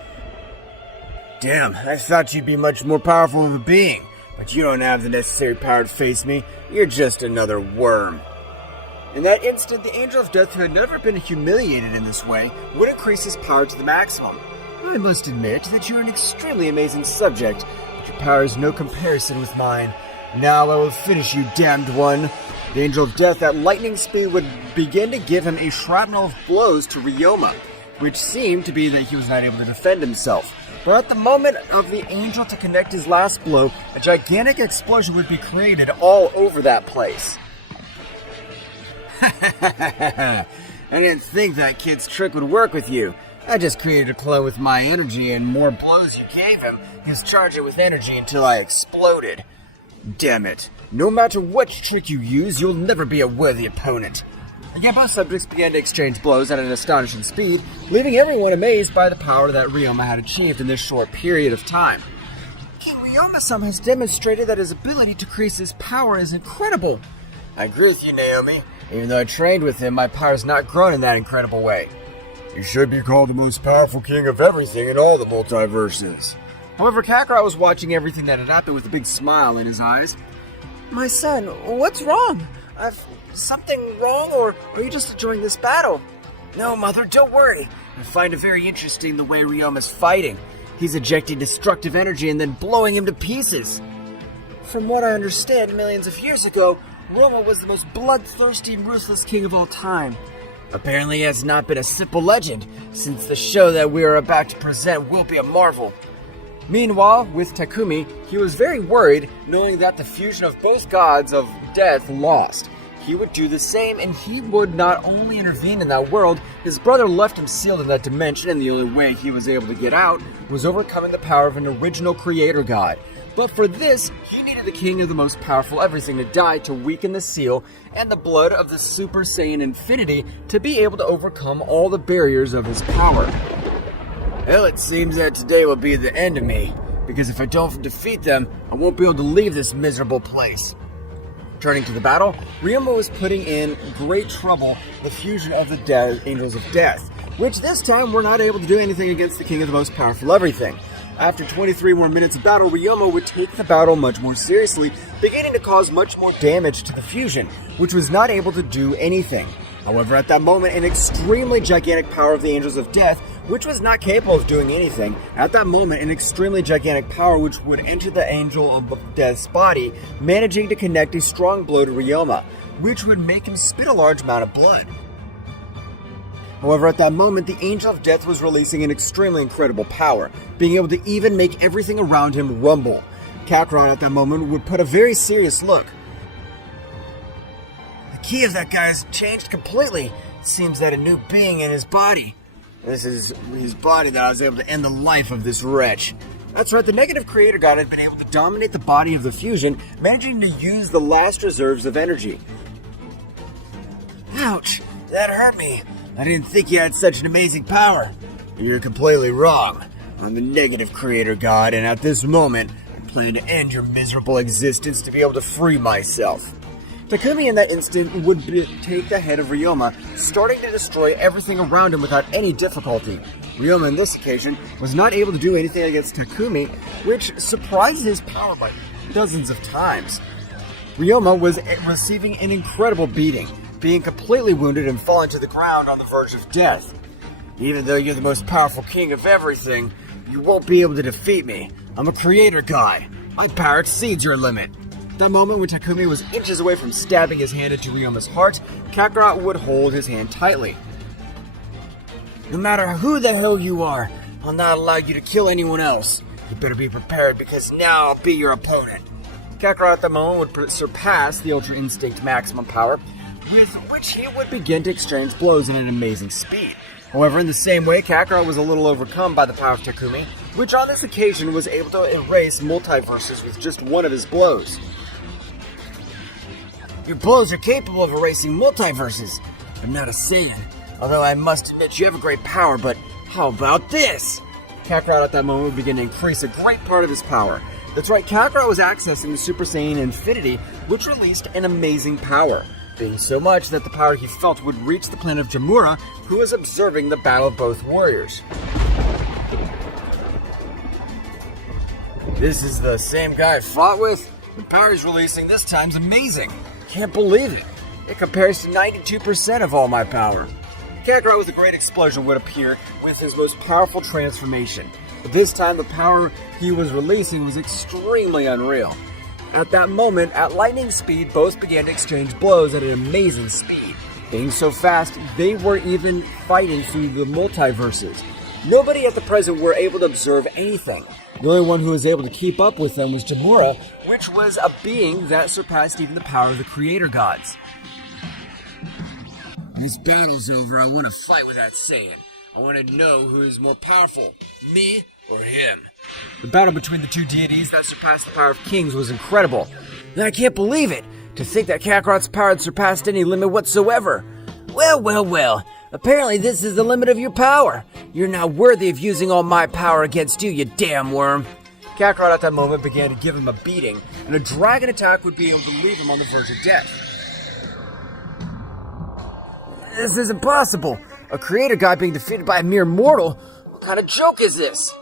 Damn, I thought you'd be much more powerful of a being. But you don't have the necessary power to face me. You're just another worm. In that instant, the Angel of Death, who had never been humiliated in this way, would increase his power to the maximum. I must admit that you're an extremely amazing subject, but your power is no comparison with mine. Now I will finish you, damned one. The Angel of Death at lightning speed would begin to give him a shrapnel of blows to Ryoma, which seemed to be that he was not able to defend himself. But at the moment of the angel to connect his last blow, a gigantic explosion would be created all over that place. I didn't think that kid's trick would work with you. I just created a clone with my energy, and more blows you gave him, he's charged it with energy until I exploded. Damn it. No matter what trick you use, you'll never be a worthy opponent. Again, both subjects began to exchange blows at an astonishing speed, leaving everyone amazed by the power that Ryoma had achieved in this short period of time. King Ryoma-sama has demonstrated that his ability to increase his power is incredible. I agree with you, Naomi. Even though I trained with him, my power has not grown in that incredible way. You should be called the most powerful king of everything in all the multiverses. However, Kakarot was watching everything that had happened with a big smile in his eyes. My son, what's wrong? Something wrong, or are you just enjoying this battle? No, Mother, don't worry. I find it very interesting the way Ryoma's fighting. He's ejecting destructive energy and then blowing him to pieces. From what I understand, millions of years ago, Ryoma was the most bloodthirsty and ruthless king of all time. Apparently he has not been a simple legend, since the show that we are about to present will be a marvel. Meanwhile, with Takumi, he was very worried, knowing that the fusion of both gods of death lost. He would do the same, and he would not only intervene in that world, his brother left him sealed in that dimension, and the only way he was able to get out was overcoming the power of an original creator god. But for this, he needed the king of the most powerful everything to die to weaken the seal and the blood of the Super Saiyan Infinity to be able to overcome all the barriers of his power. Well, it seems that today will be the end of me, because if I don't defeat them, I won't be able to leave this miserable place. Turning to the battle, Ryoma was putting in great trouble the fusion of the Angels of Death, which this time were not able to do anything against the king of the most powerful everything. After 23 more minutes of battle, Ryoma would take the battle much more seriously, beginning to cause much more damage to the fusion, which was not able to do anything. However, at that moment, an extremely gigantic power of the Angels of Death, which was not capable of doing anything, at that moment, an extremely gigantic power which would enter the Angel of Death's body, managing to connect a strong blow to Ryoma, which would make him spit a large amount of blood. However, at that moment, the Angel of Death was releasing an extremely incredible power, being able to even make everything around him rumble. Kakarot at that moment would put a very serious look. The key of that guy has changed completely. It seems that a new being in his body. This is his body that I was able to end the life of this wretch. That's right, the negative creator god had been able to dominate the body of the fusion, managing to use the last reserves of energy. Ouch, that hurt me. I didn't think you had such an amazing power. You're completely wrong. I'm the negative creator god, and at this moment, I plan to end your miserable existence to be able to free myself. Takumi in that instant would take the head of Ryoma, starting to destroy everything around him without any difficulty. Ryoma on this occasion was not able to do anything against Takumi, which surprised his power by dozens of times. Ryoma was receiving an incredible beating, being completely wounded and falling to the ground on the verge of death. Even though you're the most powerful king of everything, you won't be able to defeat me. I'm a creator god. My power exceeds your limit. At that moment when Takumi was inches away from stabbing his hand into Ryoma's heart, Kakarot would hold his hand tightly. No matter who the hell you are, I'll not allow you to kill anyone else. You better be prepared because now I'll be your opponent. Kakarot at the moment would surpass the Ultra Instinct maximum power, with which he would begin to exchange blows at an amazing speed. However, in the same way, Kakarot was a little overcome by the power of Takumi, which on this occasion was able to erase multiverses with just one of his blows. Your blows are capable of erasing multiverses. I'm not a Saiyan, although I must admit you have a great power, but how about this? Kakarot at that moment would begin to increase a great part of his power. That's right, Kakarot was accessing the Super Saiyan Infinity, which released an amazing power, being so much that the power he felt would reach the planet of Jamura, who was observing the battle of both warriors. This is the same guy I fought with? The power he's releasing this time's amazing. Can't believe it. It compares to 92% of all my power. Kakarot with a great explosion would appear with his most powerful transformation. But this time the power he was releasing was extremely unreal. At that moment, at lightning speed, both began to exchange blows at an amazing speed. Being so fast, they were even fighting through the multiverses. Nobody at the present were able to observe anything. The only one who was able to keep up with them was Jamura, which was a being that surpassed even the power of the creator gods. When this battle's over, I want to fight with that Saiyan. I want to know who is more powerful, me or him. The battle between the two deities that surpassed the power of kings was incredible. And I can't believe it! To think that Kakarot's power had surpassed any limit whatsoever. Well. Apparently this is the limit of your power. You're not worthy of using all my power against you, you damn worm. Kakarot at that moment began to give him a beating, and a dragon attack would be able to leave him on the verge of death. This isn't possible. A creator god being defeated by a mere mortal? What kind of joke is this?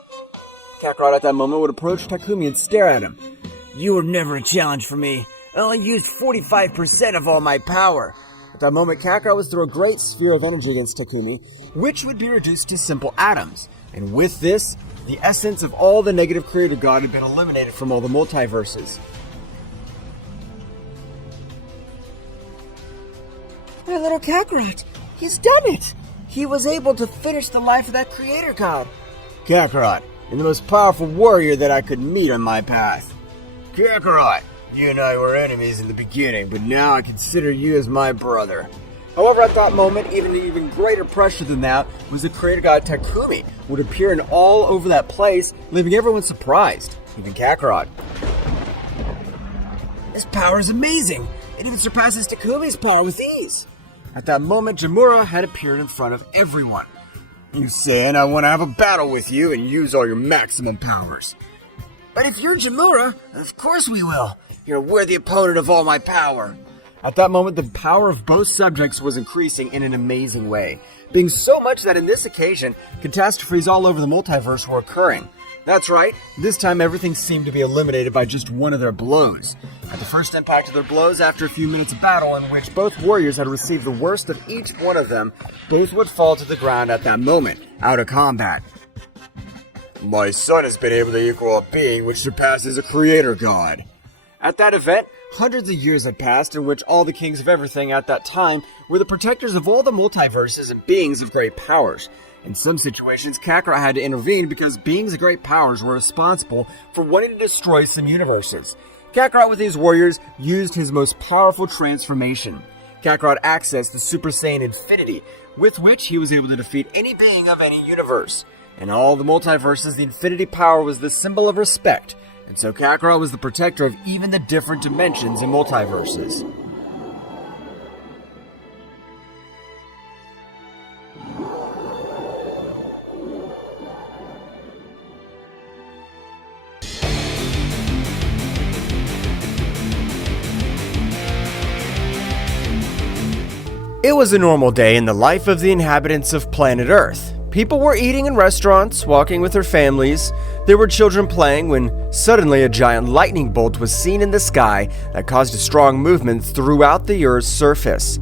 Kakarot at that moment would approach Takumi and stare at him. You were never a challenge for me. I only used 45% of all my power. At that moment, Kakarot was throw a great sphere of energy against Takumi, which would be reduced to simple atoms. And with this, the essence of all the negative creator god had been eliminated from all the multiverses. My little Kakarot, he's done it! He was able to finish the life of that creator god. Kakarot, you're the most powerful warrior that I could meet on my path. Kakarot, you and I were enemies in the beginning, but now I consider you as my brother. However, at that moment, even greater pressure than that was the creator god Takumi would appear in all over that place, leaving everyone surprised, even Kakarot. This power is amazing! It even surpasses Takumi's power with ease. At that moment, Jamura had appeared in front of everyone. You saying I want to have a battle with you and use all your maximum powers. But if you're Jamura, of course we will. You're a worthy opponent of all my power. At that moment, the power of both subjects was increasing in an amazing way, being so much that in this occasion, catastrophes all over the multiverse were occurring. That's right, this time everything seemed to be eliminated by just one of their blows. At the first impact of their blows, after a few minutes of battle in which both warriors had received the worst of each one of them, both would fall to the ground at that moment, out of combat. My son has been able to equal a being which surpasses a creator god. At that event, hundreds of years had passed in which all the kings of everything at that time were the protectors of all the multiverses and beings of great powers. In some situations, Kakarot had to intervene because beings of great powers were responsible for wanting to destroy some universes. Kakarot with his warriors used his most powerful transformation. Kakarot accessed the Super Saiyan Infinity, with which he was able to defeat any being of any universe. In all the multiverses, the Infinity power was the symbol of respect, and so Kakarot was the protector of even the different dimensions in multiverses. It was a normal day in the life of the inhabitants of planet Earth. People were eating in restaurants, walking with their families. There were children playing when suddenly a giant lightning bolt was seen in the sky that caused a strong movement throughout the Earth's surface.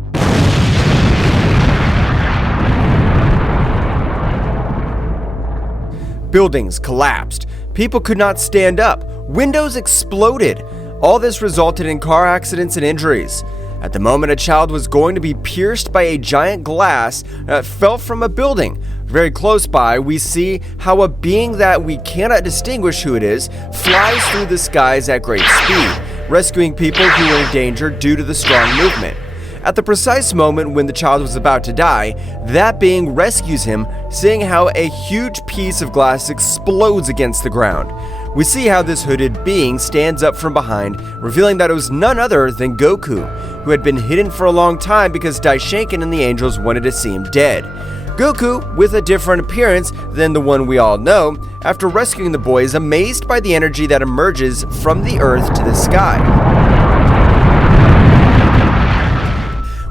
Buildings collapsed. People could not stand up. Windows exploded. All this resulted in car accidents and injuries. At the moment, a child was going to be pierced by a giant glass that fell from a building. Very close by, we see how a being that we cannot distinguish who it is flies through the skies at great speed, rescuing people who were in danger due to the strong movement. At the precise moment when the child was about to die, that being rescues him, seeing how a huge piece of glass explodes against the ground. We see how this hooded being stands up from behind, revealing that it was none other than Goku, who had been hidden for a long time because Daishinken and the angels wanted to see him dead. Goku, with a different appearance than the one we all know, after rescuing the boy, is amazed by the energy that emerges from the earth to the sky.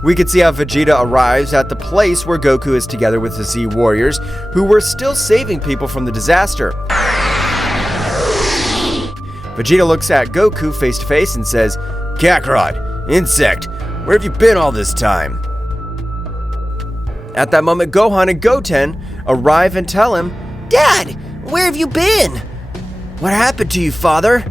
We could see how Vegeta arrives at the place where Goku is together with the Z Warriors, who were still saving people from the disaster. Vegeta looks at Goku face to face and says, "Kakarot, insect, where have you been all this time?" At that moment, Gohan and Goten arrive and tell him, "Dad, where have you been?" "What happened to you, father?"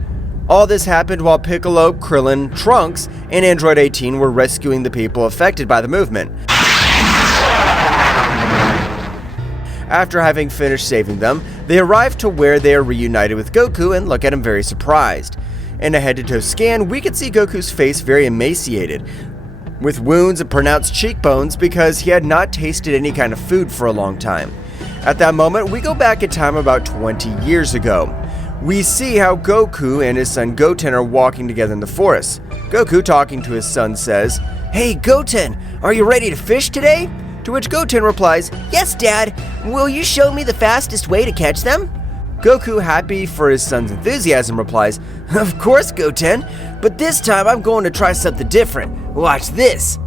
All this happened while Piccolo, Krillin, Trunks, and Android 18 were rescuing the people affected by the movement. After having finished saving them, they arrive to where they are reunited with Goku and look at him very surprised. In a head-to-toe scan, we can see Goku's face very emaciated, with wounds and pronounced cheekbones because he had not tasted any kind of food for a long time. At that moment, we go back in time about 20 years ago. We see how Goku and his son Goten are walking together in the forest. Goku, talking to his son, says, "Hey Goten, are you ready to fish today?" To which Goten replies, "Yes, Dad. Will you show me the fastest way to catch them?" Goku, happy for his son's enthusiasm, replies, "Of course, Goten, but this time I'm going to try something different. Watch this."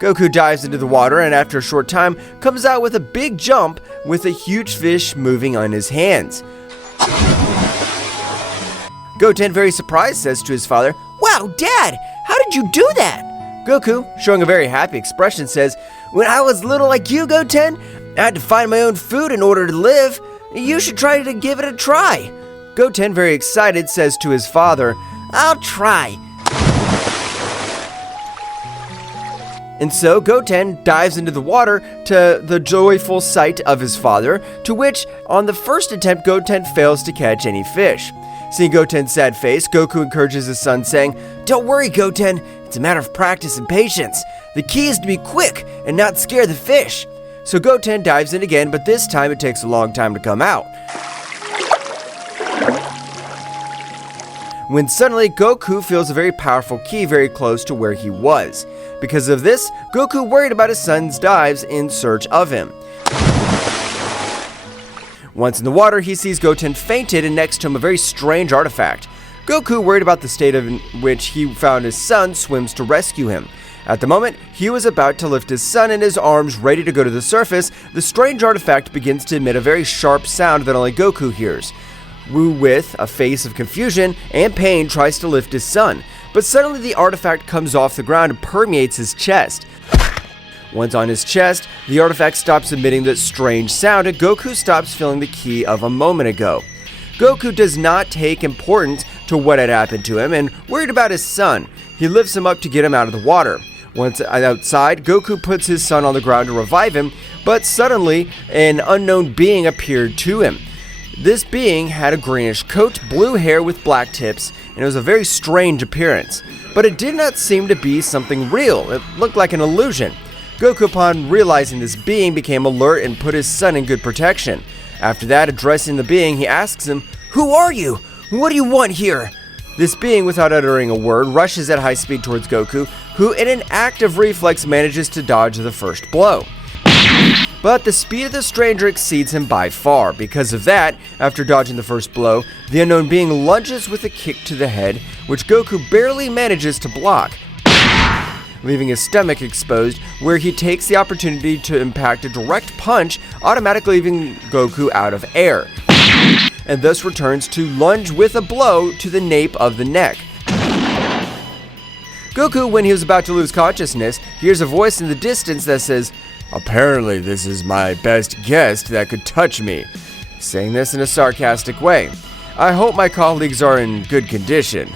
Goku dives into the water and after a short time comes out with a big jump with a huge fish moving on his hands. Goten, very surprised, says to his father, "Wow, Wow, Dad, how did you do that? Goku, showing a very happy expression, says, when I was little like you, Goten, I had to find my own food in order to live. You should try to give it a try. Goten, very excited, says to his father, I'll try. And so Goten dives into the water to the joyful sight of his father, to which, on the first attempt, Goten fails to catch any fish. Seeing Goten's sad face, Goku encourages his son, saying, Don't worry, Goten, it's a matter of practice and patience. The key is to be quick and not scare the fish. So Goten dives in again, but this time it takes a long time to come out. When suddenly Goku feels a very powerful key very close to where he was. Because of this, Goku worried about his son's dives in search of him. Once in the water, he sees Goten fainted and next to him a very strange artifact. Goku, worried about the state in which he found his son, swims to rescue him. At the moment, he was about to lift his son in his arms, ready to go to the surface, the strange artifact begins to emit a very sharp sound that only Goku hears. Wu, with a face of confusion and pain, tries to lift his son, but suddenly the artifact comes off the ground and permeates his chest. Once on his chest, the artifact stops emitting that strange sound and Goku stops feeling the ki of a moment ago. Goku does not take importance to what had happened to him and worried about his son. He lifts him up to get him out of the water. Once outside, Goku puts his son on the ground to revive him, but suddenly an unknown being appeared to him. This being had a greenish coat, blue hair with black tips, and it was a very strange appearance. But it did not seem to be something real. It looked like an illusion. Goku, upon realizing this being, became alert and put his son in good protection. After that, addressing the being, he asks him, Who are you? What do you want here? This being, without uttering a word, rushes at high speed towards Goku, who in an act of reflex manages to dodge the first blow. But the speed of the stranger exceeds him by far. Because of that, after dodging the first blow, the unknown being lunges with a kick to the head, which Goku barely manages to block, leaving his stomach exposed, where he takes the opportunity to impact a direct punch, automatically leaving Goku out of air, and thus returns to lunge with a blow to the nape of the neck. Goku, when he was about to lose consciousness, hears a voice in the distance that says, Apparently this is my best guest that could touch me, saying this in a sarcastic way. I hope my colleagues are in good condition.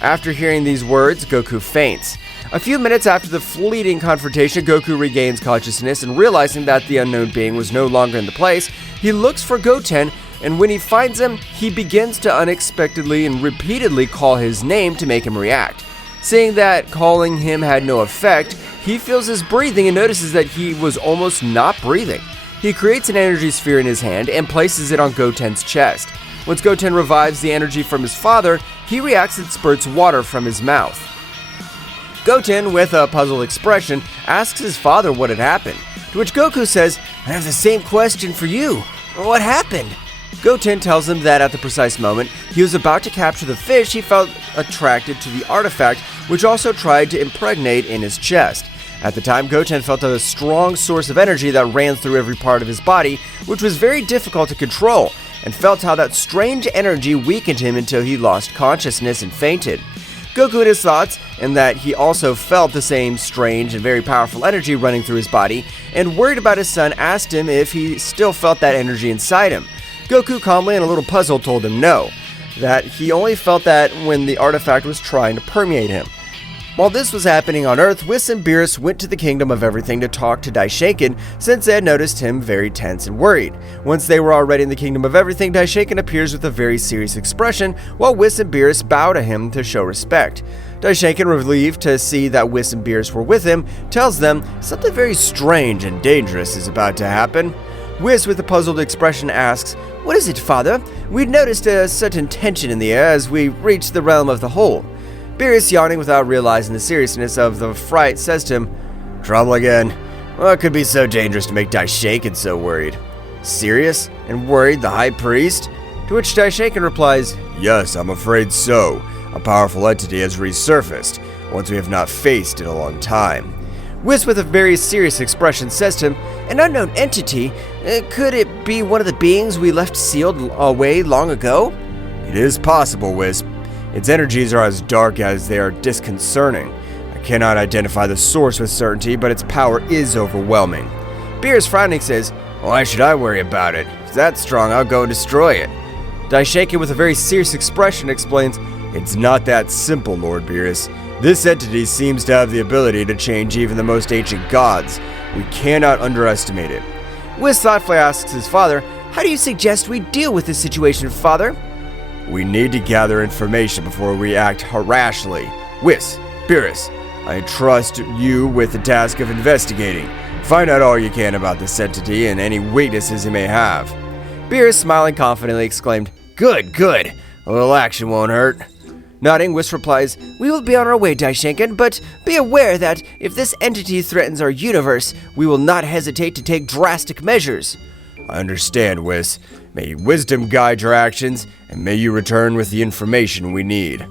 After hearing these words, Goku faints. A few minutes after the fleeting confrontation, Goku regains consciousness and realizing that the unknown being was no longer in the place, he looks for Goten, and when he finds him, he begins to unexpectedly and repeatedly call his name to make him react. Seeing that calling him had no effect, he feels his breathing and notices that he was almost not breathing. He creates an energy sphere in his hand and places it on Goten's chest. Once Goten revives the energy from his father, he reacts and spurts water from his mouth. Goten, with a puzzled expression, asks his father what had happened, to which Goku says, I have the same question for you. What happened? Goten tells him that at the precise moment he was about to capture the fish, he felt attracted to the artifact, which also tried to impregnate in his chest. At the time, Goten felt a strong source of energy that ran through every part of his body, which was very difficult to control, and felt how that strange energy weakened him until he lost consciousness and fainted. Goku had his thoughts, and that he also felt the same strange and very powerful energy running through his body, and worried about his son, asked him if he still felt that energy inside him. Goku, calmly and a little puzzled, told him no, that he only felt that when the artifact was trying to permeate him. While this was happening on Earth, Whis and Beerus went to the Kingdom of Everything to talk to Daishaken, since they had noticed him very tense and worried. Once they were already in the Kingdom of Everything, Daishaken appears with a very serious expression, while Whis and Beerus bow to him to show respect. Daishaken, relieved to see that Whis and Beerus were with him, tells them something very strange and dangerous is about to happen. Whis, with a puzzled expression, asks, What is it, father? We'd noticed a certain tension in the air as we reached the realm of the whole. Beerus, yawning without realizing the seriousness of the fright, says to him, Trouble again? What could be so dangerous to make Daishaken so worried? Serious and worried, the High Priest? To which Daishaken replies, Yes, I'm afraid so. A powerful entity has resurfaced, once we have not faced in a long time. Whis, with a very serious expression, says to him, An unknown entity? Could it be one of the beings we left sealed away long ago? It is possible, Whis. Its energies are as dark as they are disconcerting. I cannot identify the source with certainty, but its power is overwhelming. Beerus, frowning, says, "Why should I worry about it? If it's that strong, I'll go and destroy it." Daishinkan, with a very serious expression, explains, "It's not that simple, Lord Beerus. This entity seems to have the ability to change even the most ancient gods. We cannot underestimate it." Whis thoughtfully asks his father, "How do you suggest we deal with this situation, father?" "We need to gather information before we act rashly. Whis, Beerus, I trust you with the task of investigating. Find out all you can about this entity and any weaknesses it may have." Beerus, smiling confidently, exclaimed, "Good, good. A little action won't hurt." Nodding, Whis replies, "We will be on our way, Daishinkan, but be aware that if this entity threatens our universe, we will not hesitate to take drastic measures." "I understand, Whis. May wisdom guide your actions, and may you return with the information we need."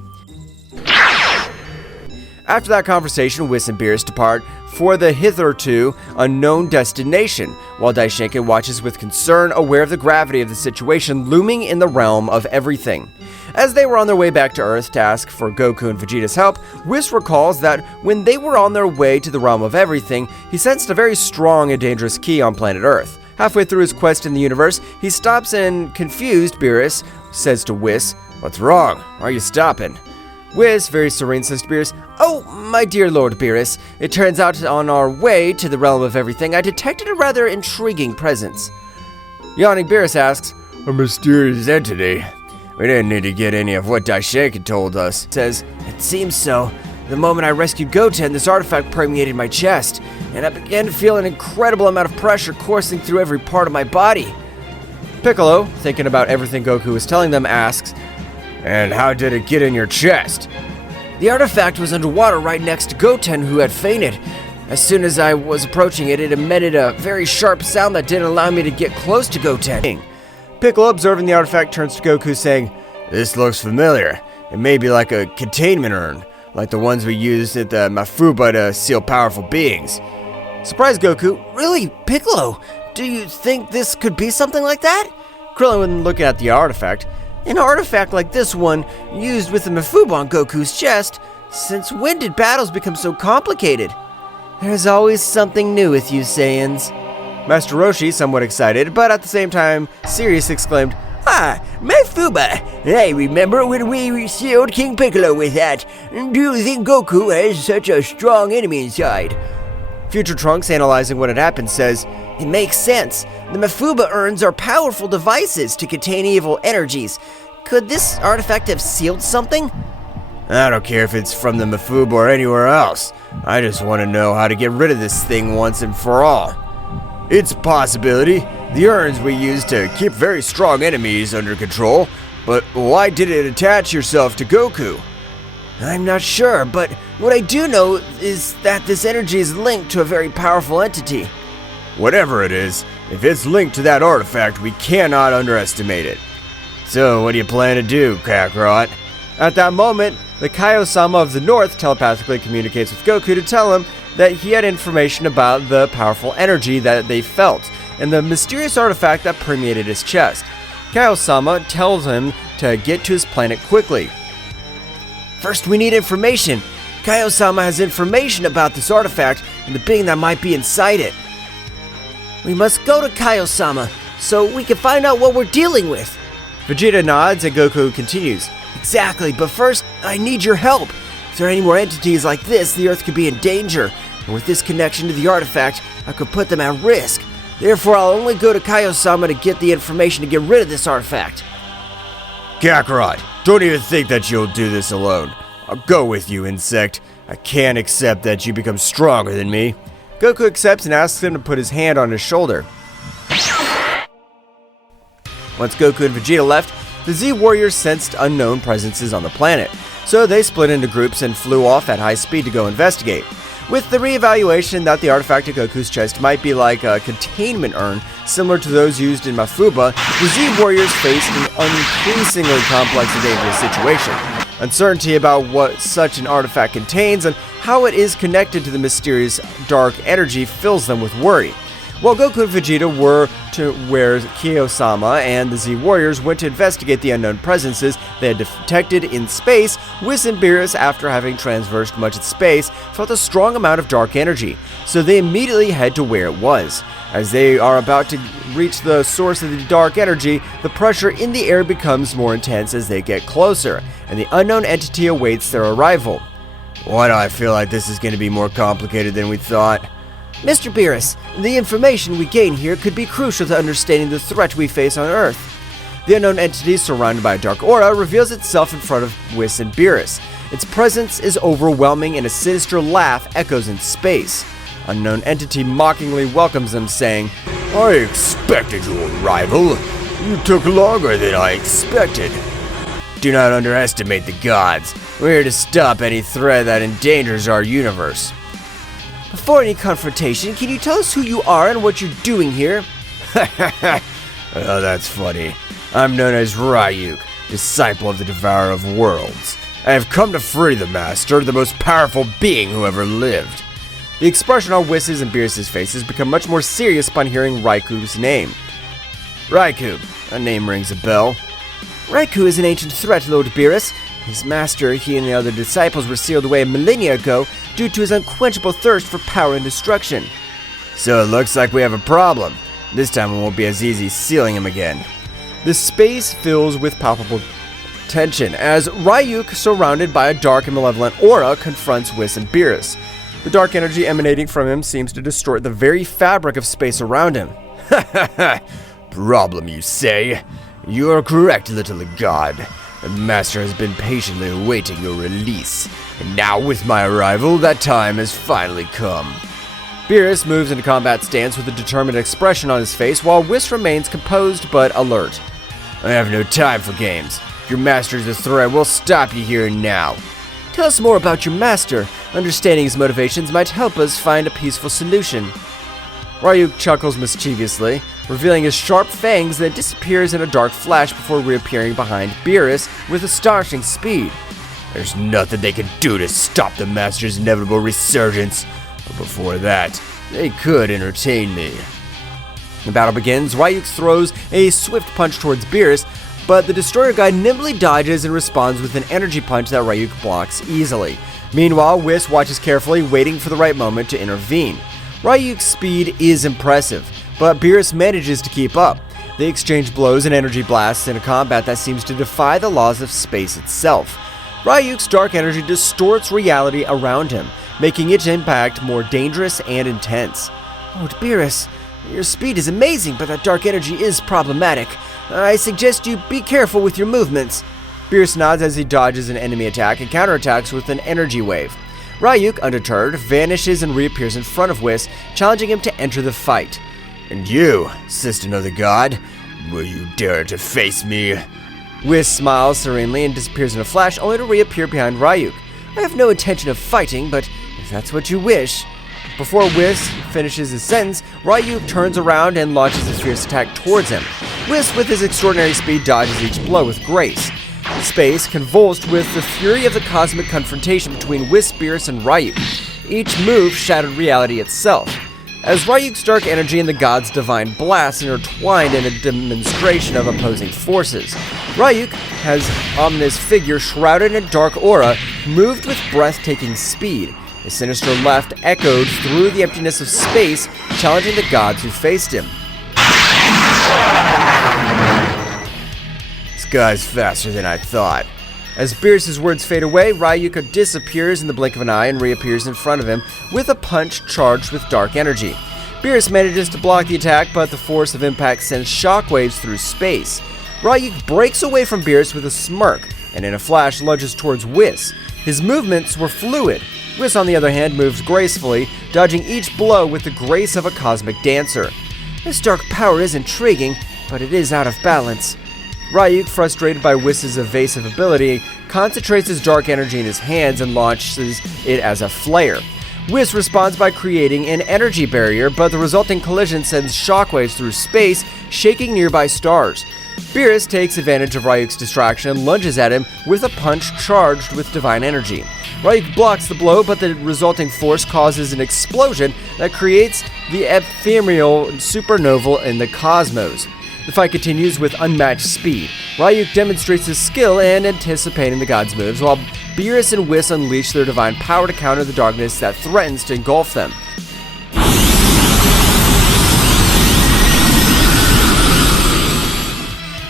After that conversation, Whis and Beerus depart for the hitherto unknown destination, while Daishinkan watches with concern, aware of the gravity of the situation looming in the realm of everything. As they were on their way back to Earth to ask for Goku and Vegeta's help, Whis recalls that when they were on their way to the realm of everything, he sensed a very strong and dangerous ki on planet Earth. Halfway through his quest in the universe, he stops and, confused, Beerus says to Whis, "What's wrong? Why are you stopping?" Whis, very serene, says to Beerus, "Oh, my dear Lord Beerus, it turns out on our way to the realm of everything, I detected a rather intriguing presence." Yawning, Beerus asks, "A mysterious entity? We didn't need to get any of what Daishinkan told us." Says, "It seems so. The moment I rescued Goten, this artifact permeated my chest, and I began to feel an incredible amount of pressure coursing through every part of my body." Piccolo, thinking about everything Goku was telling them, asks, "And how did it get in your chest?" "The artifact was underwater right next to Goten, who had fainted. As soon as I was approaching it, it emitted a very sharp sound that didn't allow me to get close to Goten." Piccolo, observing the artifact, turns to Goku, saying, "This looks familiar. It may be like a containment urn, like the ones we used at the Mafuba to seal powerful beings." Surprised Goku, "Really, Piccolo? Do you think this could be something like that?" Krillin, looking at the artifact, "An artifact like this one, used with the Mafuba on Goku's chest? Since when did battles become so complicated?" "There's always something new with you, Saiyans." Master Roshi, somewhat excited, but at the same time serious, exclaimed, "Ah, Mafuba! I remember when we sealed King Piccolo with that. Do you think Goku has such a strong enemy inside?" Future Trunks, analyzing what had happened, says, "It makes sense. The Mafuba urns are powerful devices to contain evil energies. Could this artifact have sealed something?" "I don't care if it's from the Mafuba or anywhere else. I just want to know how to get rid of this thing once and for all." "It's a possibility. The urns we use to keep very strong enemies under control, but why did it attach yourself to Goku?" "I'm not sure, but what I do know is that this energy is linked to a very powerful entity." "Whatever it is, if it's linked to that artifact, we cannot underestimate it. So what do you plan to do, Kakarot?" At that moment, the Kaio-sama of the North telepathically communicates with Goku to tell him that he had information about the powerful energy that they felt, and the mysterious artifact that permeated his chest. Kaio-sama tells him to get to his planet quickly. "First, we need information. Kaio-sama has information about this artifact and the being that might be inside it." "We must go to Kaio-sama, so we can find out what we're dealing with." Vegeta nods and Goku continues, "Exactly, but first, I need your help. If there are any more entities like this, the Earth could be in danger, and with this connection to the artifact, I could put them at risk. Therefore, I'll only go to Kaio-sama to get the information to get rid of this artifact." "Kakarot, don't even think that you'll do this alone. I'll go with you, insect. I can't accept that you become stronger than me." Goku accepts and asks him to put his hand on his shoulder. Once Goku and Vegeta left, the Z Warriors sensed unknown presences on the planet, so they split into groups and flew off at high speed to go investigate. With the reevaluation that the artifact at Goku's chest might be like a containment urn, similar to those used in Mafuba, the Z Warriors faced an increasingly complex and dangerous situation. Uncertainty about what such an artifact contains and how it is connected to the mysterious dark energy fills them with worry. While Goku and Vegeta were to where Kyo-sama and the Z-Warriors went to investigate the unknown presences they had detected in space, Whis and Beerus, after having traversed much of space, felt a strong amount of dark energy, so they immediately head to where it was. As they are about to reach the source of the dark energy, the pressure in the air becomes more intense as they get closer, and the unknown entity awaits their arrival. Why do I feel like this is going to be more complicated than we thought? Mr. Beerus, the information we gain here could be crucial to understanding the threat we face on Earth. The unknown entity, surrounded by a dark aura, reveals itself in front of Whis and Beerus. Its presence is overwhelming and a sinister laugh echoes in space. Unknown entity mockingly welcomes them, saying, I expected your arrival. You took longer than I expected. Do not underestimate the gods. We're here to stop any threat that endangers our universe. Before any confrontation, can you tell us who you are and what you're doing here? Oh, that's funny. I'm known as Ryuk, disciple of the Devourer of Worlds. I have come to free the Master, the most powerful being who ever lived. The expression on Whis' and Beerus' faces become much more serious upon hearing Raiku's name. Raiku, a name rings a bell. Raiku is an ancient threat, Lord Beerus. His master, he and the other disciples were sealed away millennia ago due to his unquenchable thirst for power and destruction. So it looks like we have a problem. This time it won't be as easy sealing him again. The space fills with palpable tension as Ryuk, surrounded by a dark and malevolent aura, confronts Whis and Beerus. The dark energy emanating from him seems to distort the very fabric of space around him. Problem, you say? You are correct, little god. The Master has been patiently awaiting your release, and now with my arrival, that time has finally come. Beerus moves into combat stance with a determined expression on his face, while Whis remains composed but alert. I have no time for games. If your master is a threat, we'll stop you here and now. Tell us more about your master. Understanding his motivations might help us find a peaceful solution. Ryuk chuckles mischievously, revealing his sharp fangs, that disappears in a dark flash before reappearing behind Beerus with astonishing speed. There's nothing they can do to stop the Master's inevitable resurgence, but before that, they could entertain me. The battle begins. Ryuk throws a swift punch towards Beerus, but the Destroyer guy nimbly dodges and responds with an energy punch that Ryuk blocks easily. Meanwhile, Whis watches carefully, waiting for the right moment to intervene. Ryuk's speed is impressive, but Beerus manages to keep up. They exchange blows and energy blasts in a combat that seems to defy the laws of space itself. Ryuk's dark energy distorts reality around him, making its impact more dangerous and intense. Lord Beerus, your speed is amazing, but that dark energy is problematic. I suggest you be careful with your movements. Beerus nods as he dodges an enemy attack and counterattacks with an energy wave. Ryuk, undeterred, vanishes and reappears in front of Whis, challenging him to enter the fight. And you, assistant of the god, will you dare to face me? Whis smiles serenely and disappears in a flash, only to reappear behind Ryuk. I have no intention of fighting, but if that's what you wish. Before Whis finishes his sentence, Ryuk turns around and launches a fierce attack towards him. Whis, with his extraordinary speed, dodges each blow with grace. Space convulsed with the fury of the cosmic confrontation between Whis, Beerus, and Ryuk. Each move shattered reality itself. As Ryuk's dark energy and the god's divine blast intertwined in a demonstration of opposing forces, Ryuk, his ominous figure shrouded in a dark aura, moved with breathtaking speed. His sinister left echoed through the emptiness of space, challenging the gods who faced him. This guy's faster than I thought. As Beerus' words fade away, Ryuk disappears in the blink of an eye and reappears in front of him with a punch charged with dark energy. Beerus manages to block the attack, but the force of impact sends shockwaves through space. Ryuk breaks away from Beerus with a smirk, and in a flash lunges towards Whis. His movements were fluid. Whis, on the other hand, moves gracefully, dodging each blow with the grace of a cosmic dancer. This dark power is intriguing, but it is out of balance. Ryuk, frustrated by Whis' evasive ability, concentrates his dark energy in his hands and launches it as a flare. Whis responds by creating an energy barrier, but the resulting collision sends shockwaves through space, shaking nearby stars. Beerus takes advantage of Ryuk's distraction and lunges at him with a punch charged with divine energy. Ryuk blocks the blow, but the resulting force causes an explosion that creates the ephemeral supernova in the cosmos. The fight continues with unmatched speed. Ryuk demonstrates his skill in anticipating the god's moves, while Beerus and Whis unleash their divine power to counter the darkness that threatens to engulf them.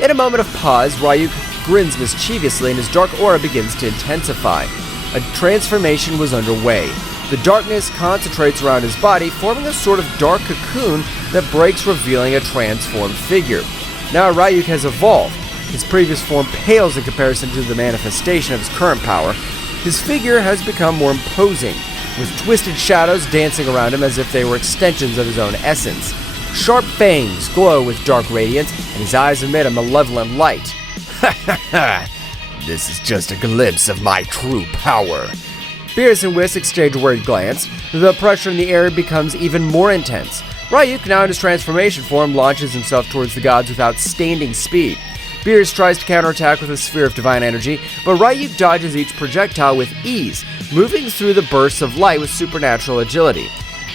In a moment of pause, Ryuk grins mischievously and his dark aura begins to intensify. A transformation was underway. The darkness concentrates around his body, forming a sort of dark cocoon that breaks, revealing a transformed figure. Now Ryuk has evolved. His previous form pales in comparison to the manifestation of his current power. His figure has become more imposing, with twisted shadows dancing around him as if they were extensions of his own essence. Sharp fangs glow with dark radiance, and his eyes emit a malevolent light. Ha ha ha! This is just a glimpse of my true power. Beerus and Whis exchange a worried glance. The pressure in the air becomes even more intense. Ryuk, now in his transformation form, launches himself towards the gods with outstanding speed. Beerus tries to counterattack with a sphere of divine energy, but Ryuk dodges each projectile with ease, moving through the bursts of light with supernatural agility.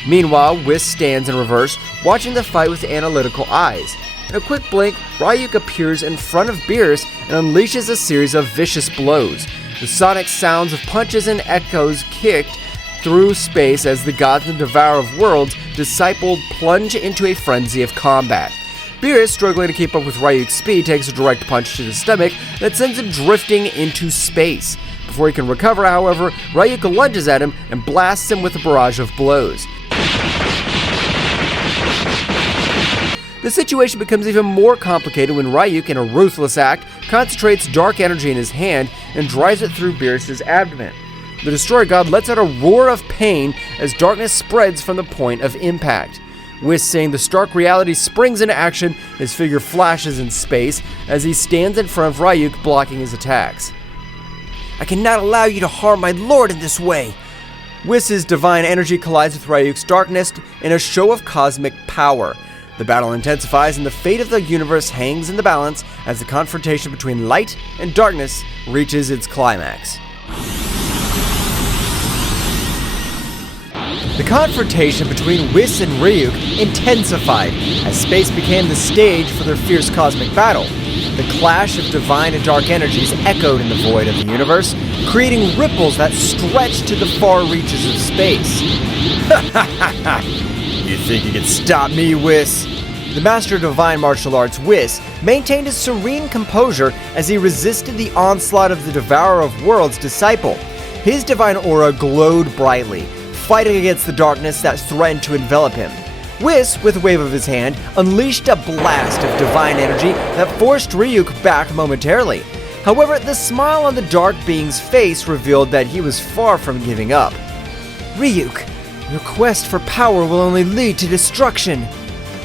Meanwhile, Whis stands in reverse, watching the fight with analytical eyes. In a quick blink, Ryuk appears in front of Beerus and unleashes a series of vicious blows. The sonic sounds of punches and echoes kicked through space as the gods and Devourer of Worlds discipled plunge into a frenzy of combat. Beerus, struggling to keep up with Ryuk's speed, takes a direct punch to the stomach that sends him drifting into space. Before he can recover, however, Ryuk lunges at him and blasts him with a barrage of blows. The situation becomes even more complicated when Ryuk, in a ruthless act, concentrates dark energy in his hand and drives it through Beerus' abdomen. The Destroyer God lets out a roar of pain as darkness spreads from the point of impact. Whis, seeing the stark reality, springs into action. His figure flashes in space as he stands in front of Ryuk, blocking his attacks. I cannot allow you to harm my lord in this way. Whis' divine energy collides with Ryuk's darkness in a show of cosmic power. The battle intensifies and the fate of the universe hangs in the balance as the confrontation between light and darkness reaches its climax. The confrontation between Whis and Ryuk intensified as space became the stage for their fierce cosmic battle. The clash of divine and dark energies echoed in the void of the universe, creating ripples that stretched to the far reaches of space. You think you can stop me, Whis? The master of divine martial arts, Whis, maintained his serene composure as he resisted the onslaught of the Devourer of Worlds disciple. His divine aura glowed brightly, fighting against the darkness that threatened to envelop him. Whis, with a wave of his hand, unleashed a blast of divine energy that forced Ryuk back momentarily. However, the smile on the dark being's face revealed that he was far from giving up. Ryuk, your quest for power will only lead to destruction.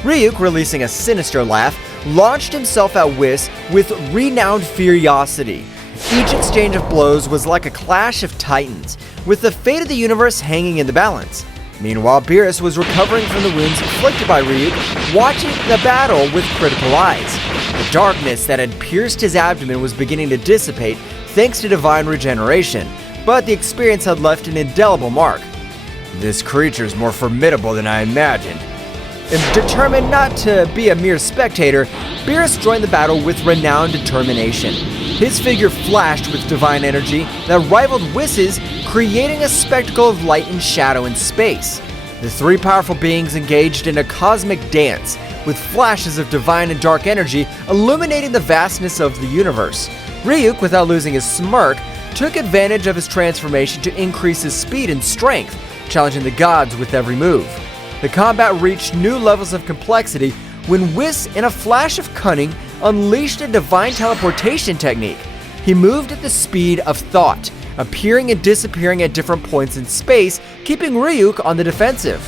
Ryuk, releasing a sinister laugh, launched himself at Whis with renowned furiosity. Each exchange of blows was like a clash of titans, with the fate of the universe hanging in the balance. Meanwhile, Beerus was recovering from the wounds inflicted by Ryuk, watching the battle with critical eyes. The darkness that had pierced his abdomen was beginning to dissipate thanks to divine regeneration, but the experience had left an indelible mark. This creature is more formidable than I imagined. And determined not to be a mere spectator, Beerus joined the battle with renowned determination. His figure flashed with divine energy that rivaled Whis', creating a spectacle of light and shadow in space. The three powerful beings engaged in a cosmic dance, with flashes of divine and dark energy illuminating the vastness of the universe. Ryuk, without losing his smirk, took advantage of his transformation to increase his speed and strength, challenging the gods with every move. The combat reached new levels of complexity when Whis, in a flash of cunning, unleashed a divine teleportation technique. He moved at the speed of thought, appearing and disappearing at different points in space, keeping Ryuk on the defensive.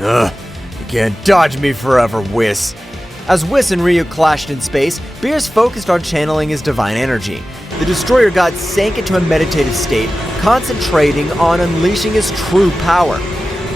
You can't dodge me forever, Whis. As Whis and Ryuk clashed in space, Beerus focused on channeling his divine energy. The Destroyer God sank into a meditative state, concentrating on unleashing his true power.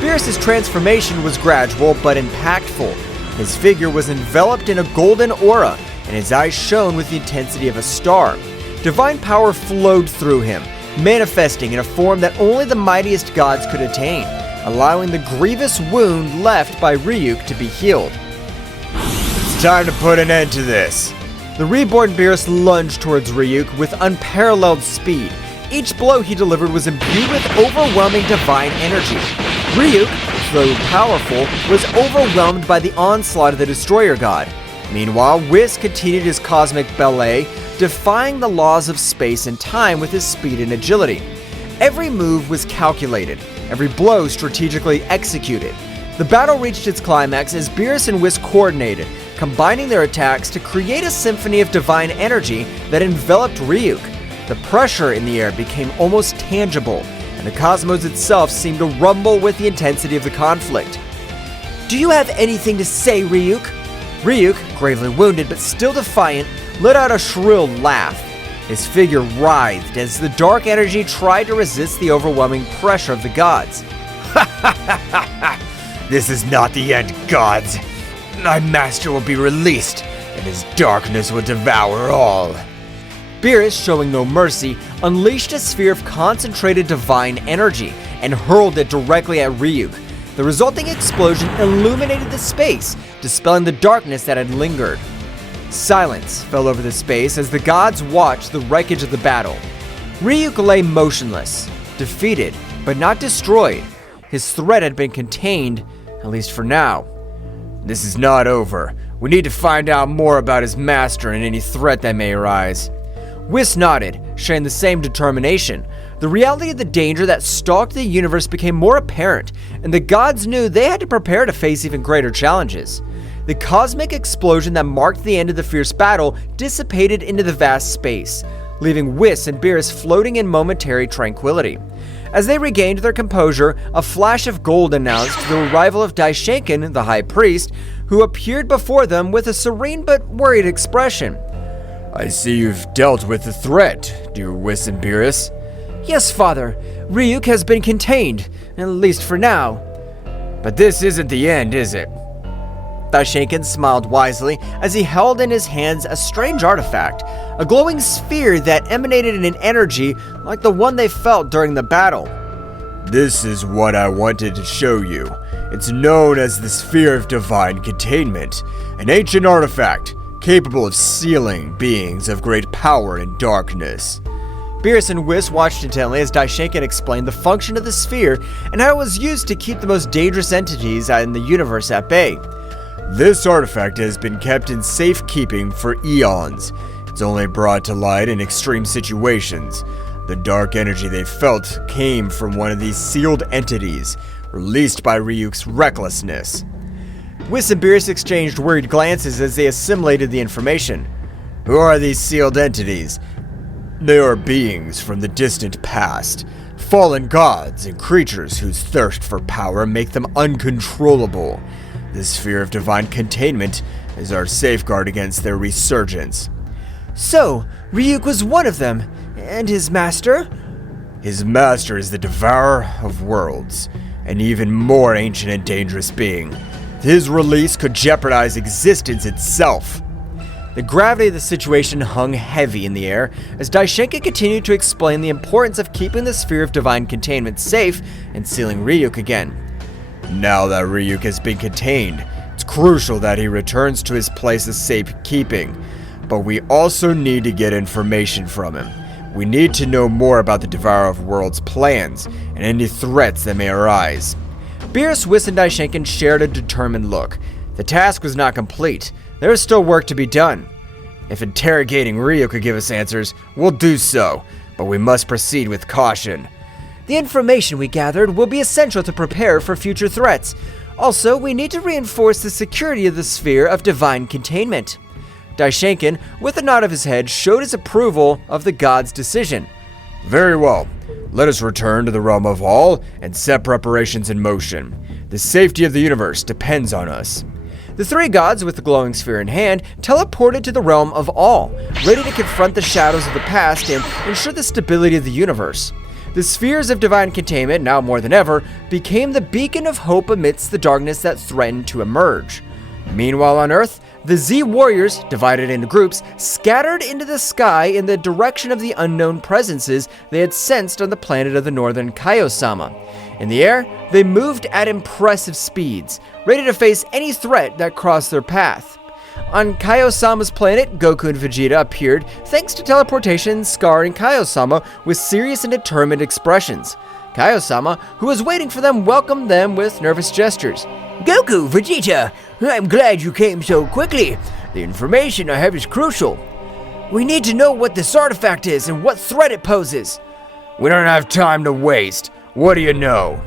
Beerus' transformation was gradual but impactful. His figure was enveloped in a golden aura, and his eyes shone with the intensity of a star. Divine power flowed through him, manifesting in a form that only the mightiest gods could attain, allowing the grievous wound left by Ryuk to be healed. It's time to put an end to this. The reborn Beerus lunged towards Ryuk with unparalleled speed. Each blow he delivered was imbued with overwhelming divine energy. Ryuk, though powerful, was overwhelmed by the onslaught of the Destroyer God. Meanwhile, Whis continued his cosmic ballet, defying the laws of space and time with his speed and agility. Every move was calculated, every blow strategically executed. The battle reached its climax as Beerus and Whis coordinated, combining their attacks to create a symphony of divine energy that enveloped Ryuk. The pressure in the air became almost tangible, and the cosmos itself seemed to rumble with the intensity of the conflict. "Do you have anything to say, Ryuk?" Ryuk, gravely wounded but still defiant, let out a shrill laugh. His figure writhed as the dark energy tried to resist the overwhelming pressure of the gods. This is not the end, gods. My master will be released, and his darkness will devour all. Beerus, showing no mercy, unleashed a sphere of concentrated divine energy and hurled it directly at Ryuk. The resulting explosion illuminated the space, dispelling the darkness that had lingered. Silence fell over the space as the gods watched the wreckage of the battle. Ryuk lay motionless, defeated, but not destroyed. His threat had been contained, at least for now. This is not over. We need to find out more about his master and any threat that may arise. Whis nodded, sharing the same determination. The reality of the danger that stalked the universe became more apparent, and the gods knew they had to prepare to face even greater challenges. The cosmic explosion that marked the end of the fierce battle dissipated into the vast space, leaving Whis and Beerus floating in momentary tranquility. As they regained their composure, a flash of gold announced the arrival of Daishinkan, the high priest, who appeared before them with a serene but worried expression. I see you've dealt with the threat, dear Whis and Beerus. Yes, Father. Ryuk has been contained, at least for now. But this isn't the end, is it? Daishinkan smiled wisely as he held in his hands a strange artifact, a glowing sphere that emanated an energy like the one they felt during the battle. This is what I wanted to show you. It's known as the Sphere of Divine Containment, an ancient artifact capable of sealing beings of great power and darkness. Beerus and Whis watched intently as Daishinkan explained the function of the sphere and how it was used to keep the most dangerous entities in the universe at bay. This artifact has been kept in safekeeping for eons. It's only brought to light in extreme situations. The dark energy they felt came from one of these sealed entities, released by Ryuk's recklessness. Whis and Beerus exchanged worried glances as they assimilated the information. Who are these sealed entities? They are beings from the distant past, fallen gods and creatures whose thirst for power make them uncontrollable. The Sphere of Divine Containment is our safeguard against their resurgence. So, Ryuk was one of them, and his master? His master is the Devourer of Worlds, an even more ancient and dangerous being. His release could jeopardize existence itself. The gravity of the situation hung heavy in the air as Daishinkan continued to explain the importance of keeping the Sphere of Divine Containment safe and sealing Ryuk again. Now that Ryuk has been contained, it's crucial that he returns to his place of safekeeping. But we also need to get information from him. We need to know more about the Devourer of Worlds' plans and any threats that may arise. Beerus, Whis, and Daishinkan shared a determined look. The task was not complete. There was still work to be done. If interrogating Ryuk could give us answers, we'll do so, but we must proceed with caution. The information we gathered will be essential to prepare for future threats. Also, we need to reinforce the security of the Sphere of Divine Containment. Daishinkan, with a nod of his head, showed his approval of the god's decision. Very well. Let us return to the realm of all and set preparations in motion. The safety of the universe depends on us. The three gods, with the glowing sphere in hand, teleported to the realm of all, ready to confront the shadows of the past and ensure the stability of the universe. The spheres of divine containment, now more than ever, became the beacon of hope amidst the darkness that threatened to emerge. Meanwhile on Earth, The Z warriors, divided into groups, scattered into the sky in the direction of the unknown presences they had sensed on the planet of the northern Kaio-sama. In the air, they moved at impressive speeds, ready to face any threat that crossed their path. On Kaio-sama's planet, Goku and Vegeta appeared thanks to teleportation, scarring Kaio-sama with serious and determined expressions. Kaio-sama, who was waiting for them, welcomed them with nervous gestures. Goku, Vegeta, I'm glad you came so quickly. The information I have is crucial. We need to know what this artifact is and what threat it poses. We don't have time to waste. What do you know?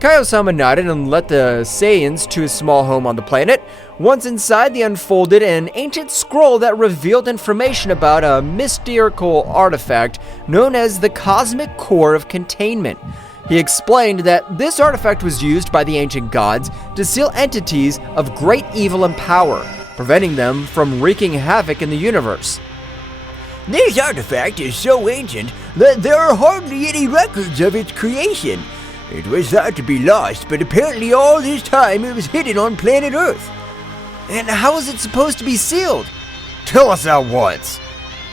Kaio-sama nodded and led the Saiyans to his small home on the planet. Once inside, they unfolded an ancient scroll that revealed information about a mystical artifact known as the Cosmic Core of Containment. He explained that this artifact was used by the ancient gods to seal entities of great evil and power, preventing them from wreaking havoc in the universe. This artifact is so ancient that there are hardly any records of its creation. It was thought to be lost, but apparently all this time it was hidden on planet Earth. And how is it supposed to be sealed? Tell us at once.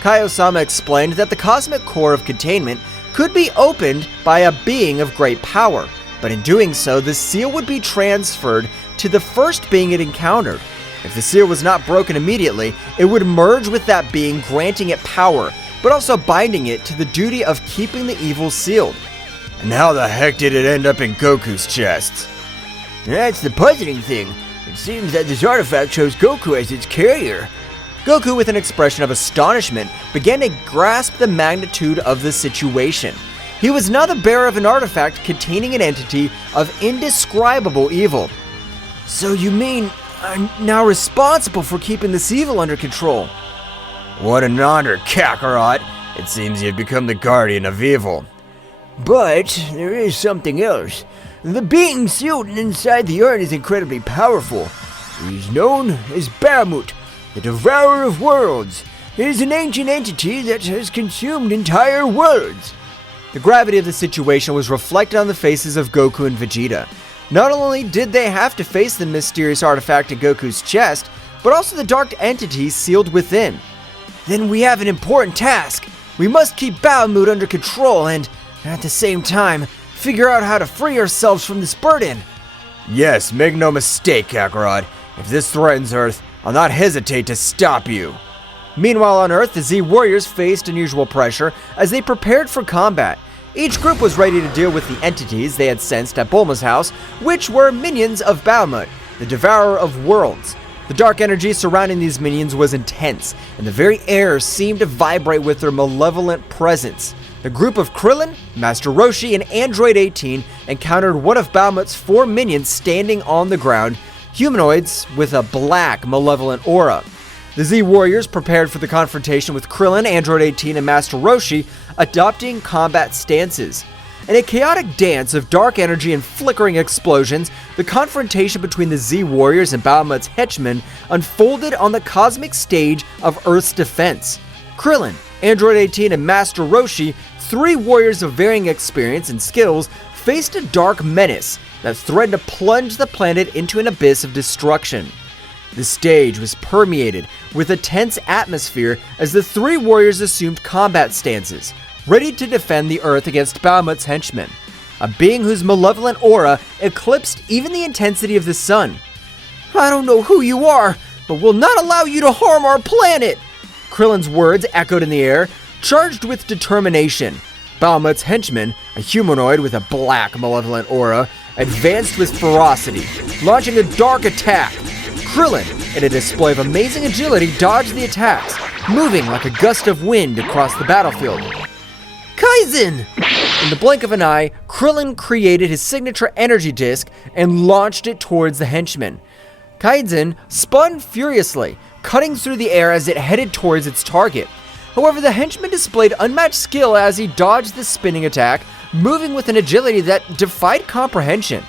Kaio-sama explained that the Cosmic Core of Containment could be opened by a being of great power, but in doing so, the seal would be transferred to the first being it encountered. If the seal was not broken immediately, it would merge with that being, granting it power, but also binding it to the duty of keeping the evil sealed. And how the heck did it end up in Goku's chest? That's the puzzling thing. It seems that this artifact shows Goku as its carrier. Goku, with an expression of astonishment, began to grasp the magnitude of the situation. He was now the bearer of an artifact containing an entity of indescribable evil. So you mean I'm now responsible for keeping this evil under control? What an honor, Kakarot! It seems you've become the guardian of evil. But there is something else. The being sealed inside the urn is incredibly powerful. He is known as Bahamut, the Devourer of Worlds. It is an ancient entity that has consumed entire worlds. The gravity of the situation was reflected on the faces of Goku and Vegeta. Not only did they have to face the mysterious artifact in Goku's chest, but also the dark entity sealed within. Then we have an important task. We must keep Bahamut under control and, at the same time, figure out how to free ourselves from this burden. Yes, make no mistake, Kakarot. If this threatens Earth, I'll not hesitate to stop you. Meanwhile on Earth, the Z warriors faced unusual pressure as they prepared for combat. Each group was ready to deal with the entities they had sensed at Bulma's house, which were minions of Bahamut, the Devourer of Worlds. The dark energy surrounding these minions was intense, and the very air seemed to vibrate with their malevolent presence. The group of Krillin, Master Roshi, and Android 18 encountered one of Bahamut's 4 minions standing on the ground, humanoids with a black, malevolent aura. The Z Warriors prepared for the confrontation with Krillin, Android 18, and Master Roshi, adopting combat stances. In a chaotic dance of dark energy and flickering explosions, the confrontation between the Z Warriors and Bahamut's henchmen unfolded on the cosmic stage of Earth's defense. Krillin, Android 18, and Master Roshi, 3 warriors of varying experience and skills, faced a dark menace that threatened to plunge the planet into an abyss of destruction. The stage was permeated with a tense atmosphere as the 3 warriors assumed combat stances, ready to defend the Earth against Bahamut's henchmen, a being whose malevolent aura eclipsed even the intensity of the sun. I don't know who you are, but we'll not allow you to harm our planet! Krillin's words echoed in the air, charged with determination. Bahamut's henchman, a humanoid with a black, malevolent aura, advanced with ferocity, launching a dark attack. Krillin, in a display of amazing agility, dodged the attacks, moving like a gust of wind across the battlefield. Kaizen! In the blink of an eye, Krillin created his signature energy disc and launched it towards the henchman. Kaizen spun furiously, cutting through the air as it headed towards its target. However, the henchman displayed unmatched skill as he dodged the spinning attack, moving with an agility that defied comprehension.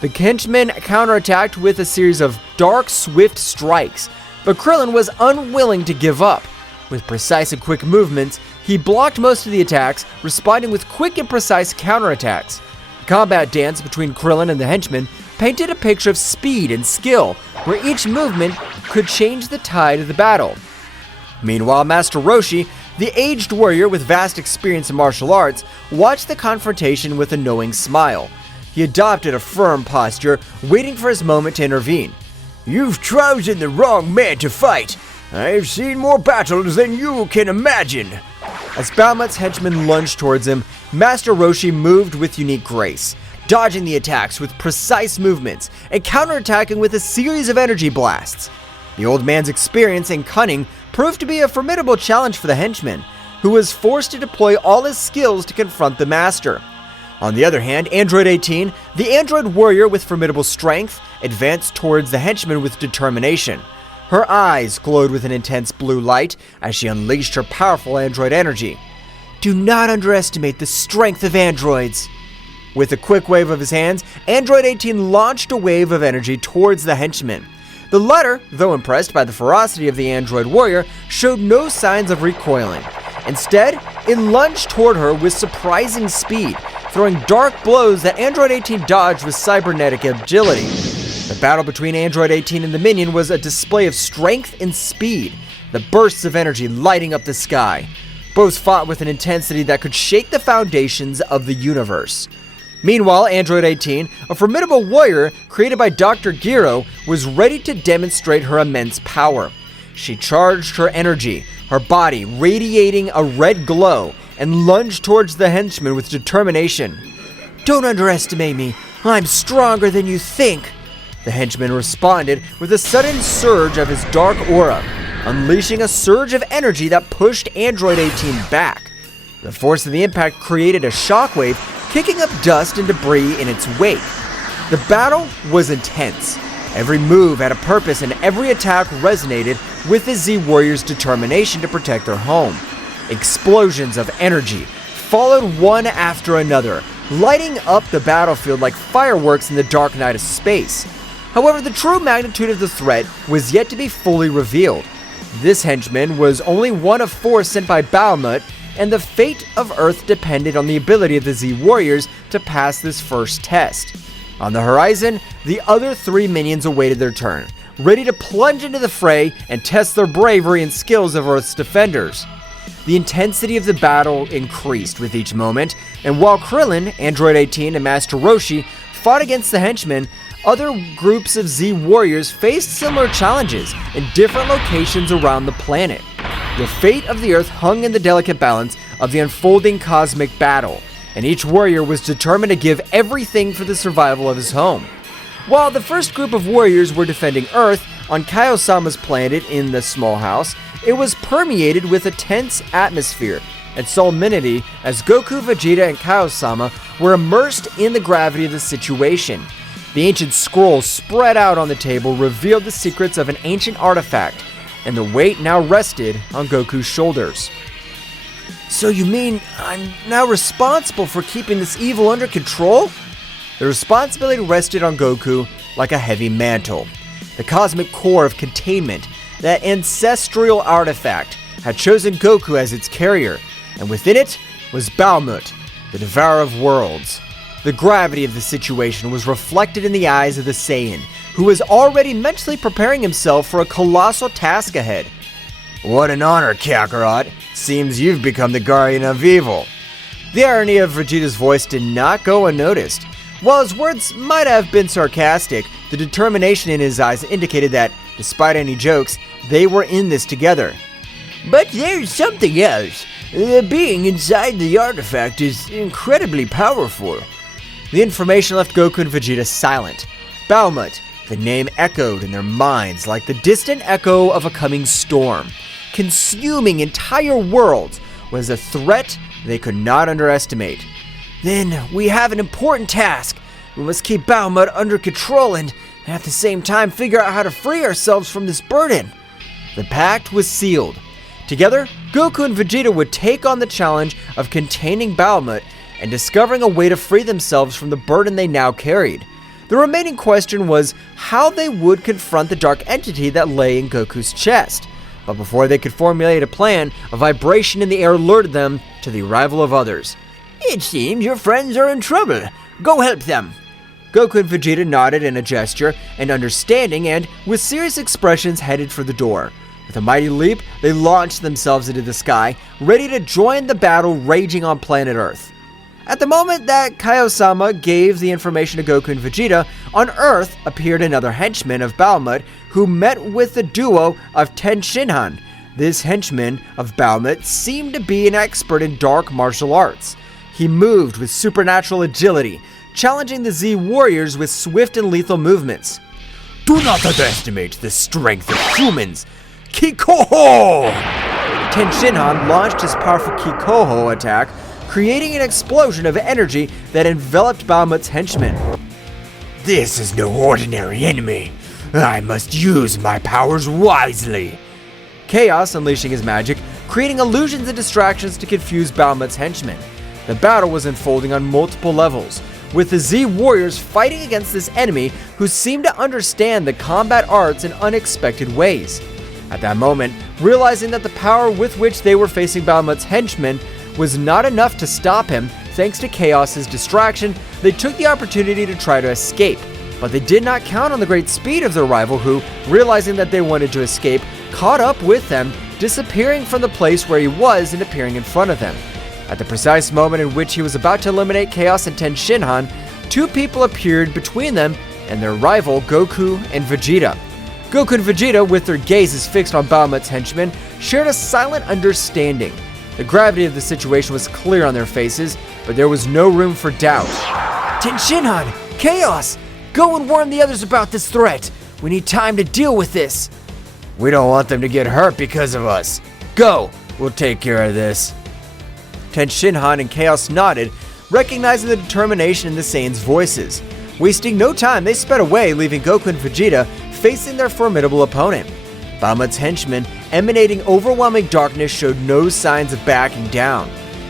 The henchman counterattacked with a series of dark, swift strikes, but Krillin was unwilling to give up. With precise and quick movements, he blocked most of the attacks, responding with quick and precise counterattacks. The combat dance between Krillin and the henchman painted a picture of speed and skill, where each movement could change the tide of the battle. Meanwhile, Master Roshi, the aged warrior with vast experience in martial arts, watched the confrontation with a knowing smile. He adopted a firm posture, waiting for his moment to intervene. "You've chosen the wrong man to fight. I've seen more battles than you can imagine." As Bahamut's henchmen lunged towards him, Master Roshi moved with unique grace, dodging the attacks with precise movements and counterattacking with a series of energy blasts. The old man's experience and cunning proved to be a formidable challenge for the henchman, who was forced to deploy all his skills to confront the master. On the other hand, Android 18, the android warrior with formidable strength, advanced towards the henchman with determination. Her eyes glowed with an intense blue light as she unleashed her powerful android energy. Do not underestimate the strength of androids. With a quick wave of his hands, Android 18 launched a wave of energy towards the henchman. The latter, though impressed by the ferocity of the android warrior, showed no signs of recoiling. Instead, it lunged toward her with surprising speed, throwing dark blows that Android 18 dodged with cybernetic agility. The battle between Android 18 and the minion was a display of strength and speed, the bursts of energy lighting up the sky. Both fought with an intensity that could shake the foundations of the universe. Meanwhile, Android 18, a formidable warrior created by Dr. Gero, was ready to demonstrate her immense power. She charged her energy, her body radiating a red glow, and lunged towards the henchman with determination. Don't underestimate me. I'm stronger than you think. The henchman responded with a sudden surge of his dark aura, unleashing a surge of energy that pushed Android 18 back. The force of the impact created a shockwave, kicking up dust and debris in its wake. The battle was intense. Every move had a purpose and every attack resonated with the Z-Warriors' determination to protect their home. Explosions of energy followed one after another, lighting up the battlefield like fireworks in the dark night of space. However, the true magnitude of the threat was yet to be fully revealed. This henchman was only one of 4 sent by Bahamut, and the fate of Earth depended on the ability of the Z-Warriors to pass this first test. On the horizon, the other 3 minions awaited their turn, ready to plunge into the fray and test their bravery and skills of Earth's defenders. The intensity of the battle increased with each moment, and while Krillin, Android 18, and Master Roshi fought against the henchmen, other groups of Z-Warriors faced similar challenges in different locations around the planet. The fate of the Earth hung in the delicate balance of the unfolding cosmic battle, and each warrior was determined to give everything for the survival of his home. While the first group of warriors were defending Earth on Kaio-sama's planet in the small house, it was permeated with a tense atmosphere and solemnity as Goku, Vegeta, and Kaio-sama were immersed in the gravity of the situation. The ancient scroll spread out on the table revealed the secrets of an ancient artifact, and the weight now rested on Goku's shoulders. So you mean I'm now responsible for keeping this evil under control? The responsibility rested on Goku like a heavy mantle. The cosmic core of containment, that ancestral artifact, had chosen Goku as its carrier, and within it was Bahamut, the devourer of worlds. The gravity of the situation was reflected in the eyes of the Saiyan, who was already mentally preparing himself for a colossal task ahead. What an honor, Kakarot. Seems you've become the guardian of evil. The irony of Vegeta's voice did not go unnoticed. While his words might have been sarcastic, the determination in his eyes indicated that, despite any jokes, they were in this together. But there's something else. The being inside the artifact is incredibly powerful. The information left Goku and Vegeta silent. Bahamut, the name echoed in their minds like the distant echo of a coming storm. Consuming entire worlds was a threat they could not underestimate. Then we have an important task. We must keep Bahamut under control and at the same time figure out how to free ourselves from this burden. The pact was sealed. Together, Goku and Vegeta would take on the challenge of containing Bahamut and discovering a way to free themselves from the burden they now carried. The remaining question was how they would confront the dark entity that lay in Goku's chest. But before they could formulate a plan, a vibration in the air alerted them to the arrival of others. It seems your friends are in trouble. Go help them. Goku and Vegeta nodded in a gesture and understanding and, with serious expressions, headed for the door. With a mighty leap, they launched themselves into the sky, ready to join the battle raging on planet Earth. At the moment that Kaiosama gave the information to Goku and Vegeta, on Earth appeared another henchman of Bahamut who met with the duo of Tenshinhan. This henchman of Bahamut seemed to be an expert in dark martial arts. He moved with supernatural agility, challenging the Z warriors with swift and lethal movements. Do not underestimate the strength of humans! Kikoho! Tenshinhan launched his powerful Kikoho attack, creating an explosion of energy that enveloped Bahamut's henchmen. This is no ordinary enemy. I must use my powers wisely. Chaos unleashing his magic, creating illusions and distractions to confuse Bahamut's henchmen. The battle was unfolding on multiple levels, with the Z warriors fighting against this enemy who seemed to understand the combat arts in unexpected ways. At that moment, realizing that the power with which they were facing Bahamut's henchmen was not enough to stop him, thanks to Chaos's distraction, they took the opportunity to try to escape. But they did not count on the great speed of their rival who, realizing that they wanted to escape, caught up with them, disappearing from the place where he was and appearing in front of them. At the precise moment in which he was about to eliminate Chaos and Tenshinhan, two people appeared between them and their rival Goku and Vegeta. Goku and Vegeta, with their gazes fixed on Bahamut's henchmen, shared a silent understanding. The gravity of the situation was clear on their faces, but there was no room for doubt. Tenshinhan! Chaos! Go and warn the others about this threat! We need time to deal with this! We don't want them to get hurt because of us. Go! We'll take care of this. Tenshinhan and Chaos nodded, recognizing the determination in the Saiyans' voices. Wasting no time, they sped away, leaving Goku and Vegeta facing their formidable opponent. Bahamut's henchman, emanating overwhelming darkness, showed no signs of backing down.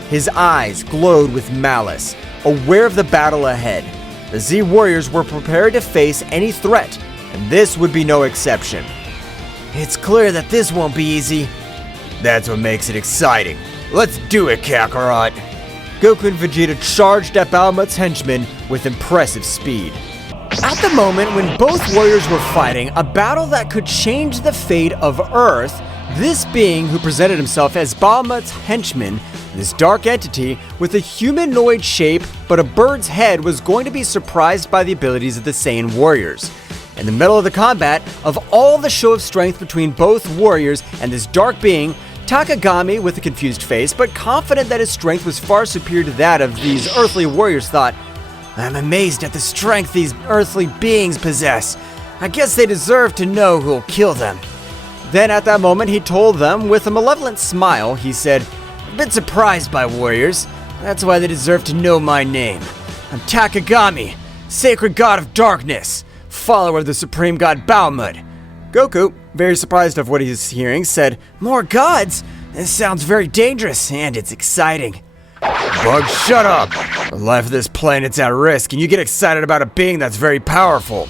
His eyes glowed with malice, aware of the battle ahead. The Z warriors were prepared to face any threat, and this would be no exception. It's clear that this won't be easy. That's what makes it exciting. Let's do it, Kakarot! Goku and Vegeta charged at Bahamut's henchmen with impressive speed. At the moment when both warriors were fighting a battle that could change the fate of Earth, this being who presented himself as Bahamut's henchman, this dark entity with a humanoid shape but a bird's head, was going to be surprised by the abilities of the Saiyan warriors. In the middle of the combat, of all the show of strength between both warriors and this dark being, Takagami, with a confused face but confident that his strength was far superior to that of these earthly warriors, thought, I'm amazed at the strength these earthly beings possess. I guess they deserve to know who'll kill them. Then at that moment he told them with a malevolent smile, he said, I've been surprised by warriors. That's why they deserve to know my name. I'm Takagami, sacred god of darkness, follower of the supreme god Bahamut. Goku, very surprised of what he's hearing, said, More gods? This sounds very dangerous and it's exciting. Bug, shut up! The life of this planet's at risk, and you get excited about a being that's very powerful.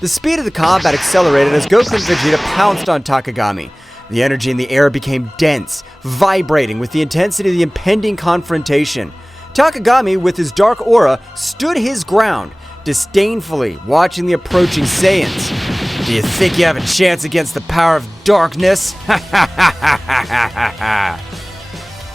The speed of the combat accelerated as Goku and Vegeta pounced on Takagami. The energy in the air became dense, vibrating with the intensity of the impending confrontation. Takagami, with his dark aura, stood his ground, disdainfully watching the approaching Saiyans. Do you think you have a chance against the power of darkness?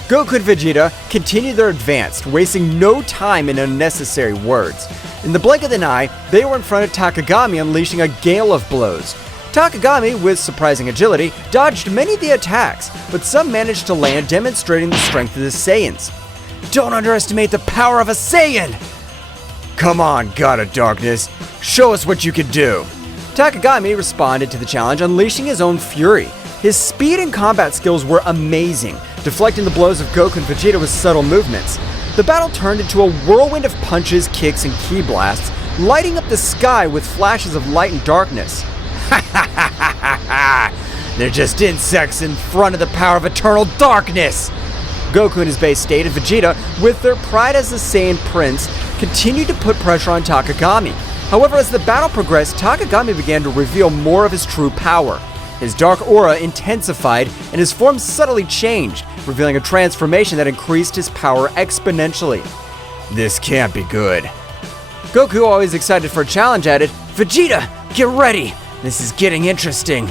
Goku and Vegeta continued their advance, wasting no time in unnecessary words. In the blink of an eye, they were in front of Takagami, unleashing a gale of blows. Takagami, with surprising agility, dodged many of the attacks, but some managed to land, demonstrating the strength of the Saiyans. Don't underestimate the power of a Saiyan! Come on, God of Darkness, show us what you can do! Takagami responded to the challenge, unleashing his own fury. His speed and combat skills were amazing, deflecting the blows of Goku and Vegeta with subtle movements. The battle turned into a whirlwind of punches, kicks, and ki blasts, lighting up the sky with flashes of light and darkness. They're just insects in front of the power of eternal darkness! Goku in his base state and Vegeta, with their pride as the Saiyan Prince, continued to put pressure on Takagami. However, as the battle progressed, Takagami began to reveal more of his true power. His dark aura intensified, and his form subtly changed, revealing a transformation that increased his power exponentially. This can't be good. Goku, always excited for a challenge, added, "Vegeta, get ready! This is getting interesting."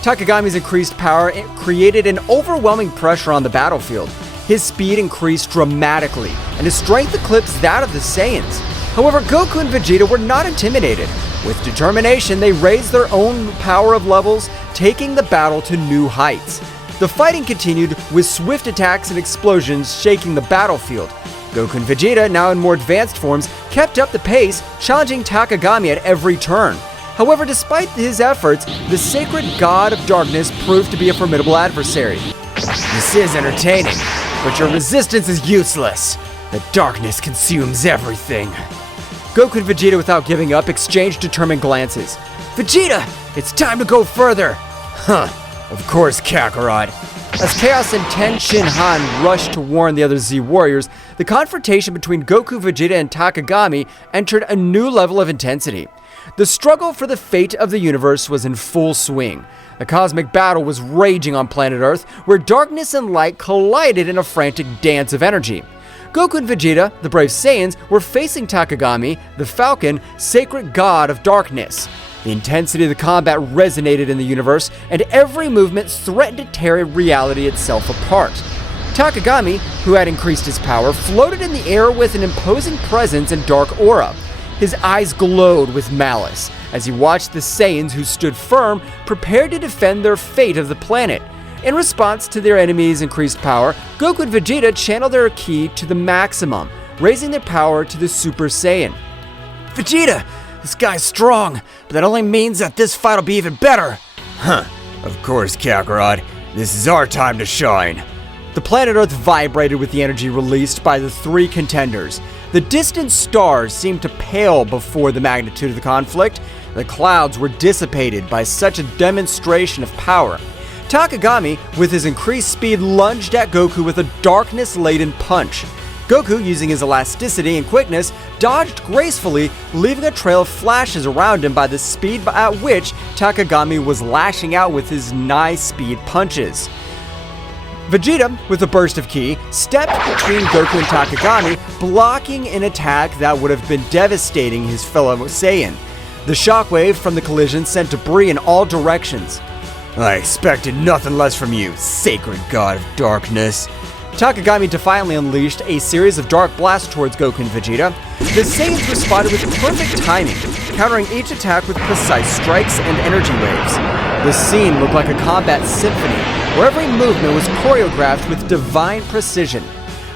Takagami's increased power created an overwhelming pressure on the battlefield. His speed increased dramatically, and his strength eclipsed that of the Saiyans. However, Goku and Vegeta were not intimidated. With determination, they raised their own power of levels, taking the battle to new heights. The fighting continued with swift attacks and explosions shaking the battlefield. Goku and Vegeta, now in more advanced forms, kept up the pace, challenging Takagami at every turn. However, despite his efforts, the sacred god of darkness proved to be a formidable adversary. "This is entertaining, but your resistance is useless. The darkness consumes everything." Goku and Vegeta, without giving up, exchanged determined glances. "Vegeta, it's time to go further." "Huh, of course, Kakarot." As Chaos and Ten Shin Han rushed to warn the other Z warriors, the confrontation between Goku, Vegeta, and Takagami entered a new level of intensity. The struggle for the fate of the universe was in full swing. A cosmic battle was raging on planet Earth, where darkness and light collided in a frantic dance of energy. Goku and Vegeta, the brave Saiyans, were facing Takagami, the Falcon, sacred god of darkness. The intensity of the combat resonated in the universe, and every movement threatened to tear reality itself apart. Takagami, who had increased his power, floated in the air with an imposing presence and dark aura. His eyes glowed with malice as he watched the Saiyans, who stood firm, prepared to defend their fate of the planet. In response to their enemies' increased power, Goku and Vegeta channeled their ki to the maximum, raising their power to the Super Saiyan. "Vegeta, this guy's strong, but that only means that this fight will be even better." Huh, of course, Kakarot. This is our time to shine. The planet Earth vibrated with the energy released by the three contenders. The distant stars seemed to pale before the magnitude of the conflict. The clouds were dissipated by such a demonstration of power. Takagami, with his increased speed, lunged at Goku with a darkness-laden punch. Goku, using his elasticity and quickness, dodged gracefully, leaving a trail of flashes around him by the speed at which Takagami was lashing out with his nigh-speed punches. Vegeta, with a burst of ki, stepped between Goku and Takagami, blocking an attack that would have been devastating his fellow Saiyan. The shockwave from the collision sent debris in all directions. I expected nothing less from you, sacred god of darkness. Takagami defiantly unleashed a series of dark blasts towards Goku and Vegeta. The Saiyans responded with perfect timing, countering each attack with precise strikes and energy waves. The scene looked like a combat symphony, where every movement was choreographed with divine precision.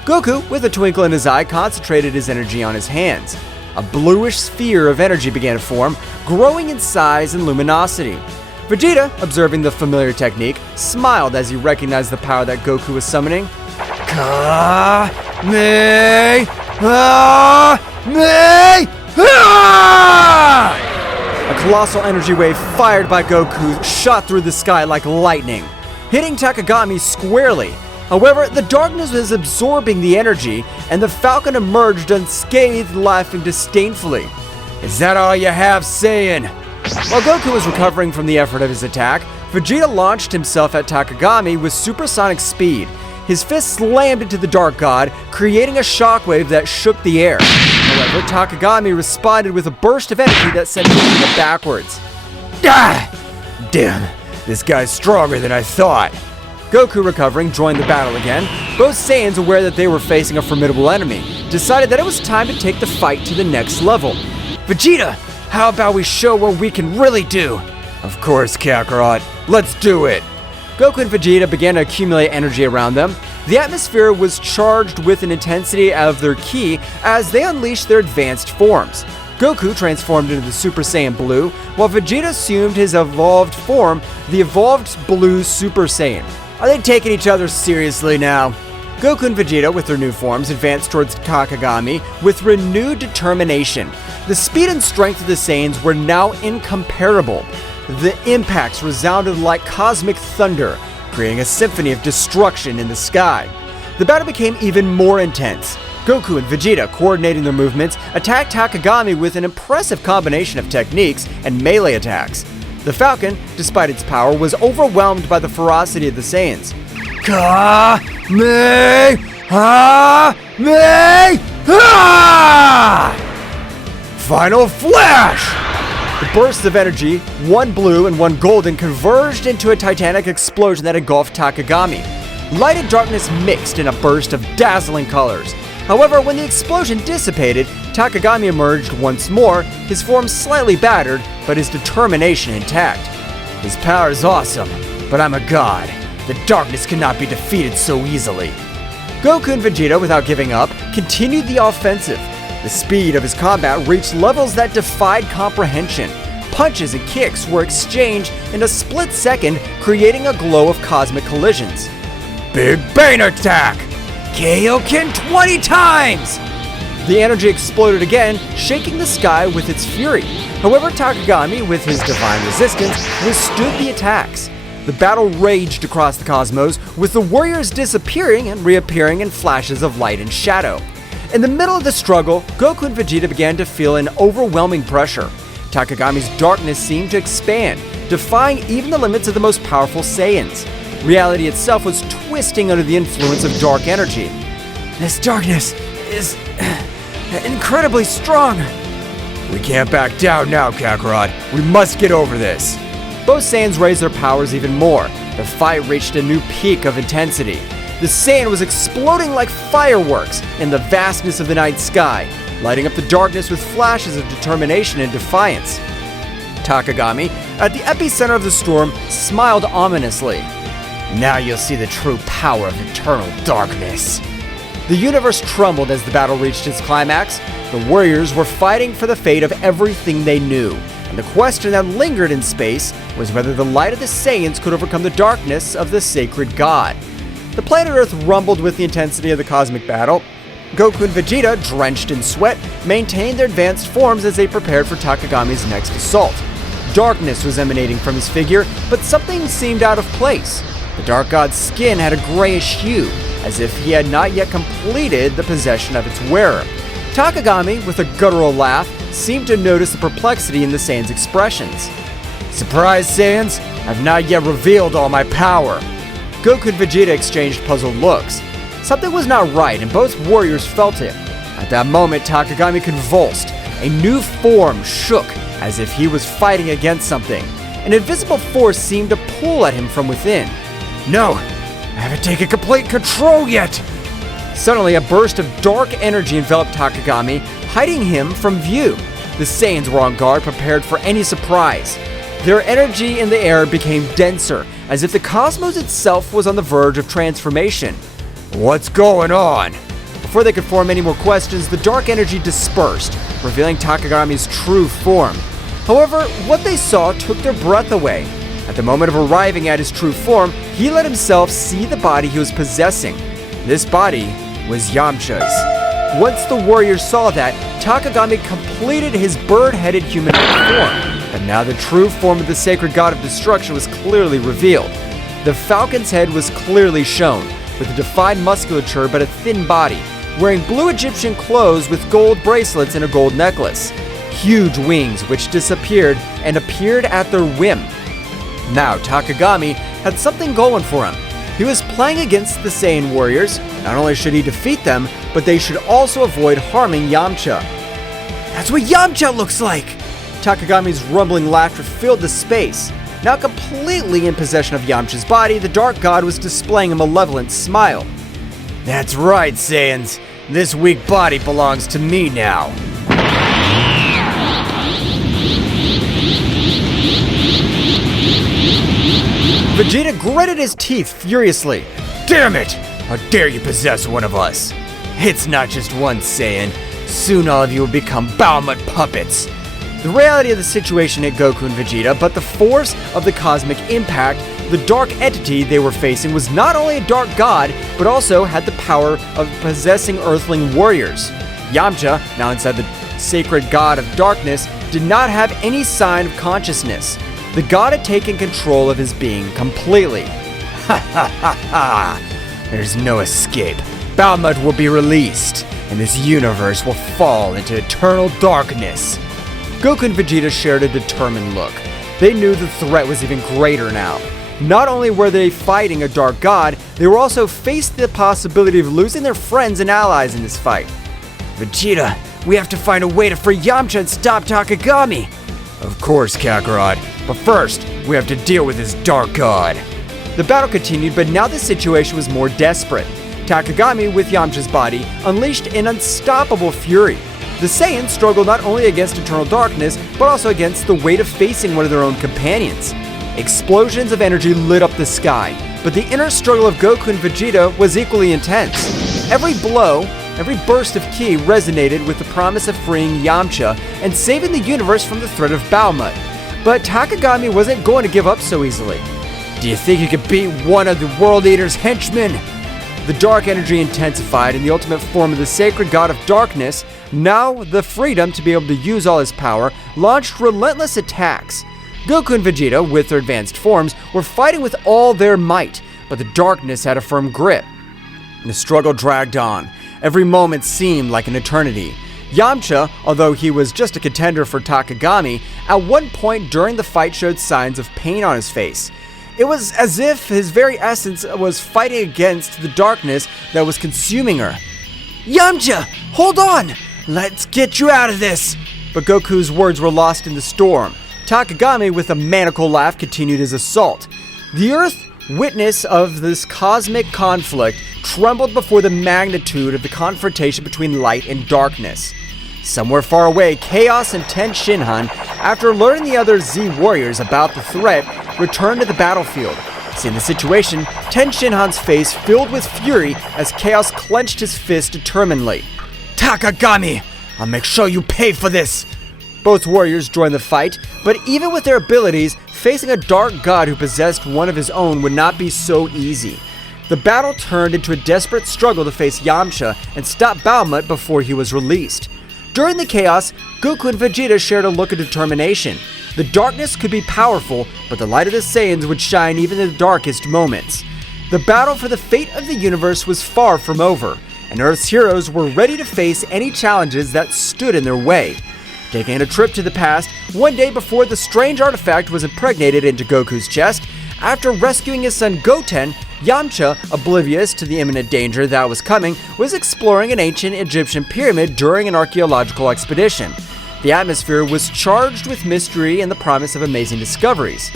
Goku, with a twinkle in his eye, concentrated his energy on his hands. A bluish sphere of energy began to form, growing in size and luminosity. Vegeta, observing the familiar technique, smiled as he recognized the power that Goku was summoning. A colossal energy wave fired by Goku shot through the sky like lightning, hitting Takagami squarely. However, the darkness was absorbing the energy, and the Falcon emerged unscathed, laughing disdainfully. Is that all you have, Saiyan? While Goku was recovering from the effort of his attack, Vegeta launched himself at Takagami with supersonic speed. His fist slammed into the Dark God, creating a shockwave that shook the air. However, Takagami responded with a burst of energy that sent Vegeta backwards. Ah! Damn, this guy's stronger than I thought. Goku, recovering, joined the battle again. Both Saiyans, aware that they were facing a formidable enemy, decided that it was time to take the fight to the next level. Vegeta, how about we show what we can really do? Of course, Kakarot. Let's do it. Goku and Vegeta began to accumulate energy around them. The atmosphere was charged with an intensity of their ki as they unleashed their advanced forms. Goku transformed into the Super Saiyan Blue, while Vegeta assumed his evolved form, the evolved Blue Super Saiyan. Are they taking each other seriously now? Goku and Vegeta, with their new forms, advanced towards Takagami with renewed determination. The speed and strength of the Saiyans were now incomparable. The impacts resounded like cosmic thunder, creating a symphony of destruction in the sky. The battle became even more intense. Goku and Vegeta, coordinating their movements, attacked Takagami with an impressive combination of techniques and melee attacks. The Falcon, despite its power, was overwhelmed by the ferocity of the Saiyans. Final flash! The bursts of energy, one blue and one golden, converged into a titanic explosion that engulfed Takagami. Light and darkness mixed in a burst of dazzling colors. However, when the explosion dissipated, Takagami emerged once more, his form slightly battered, but his determination intact. His power is awesome, but I'm a god. The darkness cannot be defeated so easily. Goku and Vegeta, without giving up, continued the offensive. The speed of his combat reached levels that defied comprehension. Punches and kicks were exchanged in a split second, creating a glow of cosmic collisions. Big Bang Attack! Kaioken 20 times! The energy exploded again, shaking the sky with its fury. However, Takagami, with his divine resistance, withstood the attacks. The battle raged across the cosmos, with the warriors disappearing and reappearing in flashes of light and shadow. In the middle of the struggle, Goku and Vegeta began to feel an overwhelming pressure. Takagami's darkness seemed to expand, defying even the limits of the most powerful Saiyans. Reality itself was twisting under the influence of dark energy. This darkness is incredibly strong. We can't back down now, Kakarot. We must get over this. Both Saiyans raised their powers even more. The fight reached a new peak of intensity. The Saiyan was exploding like fireworks in the vastness of the night sky, lighting up the darkness with flashes of determination and defiance. Takagami, at the epicenter of the storm, smiled ominously. Now you'll see the true power of eternal darkness. The universe trembled as the battle reached its climax. The warriors were fighting for the fate of everything they knew, and the question that lingered in space was whether the light of the Saiyans could overcome the darkness of the sacred god. The planet Earth rumbled with the intensity of the cosmic battle. Goku and Vegeta, drenched in sweat, maintained their advanced forms as they prepared for Takagami's next assault. Darkness was emanating from his figure, but something seemed out of place. The Dark God's skin had a grayish hue, as if he had not yet completed the possession of its wearer. Takagami, with a guttural laugh, seemed to notice the perplexity in the Saiyans' expressions. Surprise, Saiyans! I've not yet revealed all my power. Goku and Vegeta exchanged puzzled looks. Something was not right, and both warriors felt it. At that moment, Takagami convulsed. A new form shook, as if he was fighting against something. An invisible force seemed to pull at him from within. No! I haven't taken complete control yet! Suddenly, a burst of dark energy enveloped Takagami, hiding him from view. The Saiyans were on guard, prepared for any surprise. Their energy in the air became denser, as if the cosmos itself was on the verge of transformation. What's going on? Before they could form any more questions, the dark energy dispersed, revealing Takagami's true form. However, what they saw took their breath away. At the moment of arriving at his true form, he let himself see the body he was possessing. This body was Yamcha's. Once the warriors saw that, Takagami completed his bird-headed humanoid form. But now the true form of the sacred god of destruction was clearly revealed. The falcon's head was clearly shown, with a defined musculature but a thin body, wearing blue Egyptian clothes with gold bracelets and a gold necklace. Huge wings which disappeared and appeared at their whim. Now Takagami had something going for him. He was playing against the Saiyan warriors. Not only should he defeat them, but they should also avoid harming Yamcha. That's what Yamcha looks like! Takagami's rumbling laughter filled the space. Now completely in possession of Yamcha's body, the Dark God was displaying a malevolent smile. That's right, Saiyans. This weak body belongs to me now. Vegeta gritted his teeth furiously. Damn it! How dare you possess one of us? It's not just one Saiyan. Soon all of you will become Bahamut puppets. The reality of the situation hit Goku and Vegeta, but the force of the cosmic impact, the dark entity they were facing was not only a dark god, but also had the power of possessing earthling warriors. Yamcha, now inside the sacred god of darkness, did not have any sign of consciousness. The god had taken control of his being completely. Ha ha ha ha! There's no escape. Bahamut will be released, and this universe will fall into eternal darkness. Goku and Vegeta shared a determined look. They knew the threat was even greater now. Not only were they fighting a dark god, they were also faced the possibility of losing their friends and allies in this fight. Vegeta, We have to find a way to free Yamcha and stop Takagami. Of course, Kakarot. But first, we have to deal with this Dark God. The battle continued, but now the situation was more desperate. Takagami, with Yamcha's body, unleashed an unstoppable fury. The Saiyans struggled not only against eternal darkness, but also against the weight of facing one of their own companions. Explosions of energy lit up the sky, but the inner struggle of Goku and Vegeta was equally intense. Every blow, every burst of ki resonated with the promise of freeing Yamcha and saving the universe from the threat of Bahamut. But Takagami wasn't going to give up so easily. Do you think you could beat one of the World Eater's henchmen? The dark energy intensified in the ultimate form of the sacred god of darkness. Now, the freedom to be able to use all his power launched relentless attacks. Goku and Vegeta, with their advanced forms, were fighting with all their might, but the darkness had a firm grip. The struggle dragged on. Every moment seemed like an eternity. Yamcha, although he was just a contender for Takagami, at one point during the fight showed signs of pain on his face. It was as if his very essence was fighting against the darkness that was consuming her. Yamcha, hold on! Let's get you out of this! But Goku's words were lost in the storm. Takagami, with a maniacal laugh, continued his assault. The Earth, witness of this cosmic conflict, trembled before the magnitude of the confrontation between light and darkness. Somewhere far away, Chaos and Ten Shinhan, after alerting the other Z warriors about the threat, returned to the battlefield. Seeing the situation, Ten Shinhan's face filled with fury as Chaos clenched his fist determinedly. Takagami, I'll make sure you pay for this! Both warriors joined the fight, but even with their abilities, facing a dark god who possessed one of his own would not be so easy. The battle turned into a desperate struggle to face Yamcha and stop Bahamut before he was released. During the chaos, Goku and Vegeta shared a look of determination. The darkness could be powerful, but the light of the Saiyans would shine even in the darkest moments. The battle for the fate of the universe was far from over, and Earth's heroes were ready to face any challenges that stood in their way. Taking a trip to the past, one day before the strange artifact was impregnated into Goku's chest, after rescuing his son Goten, Yamcha, oblivious to the imminent danger that was coming, was exploring an ancient Egyptian pyramid during an archaeological expedition. The atmosphere was charged with mystery and the promise of amazing discoveries.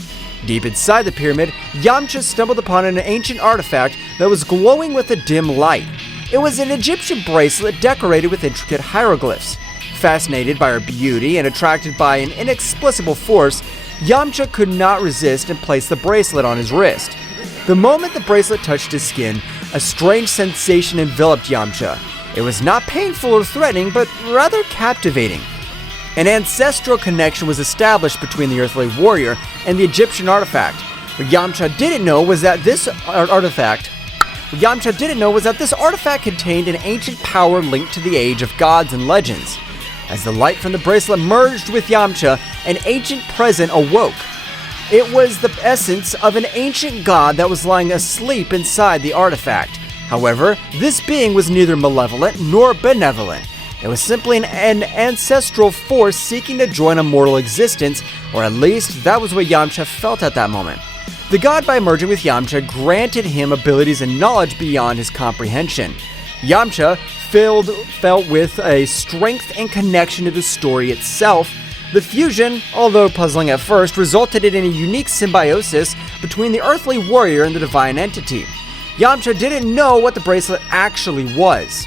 Deep inside the pyramid, Yamcha stumbled upon an ancient artifact that was glowing with a dim light. It was an Egyptian bracelet decorated with intricate hieroglyphs. Fascinated by her beauty and attracted by an inexplicable force, Yamcha could not resist and placed the bracelet on his wrist. The moment the bracelet touched his skin, a strange sensation enveloped Yamcha. It was not painful or threatening, but rather captivating. An ancestral connection was established between the earthly warrior and the Egyptian artifact. What Yamcha didn't know was that this artifact contained an ancient power linked to the age of gods and legends. As the light from the bracelet merged with Yamcha, an ancient presence awoke. It was the essence of an ancient god that was lying asleep inside the artifact. However, this being was neither malevolent nor benevolent. It was simply an ancestral force seeking to join a mortal existence, or at least that was what Yamcha felt at that moment. The god, by merging with Yamcha, granted him abilities and knowledge beyond his comprehension. Yamcha felt with a strength and connection to the story itself. The fusion, although puzzling at first, resulted in a unique symbiosis between the earthly warrior and the divine entity. Yamcha didn't know what the bracelet actually was.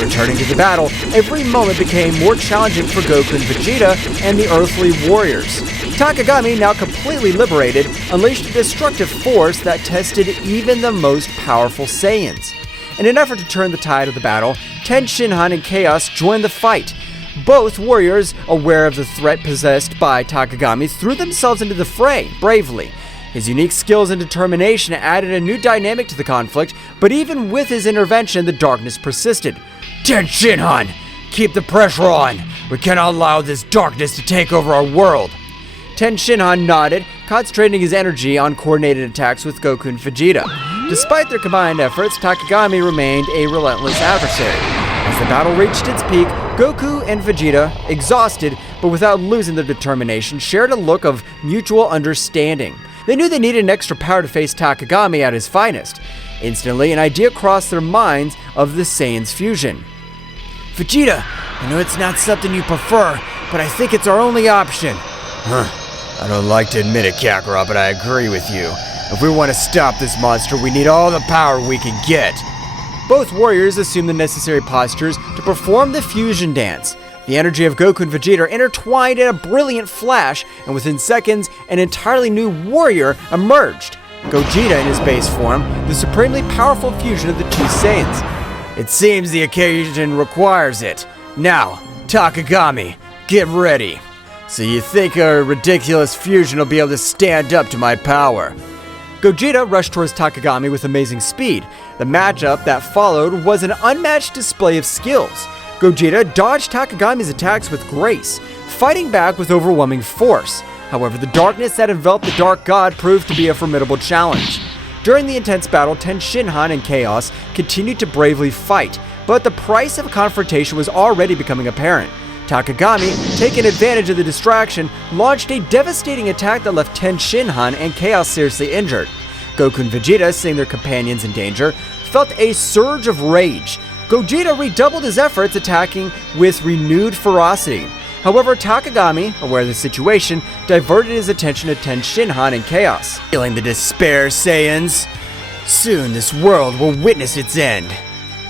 Returning to the battle, every moment became more challenging for Goku and Vegeta and the earthly warriors. Takagami, now completely liberated, unleashed a destructive force that tested even the most powerful Saiyans. In an effort to turn the tide of the battle, Ten Shinhan and Chaos joined the fight. Both warriors, aware of the threat possessed by Takagami, threw themselves into the fray bravely. His unique skills and determination added a new dynamic to the conflict, but even with his intervention, the darkness persisted. Ten Shinhan, keep the pressure on. We cannot allow this darkness to take over our world. Ten Shinhan nodded, concentrating his energy on coordinated attacks with Goku and Vegeta. Despite their combined efforts, Takagami remained a relentless adversary. As the battle reached its peak, Goku and Vegeta, exhausted but without losing their determination, shared a look of mutual understanding. They knew they needed an extra power to face Takagami at his finest. Instantly, an idea crossed their minds of the Saiyans' fusion. Vegeta, I know it's not something you prefer, but I think it's our only option. I don't like to admit it, Kakarot, but I agree with you. If we want to stop this monster, we need all the power we can get. Both warriors assume the necessary postures to perform the fusion dance. The energy of Goku and Vegeta are intertwined in a brilliant flash, and within seconds, an entirely new warrior emerged. Gogeta in his base form, the supremely powerful fusion of the two Saiyans. It seems the occasion requires it. Now, Takagami, get ready. So you think a ridiculous fusion will be able to stand up to my power? Gogeta rushed towards Takagami with amazing speed. The matchup that followed was an unmatched display of skills. Gogeta dodged Takagami's attacks with grace, fighting back with overwhelming force. However, the darkness that enveloped the Dark God proved to be a formidable challenge. During the intense battle, Tenshinhan and Chaos continued to bravely fight, but the price of a confrontation was already becoming apparent. Takagami, taking advantage of the distraction, launched a devastating attack that left Tenshinhan and Chaos seriously injured. Goku and Vegeta, seeing their companions in danger, felt a surge of rage. Gogeta redoubled his efforts, attacking with renewed ferocity. However, Takagami, aware of the situation, diverted his attention to Tenshinhan and Chaos. Feeling the despair, Saiyans? Soon this world will witness its end.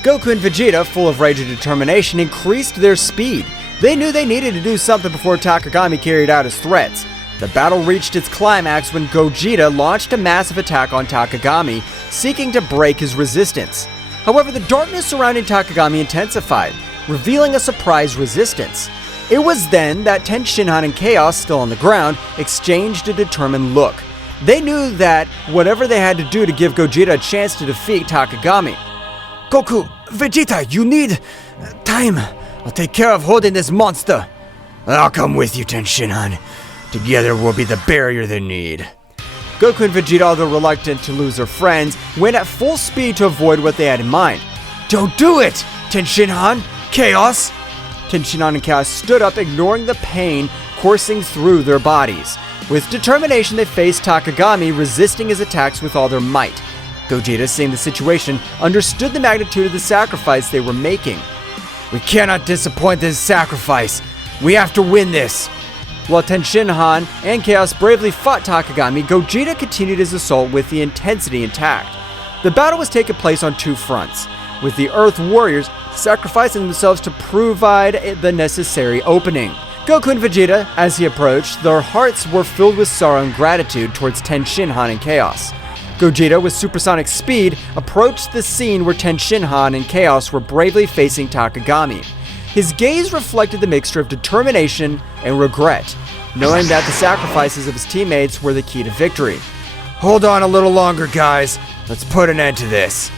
Goku and Vegeta, full of rage and determination, increased their speed. They knew they needed to do something before Takagami carried out his threats. The battle reached its climax when Gogeta launched a massive attack on Takagami, seeking to break his resistance. However, the darkness surrounding Takagami intensified, revealing a surprise resistance. It was then that Tenshinhan and Chaos, still on the ground, exchanged a determined look. They knew that whatever they had to do to give Gogeta a chance to defeat Takagami. Goku, Vegeta, you need time. I'll take care of holding this monster. I'll come with you, Tenshinhan. Together we'll be the barrier they need. Goku and Vegeta, although reluctant to lose their friends, went at full speed to avoid what they had in mind. Don't do it, Tenshinhan! Chaos! Tenshinhan and Chaos stood up, ignoring the pain coursing through their bodies. With determination, they faced Takagami, resisting his attacks with all their might. Gogeta, seeing the situation, understood the magnitude of the sacrifice they were making. We cannot disappoint this sacrifice. We have to win this. While Tenshinhan and Chaos bravely fought Takagami, Gogeta continued his assault with the intensity intact. The battle was taking place on two fronts, with the Earth Warriors sacrificing themselves to provide the necessary opening. Goku and Vegeta, as he approached, their hearts were filled with sorrow and gratitude towards Tenshinhan and Chaos. Gogeta, with supersonic speed, approached the scene where Tenshinhan and Chaos were bravely facing Takagami. His gaze reflected the mixture of determination and regret, knowing that the sacrifices of his teammates were the key to victory. Hold on a little longer, guys. Let's put an end to this.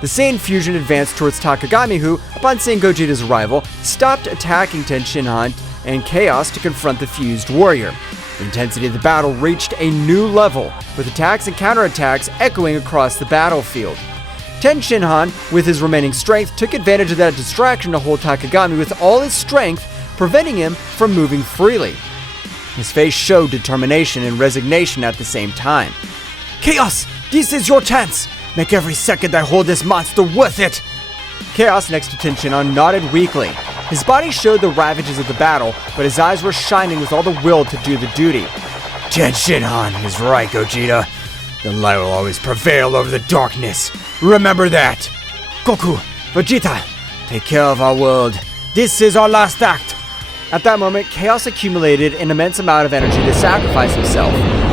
The Saiyan fusion advanced towards Takagami, who, upon seeing Gogeta's arrival, stopped attacking Tenshinhan and Chaos to confront the fused warrior. The intensity of the battle reached a new level, with attacks and counterattacks echoing across the battlefield. Tenshinhan, with his remaining strength, took advantage of that distraction to hold Takagami with all his strength, preventing him from moving freely. His face showed determination and resignation at the same time. Chaos, this is your chance! Make every second I hold this monster worth it! Chaos, next to Tenshinhan, nodded weakly. His body showed the ravages of the battle, but his eyes were shining with all the will to do the duty. Tenshinhan is right, Gogeta. The light will always prevail over the darkness. Remember that. Goku, Vegeta, take care of our world. This is our last act. At that moment, Chaos accumulated an immense amount of energy to sacrifice himself.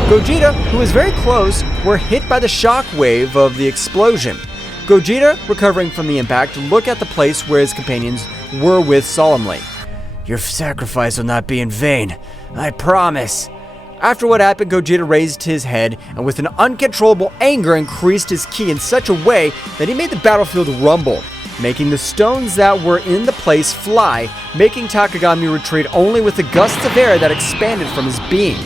Gogeta, who was very close, were hit by the shock wave of the explosion. Gogeta, recovering from the impact, looked at the place where his companions were with solemnly. Your sacrifice will not be in vain, I promise. After what happened, Gogeta raised his head and with an uncontrollable anger increased his ki in such a way that he made the battlefield rumble, making the stones that were in the place fly, making Takagami retreat only with the gusts of air that expanded from his being.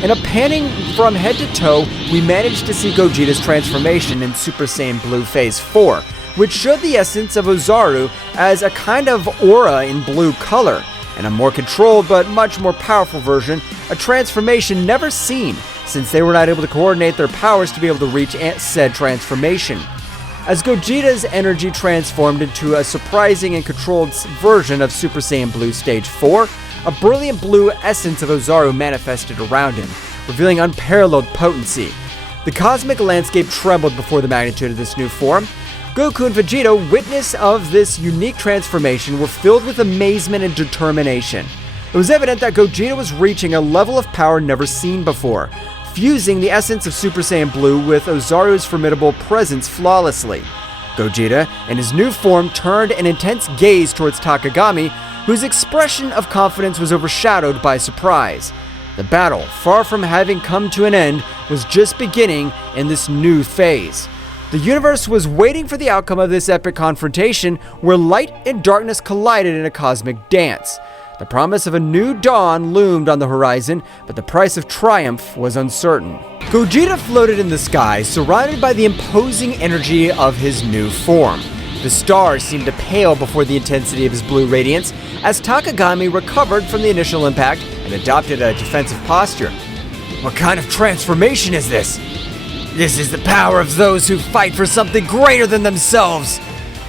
In a panning from head to toe, we managed to see Gogeta's transformation in Super Saiyan Blue Phase 4, which showed the essence of Ozaru as a kind of aura in blue color, and a more controlled but much more powerful version, a transformation never seen, since they were not able to coordinate their powers to be able to reach said transformation. as Gogeta's energy transformed into a surprising and controlled version of Super Saiyan Blue Stage 4, a brilliant blue essence of Ozaru manifested around him, revealing unparalleled potency. The cosmic landscape trembled before the magnitude of this new form. Goku and Vegeta, witness of this unique transformation, were filled with amazement and determination. It was evident that Gogeta was reaching a level of power never seen before, fusing the essence of Super Saiyan Blue with Ozaru's formidable presence flawlessly. Gogeta, in his new form, turned an intense gaze towards Takagami, whose expression of confidence was overshadowed by surprise. The battle, far from having come to an end, was just beginning in this new phase. The universe was waiting for the outcome of this epic confrontation, where light and darkness collided in a cosmic dance. The promise of a new dawn loomed on the horizon, but the price of triumph was uncertain. Gogeta floated in the sky, surrounded by the imposing energy of his new form. The stars seemed to pale before the intensity of his blue radiance, as Takagami recovered from the initial impact and adopted a defensive posture. What kind of transformation is this? This is the power of those who fight for something greater than themselves!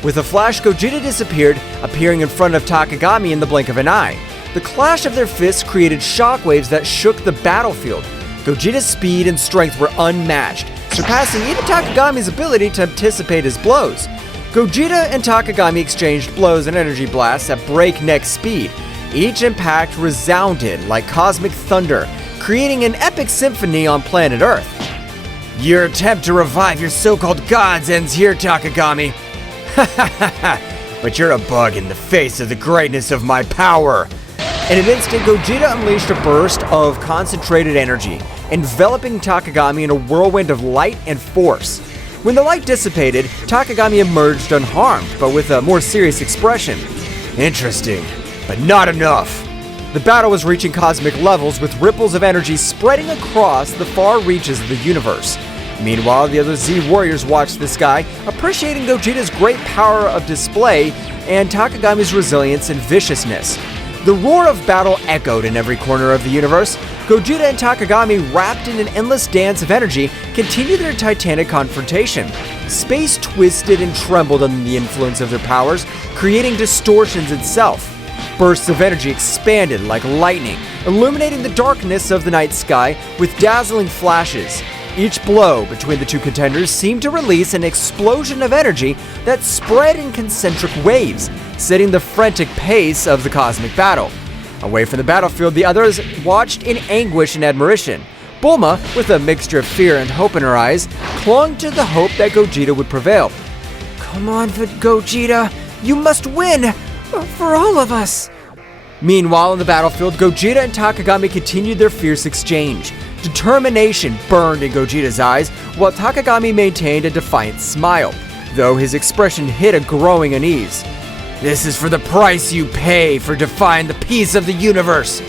With a flash, Gogeta disappeared, appearing in front of Takagami in the blink of an eye. The clash of their fists created shockwaves that shook the battlefield. Gogeta's speed and strength were unmatched, surpassing even Takagami's ability to anticipate his blows. Gogeta and Takagami exchanged blows and energy blasts at breakneck speed. Each impact resounded like cosmic thunder, creating an epic symphony on planet Earth. Your attempt to revive your so-called gods ends here, Takagami. But you're a bug in the face of the greatness of my power. In an instant, Gogeta unleashed a burst of concentrated energy, enveloping Takagami in a whirlwind of light and force. When the light dissipated, Takagami emerged unharmed, but with a more serious expression. Interesting, but not enough. The battle was reaching cosmic levels, with ripples of energy spreading across the far reaches of the universe. Meanwhile, the other Z warriors watched the sky, appreciating Gogeta's great power of display and Takagami's resilience and viciousness. The roar of battle echoed in every corner of the universe. Gogeta and Takagami, wrapped in an endless dance of energy, continued their titanic confrontation. Space twisted and trembled under the influence of their powers, creating distortions itself. Bursts of energy expanded like lightning, illuminating the darkness of the night sky with dazzling flashes. Each blow between the two contenders seemed to release an explosion of energy that spread in concentric waves, setting the frantic pace of the cosmic battle. Away from the battlefield, the others watched in anguish and admiration. Bulma, with a mixture of fear and hope in her eyes, clung to the hope that Gogeta would prevail. Come on, Gogeta, you must win! For all of us! Meanwhile, on the battlefield, Gogeta and Takagami continued their fierce exchange. Determination burned in Gogeta's eyes, while Takagami maintained a defiant smile, though his expression hid a growing unease. This is for the price you pay for defying the peace of the universe!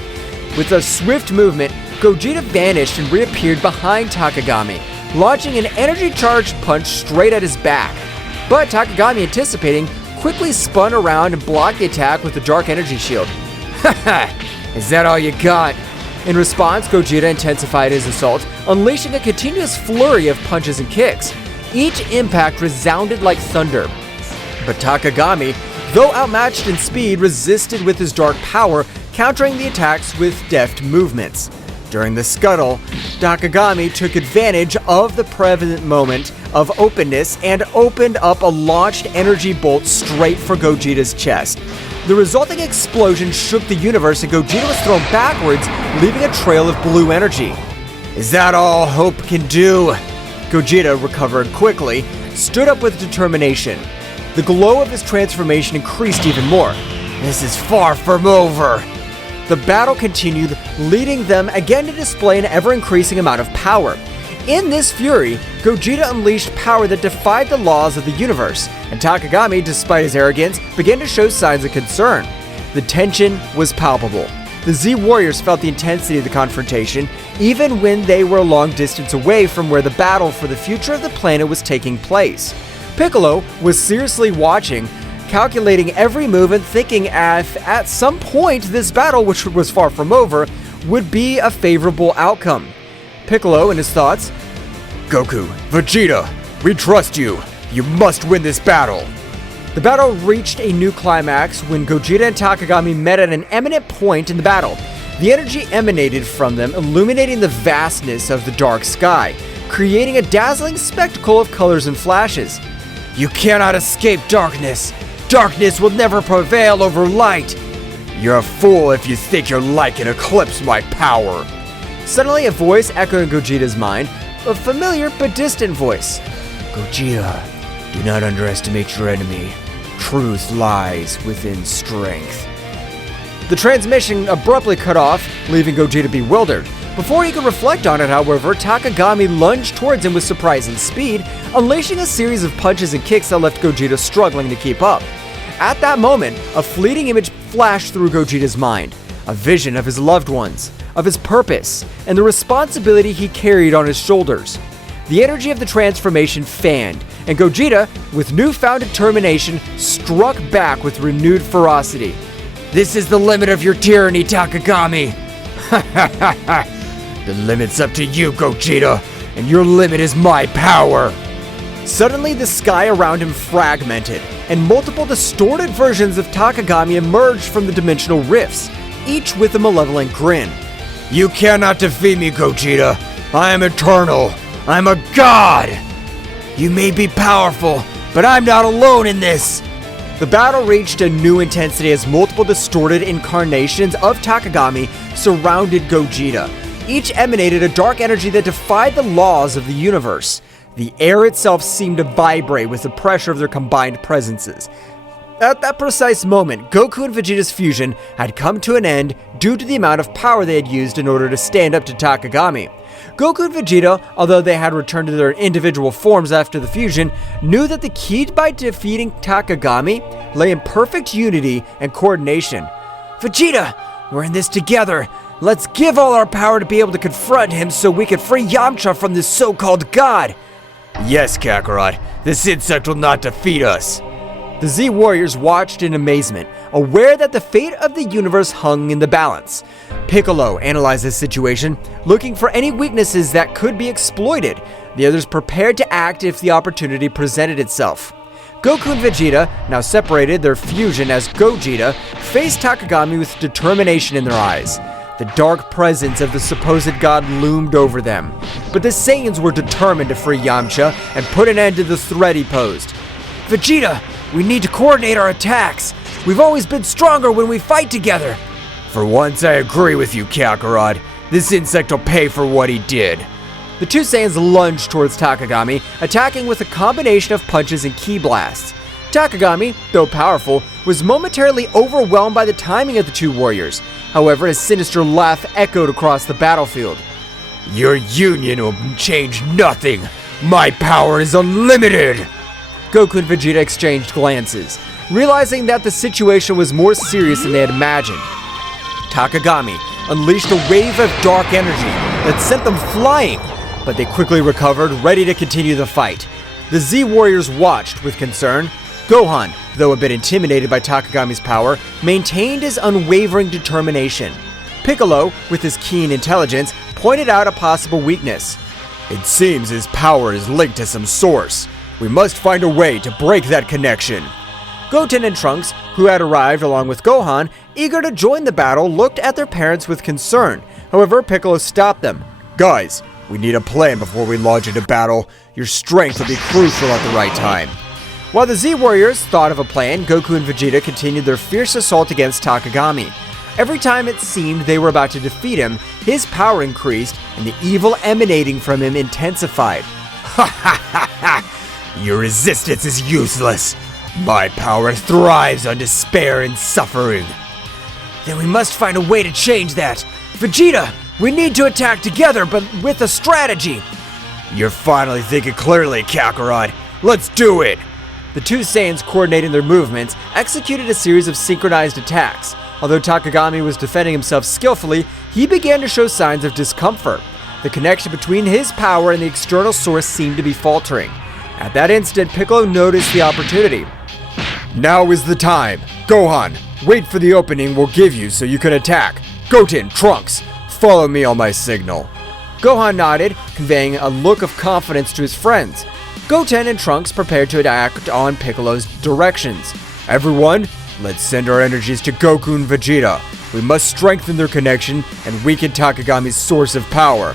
With a swift movement, Gogeta vanished and reappeared behind Takagami, launching an energy-charged punch straight at his back. But Takagami, anticipating, quickly spun around and blocked the attack with the dark energy shield. Haha! Is that all you got? In response, Gogeta intensified his assault, unleashing a continuous flurry of punches and kicks. Each impact resounded like thunder. But Takagami, though outmatched in speed, resisted with his dark power, countering the attacks with deft movements. During the scuttle, Takagami took advantage of the prevalent moment of openness and opened up a launched energy bolt straight for Gogeta's chest. The resulting explosion shook the universe and Gogeta was thrown backwards, leaving a trail of blue energy. Is that all hope can do? Gogeta recovered quickly, stood up with determination. The glow of his transformation increased even more. This is far from over. The battle continued, leading them again to display an ever-increasing amount of power. In this fury, Gogeta unleashed power that defied the laws of the universe, and Takagami, despite his arrogance, began to show signs of concern. The tension was palpable. The Z warriors felt the intensity of the confrontation, even when they were a long distance away from where the battle for the future of the planet was taking place. Piccolo was seriously watching, calculating every move and thinking at some point this battle, which was far from over, would be a favorable outcome. Piccolo, in his thoughts, Goku, Vegeta, we trust you. You must win this battle! The battle reached a new climax when Gogeta and Takagami met at an eminent point in the battle. The energy emanated from them, illuminating the vastness of the dark sky, creating a dazzling spectacle of colors and flashes. You cannot escape darkness! Darkness will never prevail over light! You're a fool if you think your light can eclipse my power! Suddenly a voice echoed in Gogeta's mind, a familiar but distant voice. Gogeta, do not underestimate your enemy. Truth lies within strength. The transmission abruptly cut off, leaving Gogeta bewildered. Before he could reflect on it, however, Takagami lunged towards him with surprising speed, unleashing a series of punches and kicks that left Gogeta struggling to keep up. At that moment, a fleeting image flashed through Gogeta's mind, a vision of his loved ones, of his purpose, and the responsibility he carried on his shoulders. The energy of the transformation fanned, and Gogeta, with newfound determination, struck back with renewed ferocity. This is the limit of your tyranny, Takagami! The limit's up to you, Gogeta, and your limit is my power! Suddenly, the sky around him fragmented, and multiple distorted versions of Takagami emerged from the dimensional rifts, each with a malevolent grin. You cannot defeat me, Gogeta! I am eternal! I'm a god! You may be powerful, but I'm not alone in this! The battle reached a new intensity as multiple distorted incarnations of Takagami surrounded Gogeta. Each emanated a dark energy that defied the laws of the universe. The air itself seemed to vibrate with the pressure of their combined presences. At that precise moment, Goku and Vegeta's fusion had come to an end due to the amount of power they had used in order to stand up to Takagami. Goku and Vegeta, although they had returned to their individual forms after the fusion, knew that the key by defeating Takagami lay in perfect unity and coordination. Vegeta, we're in this together. Let's give all our power to be able to confront him so we can free Yamcha from this so-called god. Yes, Kakarot, this insect will not defeat us. The Z Warriors watched in amazement, aware that the fate of the universe hung in the balance. Piccolo analyzed the situation, looking for any weaknesses that could be exploited. The others prepared to act if the opportunity presented itself. Goku and Vegeta, now separated, their fusion as Gogeta, faced Takagami with determination in their eyes. The dark presence of the supposed god loomed over them, but the Saiyans were determined to free Yamcha and put an end to the threat he posed. Vegeta, we need to coordinate our attacks. We've always been stronger when we fight together. For once, I agree with you, Kakarot. This insect will pay for what he did. The two Saiyans lunged towards Takagami, attacking with a combination of punches and ki blasts. Takagami, though powerful, was momentarily overwhelmed by the timing of the two warriors. However, his sinister laugh echoed across the battlefield. Your union will change nothing. My power is unlimited. Goku and Vegeta exchanged glances, realizing that the situation was more serious than they had imagined. Takagami unleashed a wave of dark energy that sent them flying, but they quickly recovered, ready to continue the fight. The Z Warriors watched with concern. Gohan, though a bit intimidated by Takagami's power, maintained his unwavering determination. Piccolo, with his keen intelligence, pointed out a possible weakness. It seems his power is linked to some source. We must find a way to break that connection. Goten and Trunks, who had arrived along with Gohan, eager to join the battle, looked at their parents with concern. However, Piccolo stopped them. Guys, we need a plan before we launch into battle. Your strength will be crucial at the right time. While the Z Warriors thought of a plan, Goku and Vegeta continued their fierce assault against Takagami. Every time it seemed they were about to defeat him, his power increased and the evil emanating from him intensified. Ha ha ha ha! Your resistance is useless. My power thrives on despair and suffering. Then we must find a way to change that. Vegeta, we need to attack together, but with a strategy. You're finally thinking clearly, Kakarot. Let's do it. The two Saiyans, coordinating their movements, executed a series of synchronized attacks. Although Takagami was defending himself skillfully, he began to show signs of discomfort. The connection between his power and the external source seemed to be faltering. At that instant, Piccolo noticed the opportunity. Now is the time. Gohan, wait for the opening we'll give you so you can attack. Goten, Trunks, follow me on my signal. Gohan nodded, conveying a look of confidence to his friends. Goten and Trunks prepared to act on Piccolo's directions. Everyone, let's send our energies to Goku and Vegeta. We must strengthen their connection and weaken Takagami's source of power.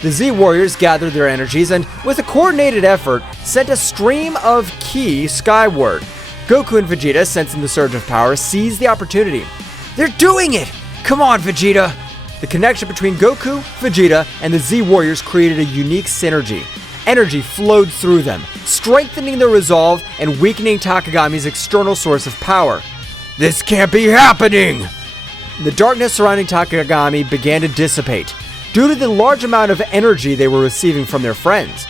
The Z Warriors gathered their energies and, with a coordinated effort, sent a stream of ki skyward. Goku and Vegeta, sensing the surge of power, seized the opportunity. They're doing it! Come on, Vegeta! The connection between Goku, Vegeta, and the Z Warriors created a unique synergy. Energy flowed through them, strengthening their resolve and weakening Takagami's external source of power. This can't be happening! The darkness surrounding Takagami began to dissipate, due to the large amount of energy they were receiving from their friends.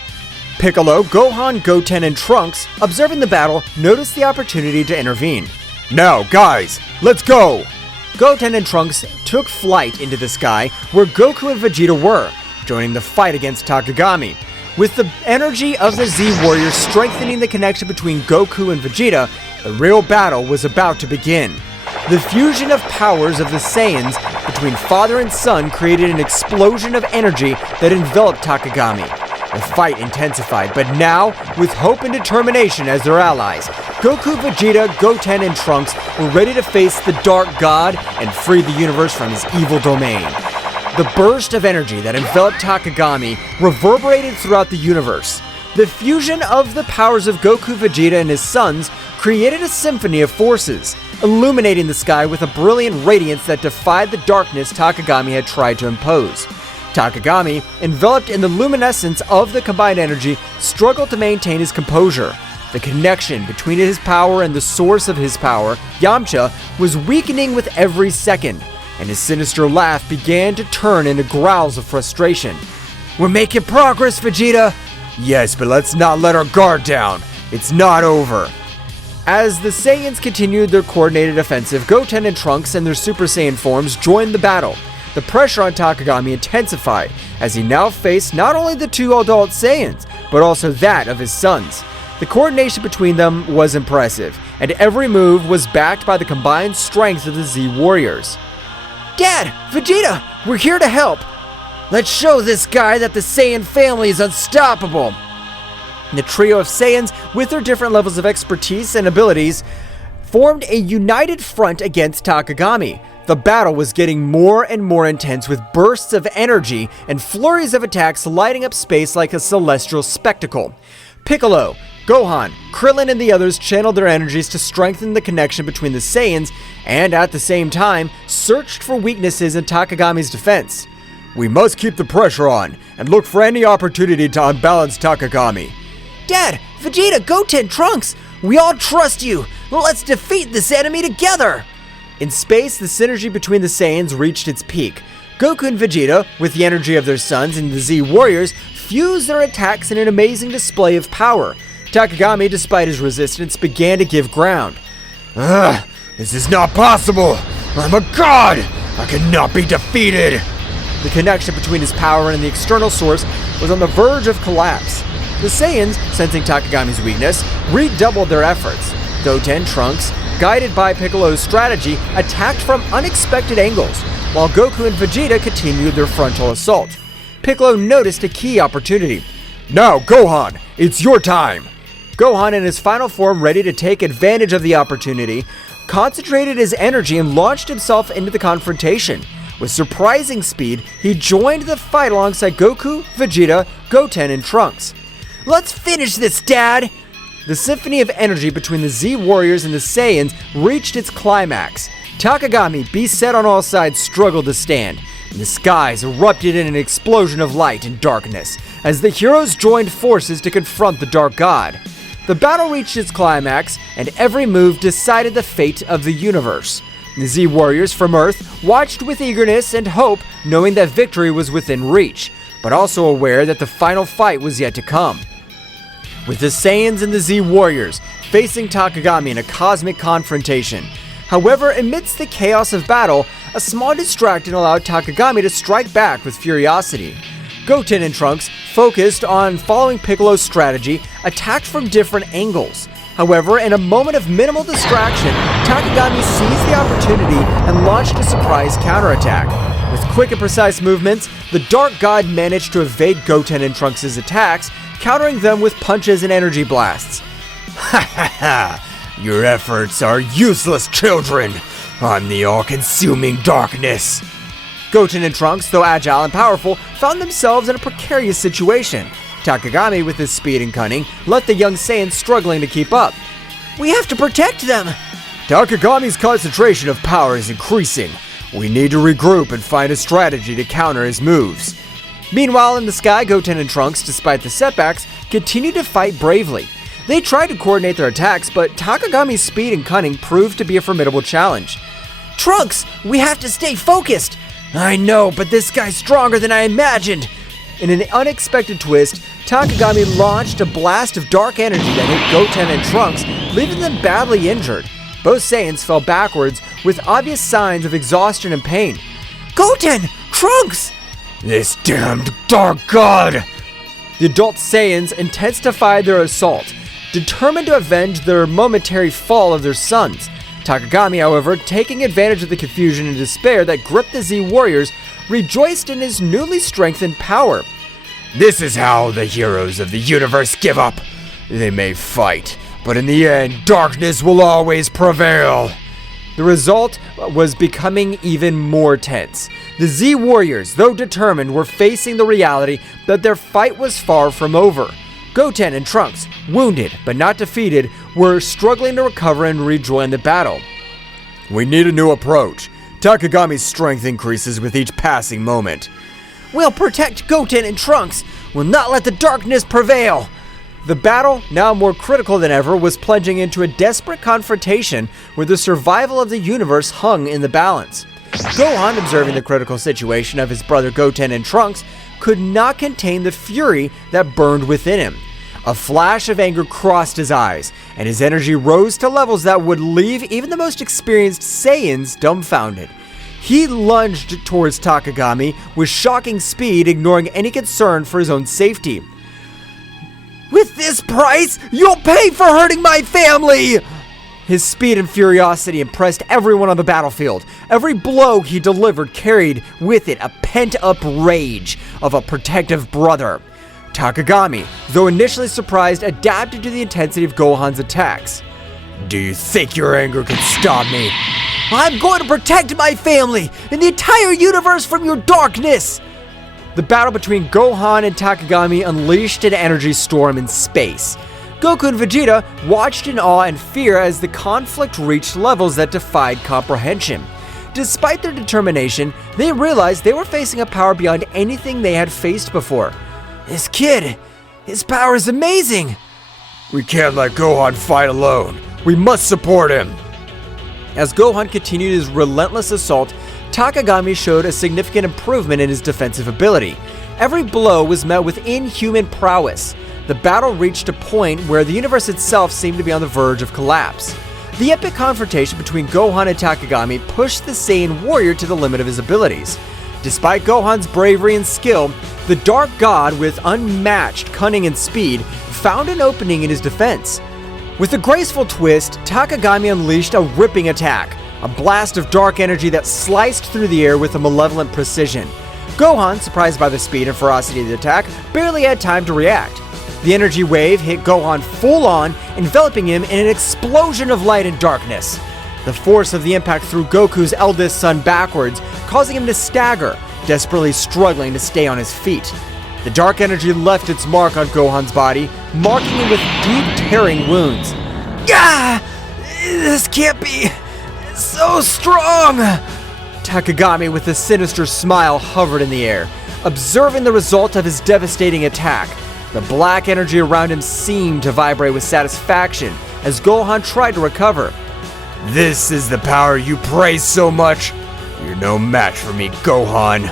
Piccolo, Gohan, Goten, and Trunks, observing the battle, noticed the opportunity to intervene. Now, guys, let's go! Goten and Trunks took flight into the sky where Goku and Vegeta were, joining the fight against Takagami. With the energy of the Z Warriors strengthening the connection between Goku and Vegeta, the real battle was about to begin. The fusion of powers of the Saiyans between father and son created an explosion of energy that enveloped Takagami. The fight intensified, but now, with hope and determination as their allies, Goku, Vegeta, Goten, and Trunks were ready to face the Dark God and free the universe from his evil domain. The burst of energy that enveloped Takagami reverberated throughout the universe. The fusion of the powers of Goku, Vegeta, and his sons created a symphony of forces, illuminating the sky with a brilliant radiance that defied the darkness Takagami had tried to impose. Takagami, enveloped in the luminescence of the combined energy, struggled to maintain his composure. The connection between his power and the source of his power, Yamcha, was weakening with every second, and his sinister laugh began to turn into growls of frustration. We're making progress, Vegeta! Yes, but let's not let our guard down. It's not over. As the Saiyans continued their coordinated offensive, Goten and Trunks and their Super Saiyan forms joined the battle. The pressure on Takagami intensified, as he now faced not only the two adult Saiyans, but also that of his sons. The coordination between them was impressive, and every move was backed by the combined strength of the Z Warriors. Dad! Vegeta! We're here to help! Let's show this guy that the Saiyan family is unstoppable! The trio of Saiyans, with their different levels of expertise and abilities, formed a united front against Takagami. The battle was getting more and more intense, with bursts of energy and flurries of attacks lighting up space like a celestial spectacle. Piccolo, Gohan, Krillin, and the others channeled their energies to strengthen the connection between the Saiyans and, at the same time, searched for weaknesses in Takagami's defense. We must keep the pressure on and look for any opportunity to unbalance Takagami. Dad, Vegeta, Goten, Trunks, we all trust you. Let's defeat this enemy together. In space, the synergy between the Saiyans reached its peak. Goku and Vegeta, with the energy of their sons and the Z Warriors, fused their attacks in an amazing display of power. Takagami, despite his resistance, began to give ground. This is not possible! I'm a god! I cannot be defeated! The connection between his power and the external source was on the verge of collapse. The Saiyans, sensing Takagami's weakness, redoubled their efforts. Goten, Trunks, guided by Piccolo's strategy, attacked from unexpected angles, while Goku and Vegeta continued their frontal assault. Piccolo noticed a key opportunity. Now, Gohan, it's your time! Gohan, in his final form ready to take advantage of the opportunity, concentrated his energy and launched himself into the confrontation. With surprising speed, he joined the fight alongside Goku, Vegeta, Goten, and Trunks. Let's finish this, Dad! The symphony of energy between the Z Warriors and the Saiyans reached its climax. Takagami, beset on all sides, struggled to stand, and the skies erupted in an explosion of light and darkness as the heroes joined forces to confront the Dark God. The battle reached its climax, and every move decided the fate of the universe. The Z Warriors from Earth watched with eagerness and hope, knowing that victory was within reach, but also aware that the final fight was yet to come. With the Saiyans and the Z Warriors facing Takagami in a cosmic confrontation. However, amidst the chaos of battle, a small distraction allowed Takagami to strike back with furiosity. Goten and Trunks, focused on following Piccolo's strategy, attacked from different angles. However, in a moment of minimal distraction, Takagami seized the opportunity and launched a surprise counterattack. With quick and precise movements, the Dark God managed to evade Goten and Trunks' attacks, countering them with punches and energy blasts. Ha ha ha! Your efforts are useless, children! I'm the all-consuming darkness! Goten and Trunks, though agile and powerful, found themselves in a precarious situation. Takagami, with his speed and cunning, left the young Saiyans struggling to keep up. We have to protect them! Takagami's concentration of power is increasing. We need to regroup and find a strategy to counter his moves. Meanwhile, in the sky, Goten and Trunks, despite the setbacks, continued to fight bravely. They tried to coordinate their attacks, but Takagami's speed and cunning proved to be a formidable challenge. Trunks, we have to stay focused! I know, but this guy's stronger than I imagined. In an unexpected twist, Takagami launched a blast of dark energy that hit Goten and Trunks, leaving them badly injured. Both Saiyans fell backwards with obvious signs of exhaustion and pain. Goten! Trunks! This damned Dark God! The adult Saiyans intensified their assault, determined to avenge their momentary fall of their sons. Takagami, however, taking advantage of the confusion and despair that gripped the Z warriors, rejoiced in his newly strengthened power. This is how the heroes of the universe give up. They may fight, but in the end, darkness will always prevail. The result was becoming even more tense. The Z warriors, though determined, were facing the reality that their fight was far from over. Goten and Trunks, wounded but not defeated, were struggling to recover and rejoin the battle. We need a new approach. Takagami's strength increases with each passing moment. We'll protect Goten and Trunks. We'll not let the darkness prevail. The battle, now more critical than ever, was plunging into a desperate confrontation where the survival of the universe hung in the balance. Gohan, observing the critical situation of his brother Goten and Trunks, could not contain the fury that burned within him. A flash of anger crossed his eyes, and his energy rose to levels that would leave even the most experienced Saiyans dumbfounded. He lunged towards Takagami with shocking speed, ignoring any concern for his own safety. With this price, you'll pay for hurting my family! His speed and furiosity impressed everyone on the battlefield. Every blow he delivered carried with it a pent-up rage of a protective brother. Takagami, though initially surprised, adapted to the intensity of Gohan's attacks. Do you think your anger can stop me? I'm going to protect my family and the entire universe from your darkness! The battle between Gohan and Takagami unleashed an energy storm in space. Goku and Vegeta watched in awe and fear as the conflict reached levels that defied comprehension. Despite their determination, they realized they were facing a power beyond anything they had faced before. This kid, his power is amazing! We can't let Gohan fight alone. We must support him! As Gohan continued his relentless assault, Takagami showed a significant improvement in his defensive ability. Every blow was met with inhuman prowess. The battle reached a point where the universe itself seemed to be on the verge of collapse. The epic confrontation between Gohan and Takagami pushed the Saiyan warrior to the limit of his abilities. Despite Gohan's bravery and skill, the Dark God, with unmatched cunning and speed, found an opening in his defense. With a graceful twist, Takagami unleashed a ripping attack, a blast of dark energy that sliced through the air with a malevolent precision. Gohan, surprised by the speed and ferocity of the attack, barely had time to react. The energy wave hit Gohan full on, enveloping him in an explosion of light and darkness. The force of the impact threw Goku's eldest son backwards, causing him to stagger, desperately struggling to stay on his feet. The dark energy left its mark on Gohan's body, marking him with deep, tearing wounds. Gah! This can't be so strong! Takagami, with a sinister smile, hovered in the air, observing the result of his devastating attack. The black energy around him seemed to vibrate with satisfaction as Gohan tried to recover. This is the power you praise so much. You're no match for me, Gohan.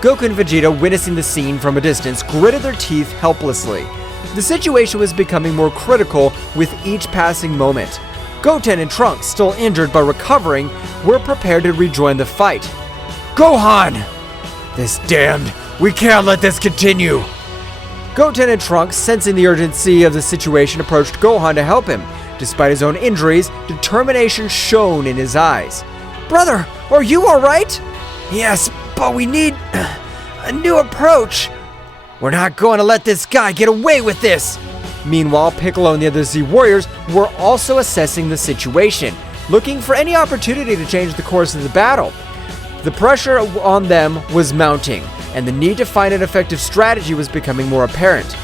Goku and Vegeta, witnessing the scene from a distance, gritted their teeth helplessly. The situation was becoming more critical with each passing moment. Goten and Trunks, still injured but recovering, were prepared to rejoin the fight. Gohan! This damned, we can't let this continue. Goten and Trunks, sensing the urgency of the situation, approached Gohan to help him. Despite his own injuries, determination shone in his eyes. Brother, are you alright? Yes, but we need a new approach. We're not going to let this guy get away with this! Meanwhile, Piccolo and the other Z Warriors were also assessing the situation, looking for any opportunity to change the course of the battle. The pressure on them was mounting, and the need to find an effective strategy was becoming more apparent.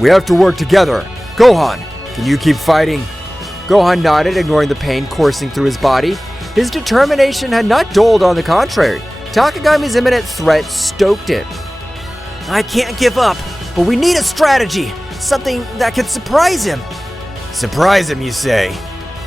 We have to work together. Gohan, can you keep fighting? Gohan nodded, ignoring the pain coursing through his body. His determination had not dulled, on the contrary. Takagami's imminent threat stoked it. I can't give up, but we need a strategy. Something that could surprise him. Surprise him, you say?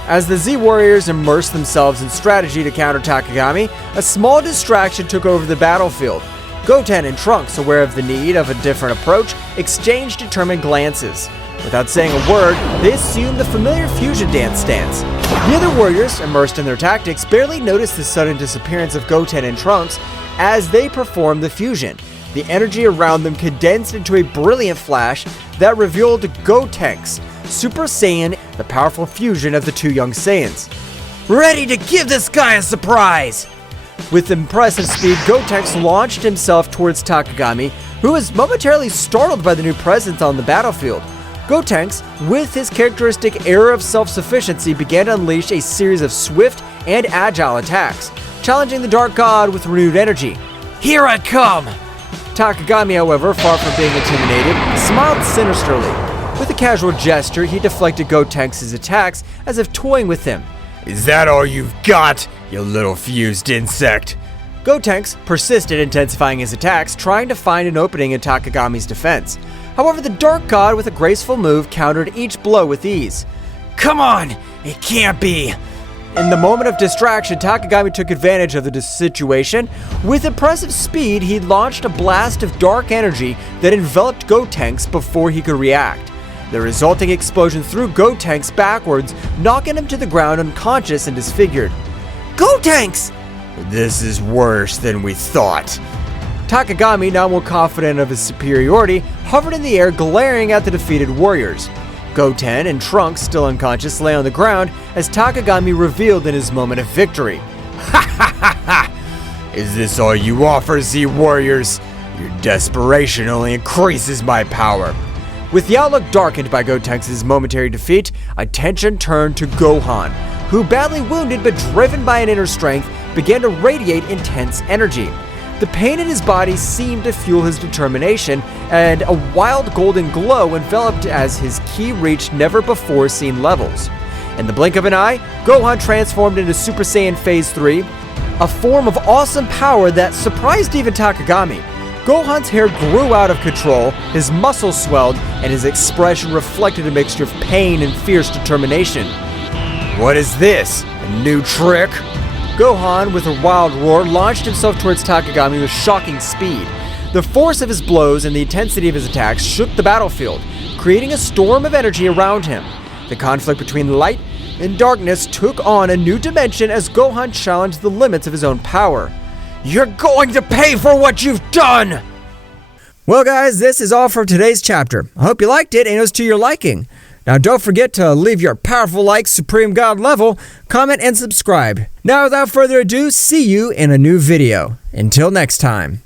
As the Z Warriors immersed themselves in strategy to counter Takagami, a small distraction took over the battlefield. Goten and Trunks, aware of the need of a different approach, exchanged determined glances. Without saying a word, they assumed the familiar fusion dance stance. The other warriors, immersed in their tactics, barely noticed the sudden disappearance of Goten and Trunks as they performed the fusion. The energy around them condensed into a brilliant flash that revealed Gotenks, Super Saiyan, the powerful fusion of the two young Saiyans. Ready to give this guy a surprise! With impressive speed, Gotenks launched himself towards Takagami, who was momentarily startled by the new presence on the battlefield. Gotenks, with his characteristic air of self-sufficiency, began to unleash a series of swift and agile attacks, challenging the Dark God with renewed energy. Here I come! Takagami, however, far from being intimidated, smiled sinisterly. With a casual gesture, he deflected Gotenks' attacks as if toying with him. Is that all you've got, you little fused insect? Gotenks persisted, intensifying his attacks, trying to find an opening in Takagami's defense. However, the Dark God, with a graceful move, countered each blow with ease. Come on! It can't be! In the moment of distraction, Takagami took advantage of the situation. With impressive speed, he launched a blast of dark energy that enveloped Gotenks before he could react. The resulting explosion threw Gotenks backwards, knocking him to the ground unconscious and disfigured. Gotenks! This is worse than we thought. Takagami, now more confident of his superiority, hovered in the air, glaring at the defeated warriors. Goten and Trunks, still unconscious, lay on the ground as Takagami revealed in his moment of victory. Ha ha ha ha! Is this all you offer, Z Warriors? Your desperation only increases my power. With the outlook darkened by Gotenks' momentary defeat, attention turned to Gohan, who, badly wounded but driven by an inner strength, began to radiate intense energy. The pain in his body seemed to fuel his determination, and a wild golden glow enveloped as his ki reached never-before-seen levels. In the blink of an eye, Gohan transformed into Super Saiyan Phase 3, a form of awesome power that surprised even Takagami. Gohan's hair grew out of control, his muscles swelled, and his expression reflected a mixture of pain and fierce determination. What is this? A new trick? Gohan, with a wild roar, launched himself towards Takagami with shocking speed. The force of his blows and the intensity of his attacks shook the battlefield, creating a storm of energy around him. The conflict between light and darkness took on a new dimension as Gohan challenged the limits of his own power. You're going to pay for what you've done! Well, guys, this is all for today's chapter. I hope you liked it and it was to your liking. Now, don't forget to leave your powerful like, Supreme God level, comment, and subscribe. Now, without further ado, see you in a new video. Until next time.